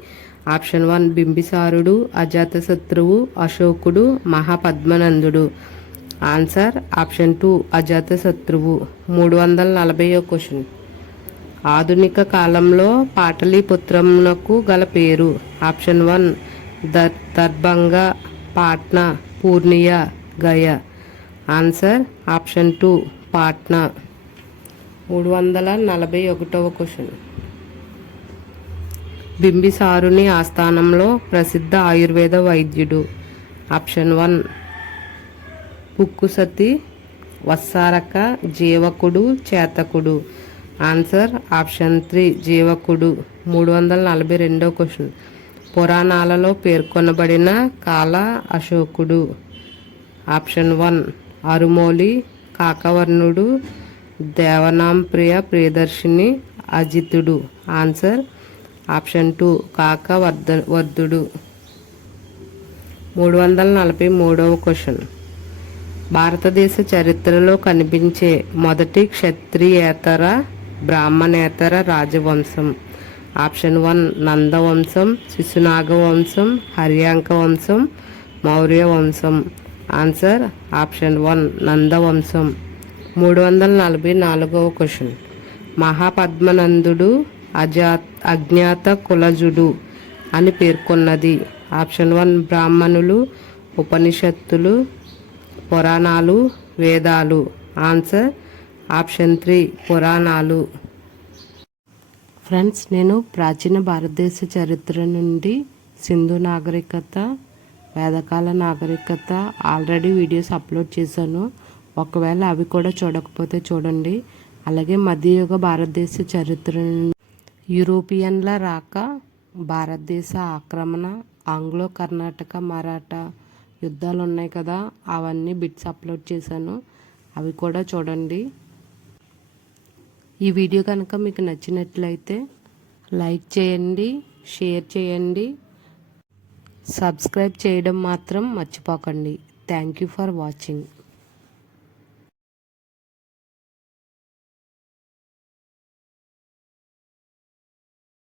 ఆప్షన్ 1 బింబిసారుడు, అజాతశత్రువు, అశోకుడు, మహాపద్మనందుడు. ఆన్సర్ ఆప్షన్ 2 అజాతశత్రువు. 340వ క్వశ్చన్. ఆధునిక కాలంలో పాటలీపుత్రమునకు గల పేరు? Option 1 Darbhanga, Patna, Purnia, Gaya. Answer option 2 Patna. 341వ క్వశ్చన్. బింబిసారుని ఆస్థానంలో ప్రసిద్ధ ఆయుర్వేద వైద్యుడు? ఆప్షన్ 1 పుక్కుసతి, వత్సారక, జీవకుడు, చేతకుడు. ఆన్సర్ ఆప్షన్ 3 జీవకుడు. 342వ క్వశ్చన్. పురాణాలలో పేర్కొనబడిన కాల అశోకుడు? ఆప్షన్ 1 అరుమోలి, కాకవర్ణుడు, దేవనాంప్రియ ప్రియదర్శిని, అజితుడు. ఆన్సర్ ఆప్షన్ 2 కాకవర్ధుడు. 343వ క్వశ్చన్. భారతదేశ చరిత్రలో కనిపించే మొదటి క్షత్రియేతర బ్రాహ్మణేతర రాజవంశం? ఆప్షన్ 1 నందవంశం, శిశునాగ వంశం, హర్యాంక వంశం, మౌర్య వంశం. Answer option 1 నందవంశం. 344వ క్వశ్చన్. మహాపద్మనందుడు అజ్ఞాత కులజుడు అని పేర్కొన్నది? ఆప్షన్ 1 బ్రాహ్మణులు, ఉపనిషత్తులు, పురాణాలు, వేదాలు. ఆన్సర్ ఆప్షన్ 3 పురాణాలు. ఫ్రెండ్స్, నేను ప్రాచీన భారతదేశ చరిత్ర నుండి సింధు నాగరికత, వేదకాల నాగరికత ఆల్రెడీ వీడియోస్ అప్లోడ్ చేశాను. ఒకవేళ అవి కూడా చూడకపోతే చూడండి. అలాగే మధ్యయుగ భారతదేశ చరిత్ర నుండి యూరోపియన్ల రాక, భారతదేశ ఆక్రమణ, ఆంగ్లో కర్ణాటక మరాఠా యుద్ధాలు ఉన్నాయి కదా, అవన్నీ బిట్స్ అప్లోడ్ చేశాను. అవి కూడా చూడండి. ఈ వీడియో కనుక మీకు నచ్చినట్లయితే లైక్ చేయండి, షేర్ చేయండి, సబ్స్క్రైబ్ చేయడం మాత్రం మర్చిపోకండి. Thank you for watching.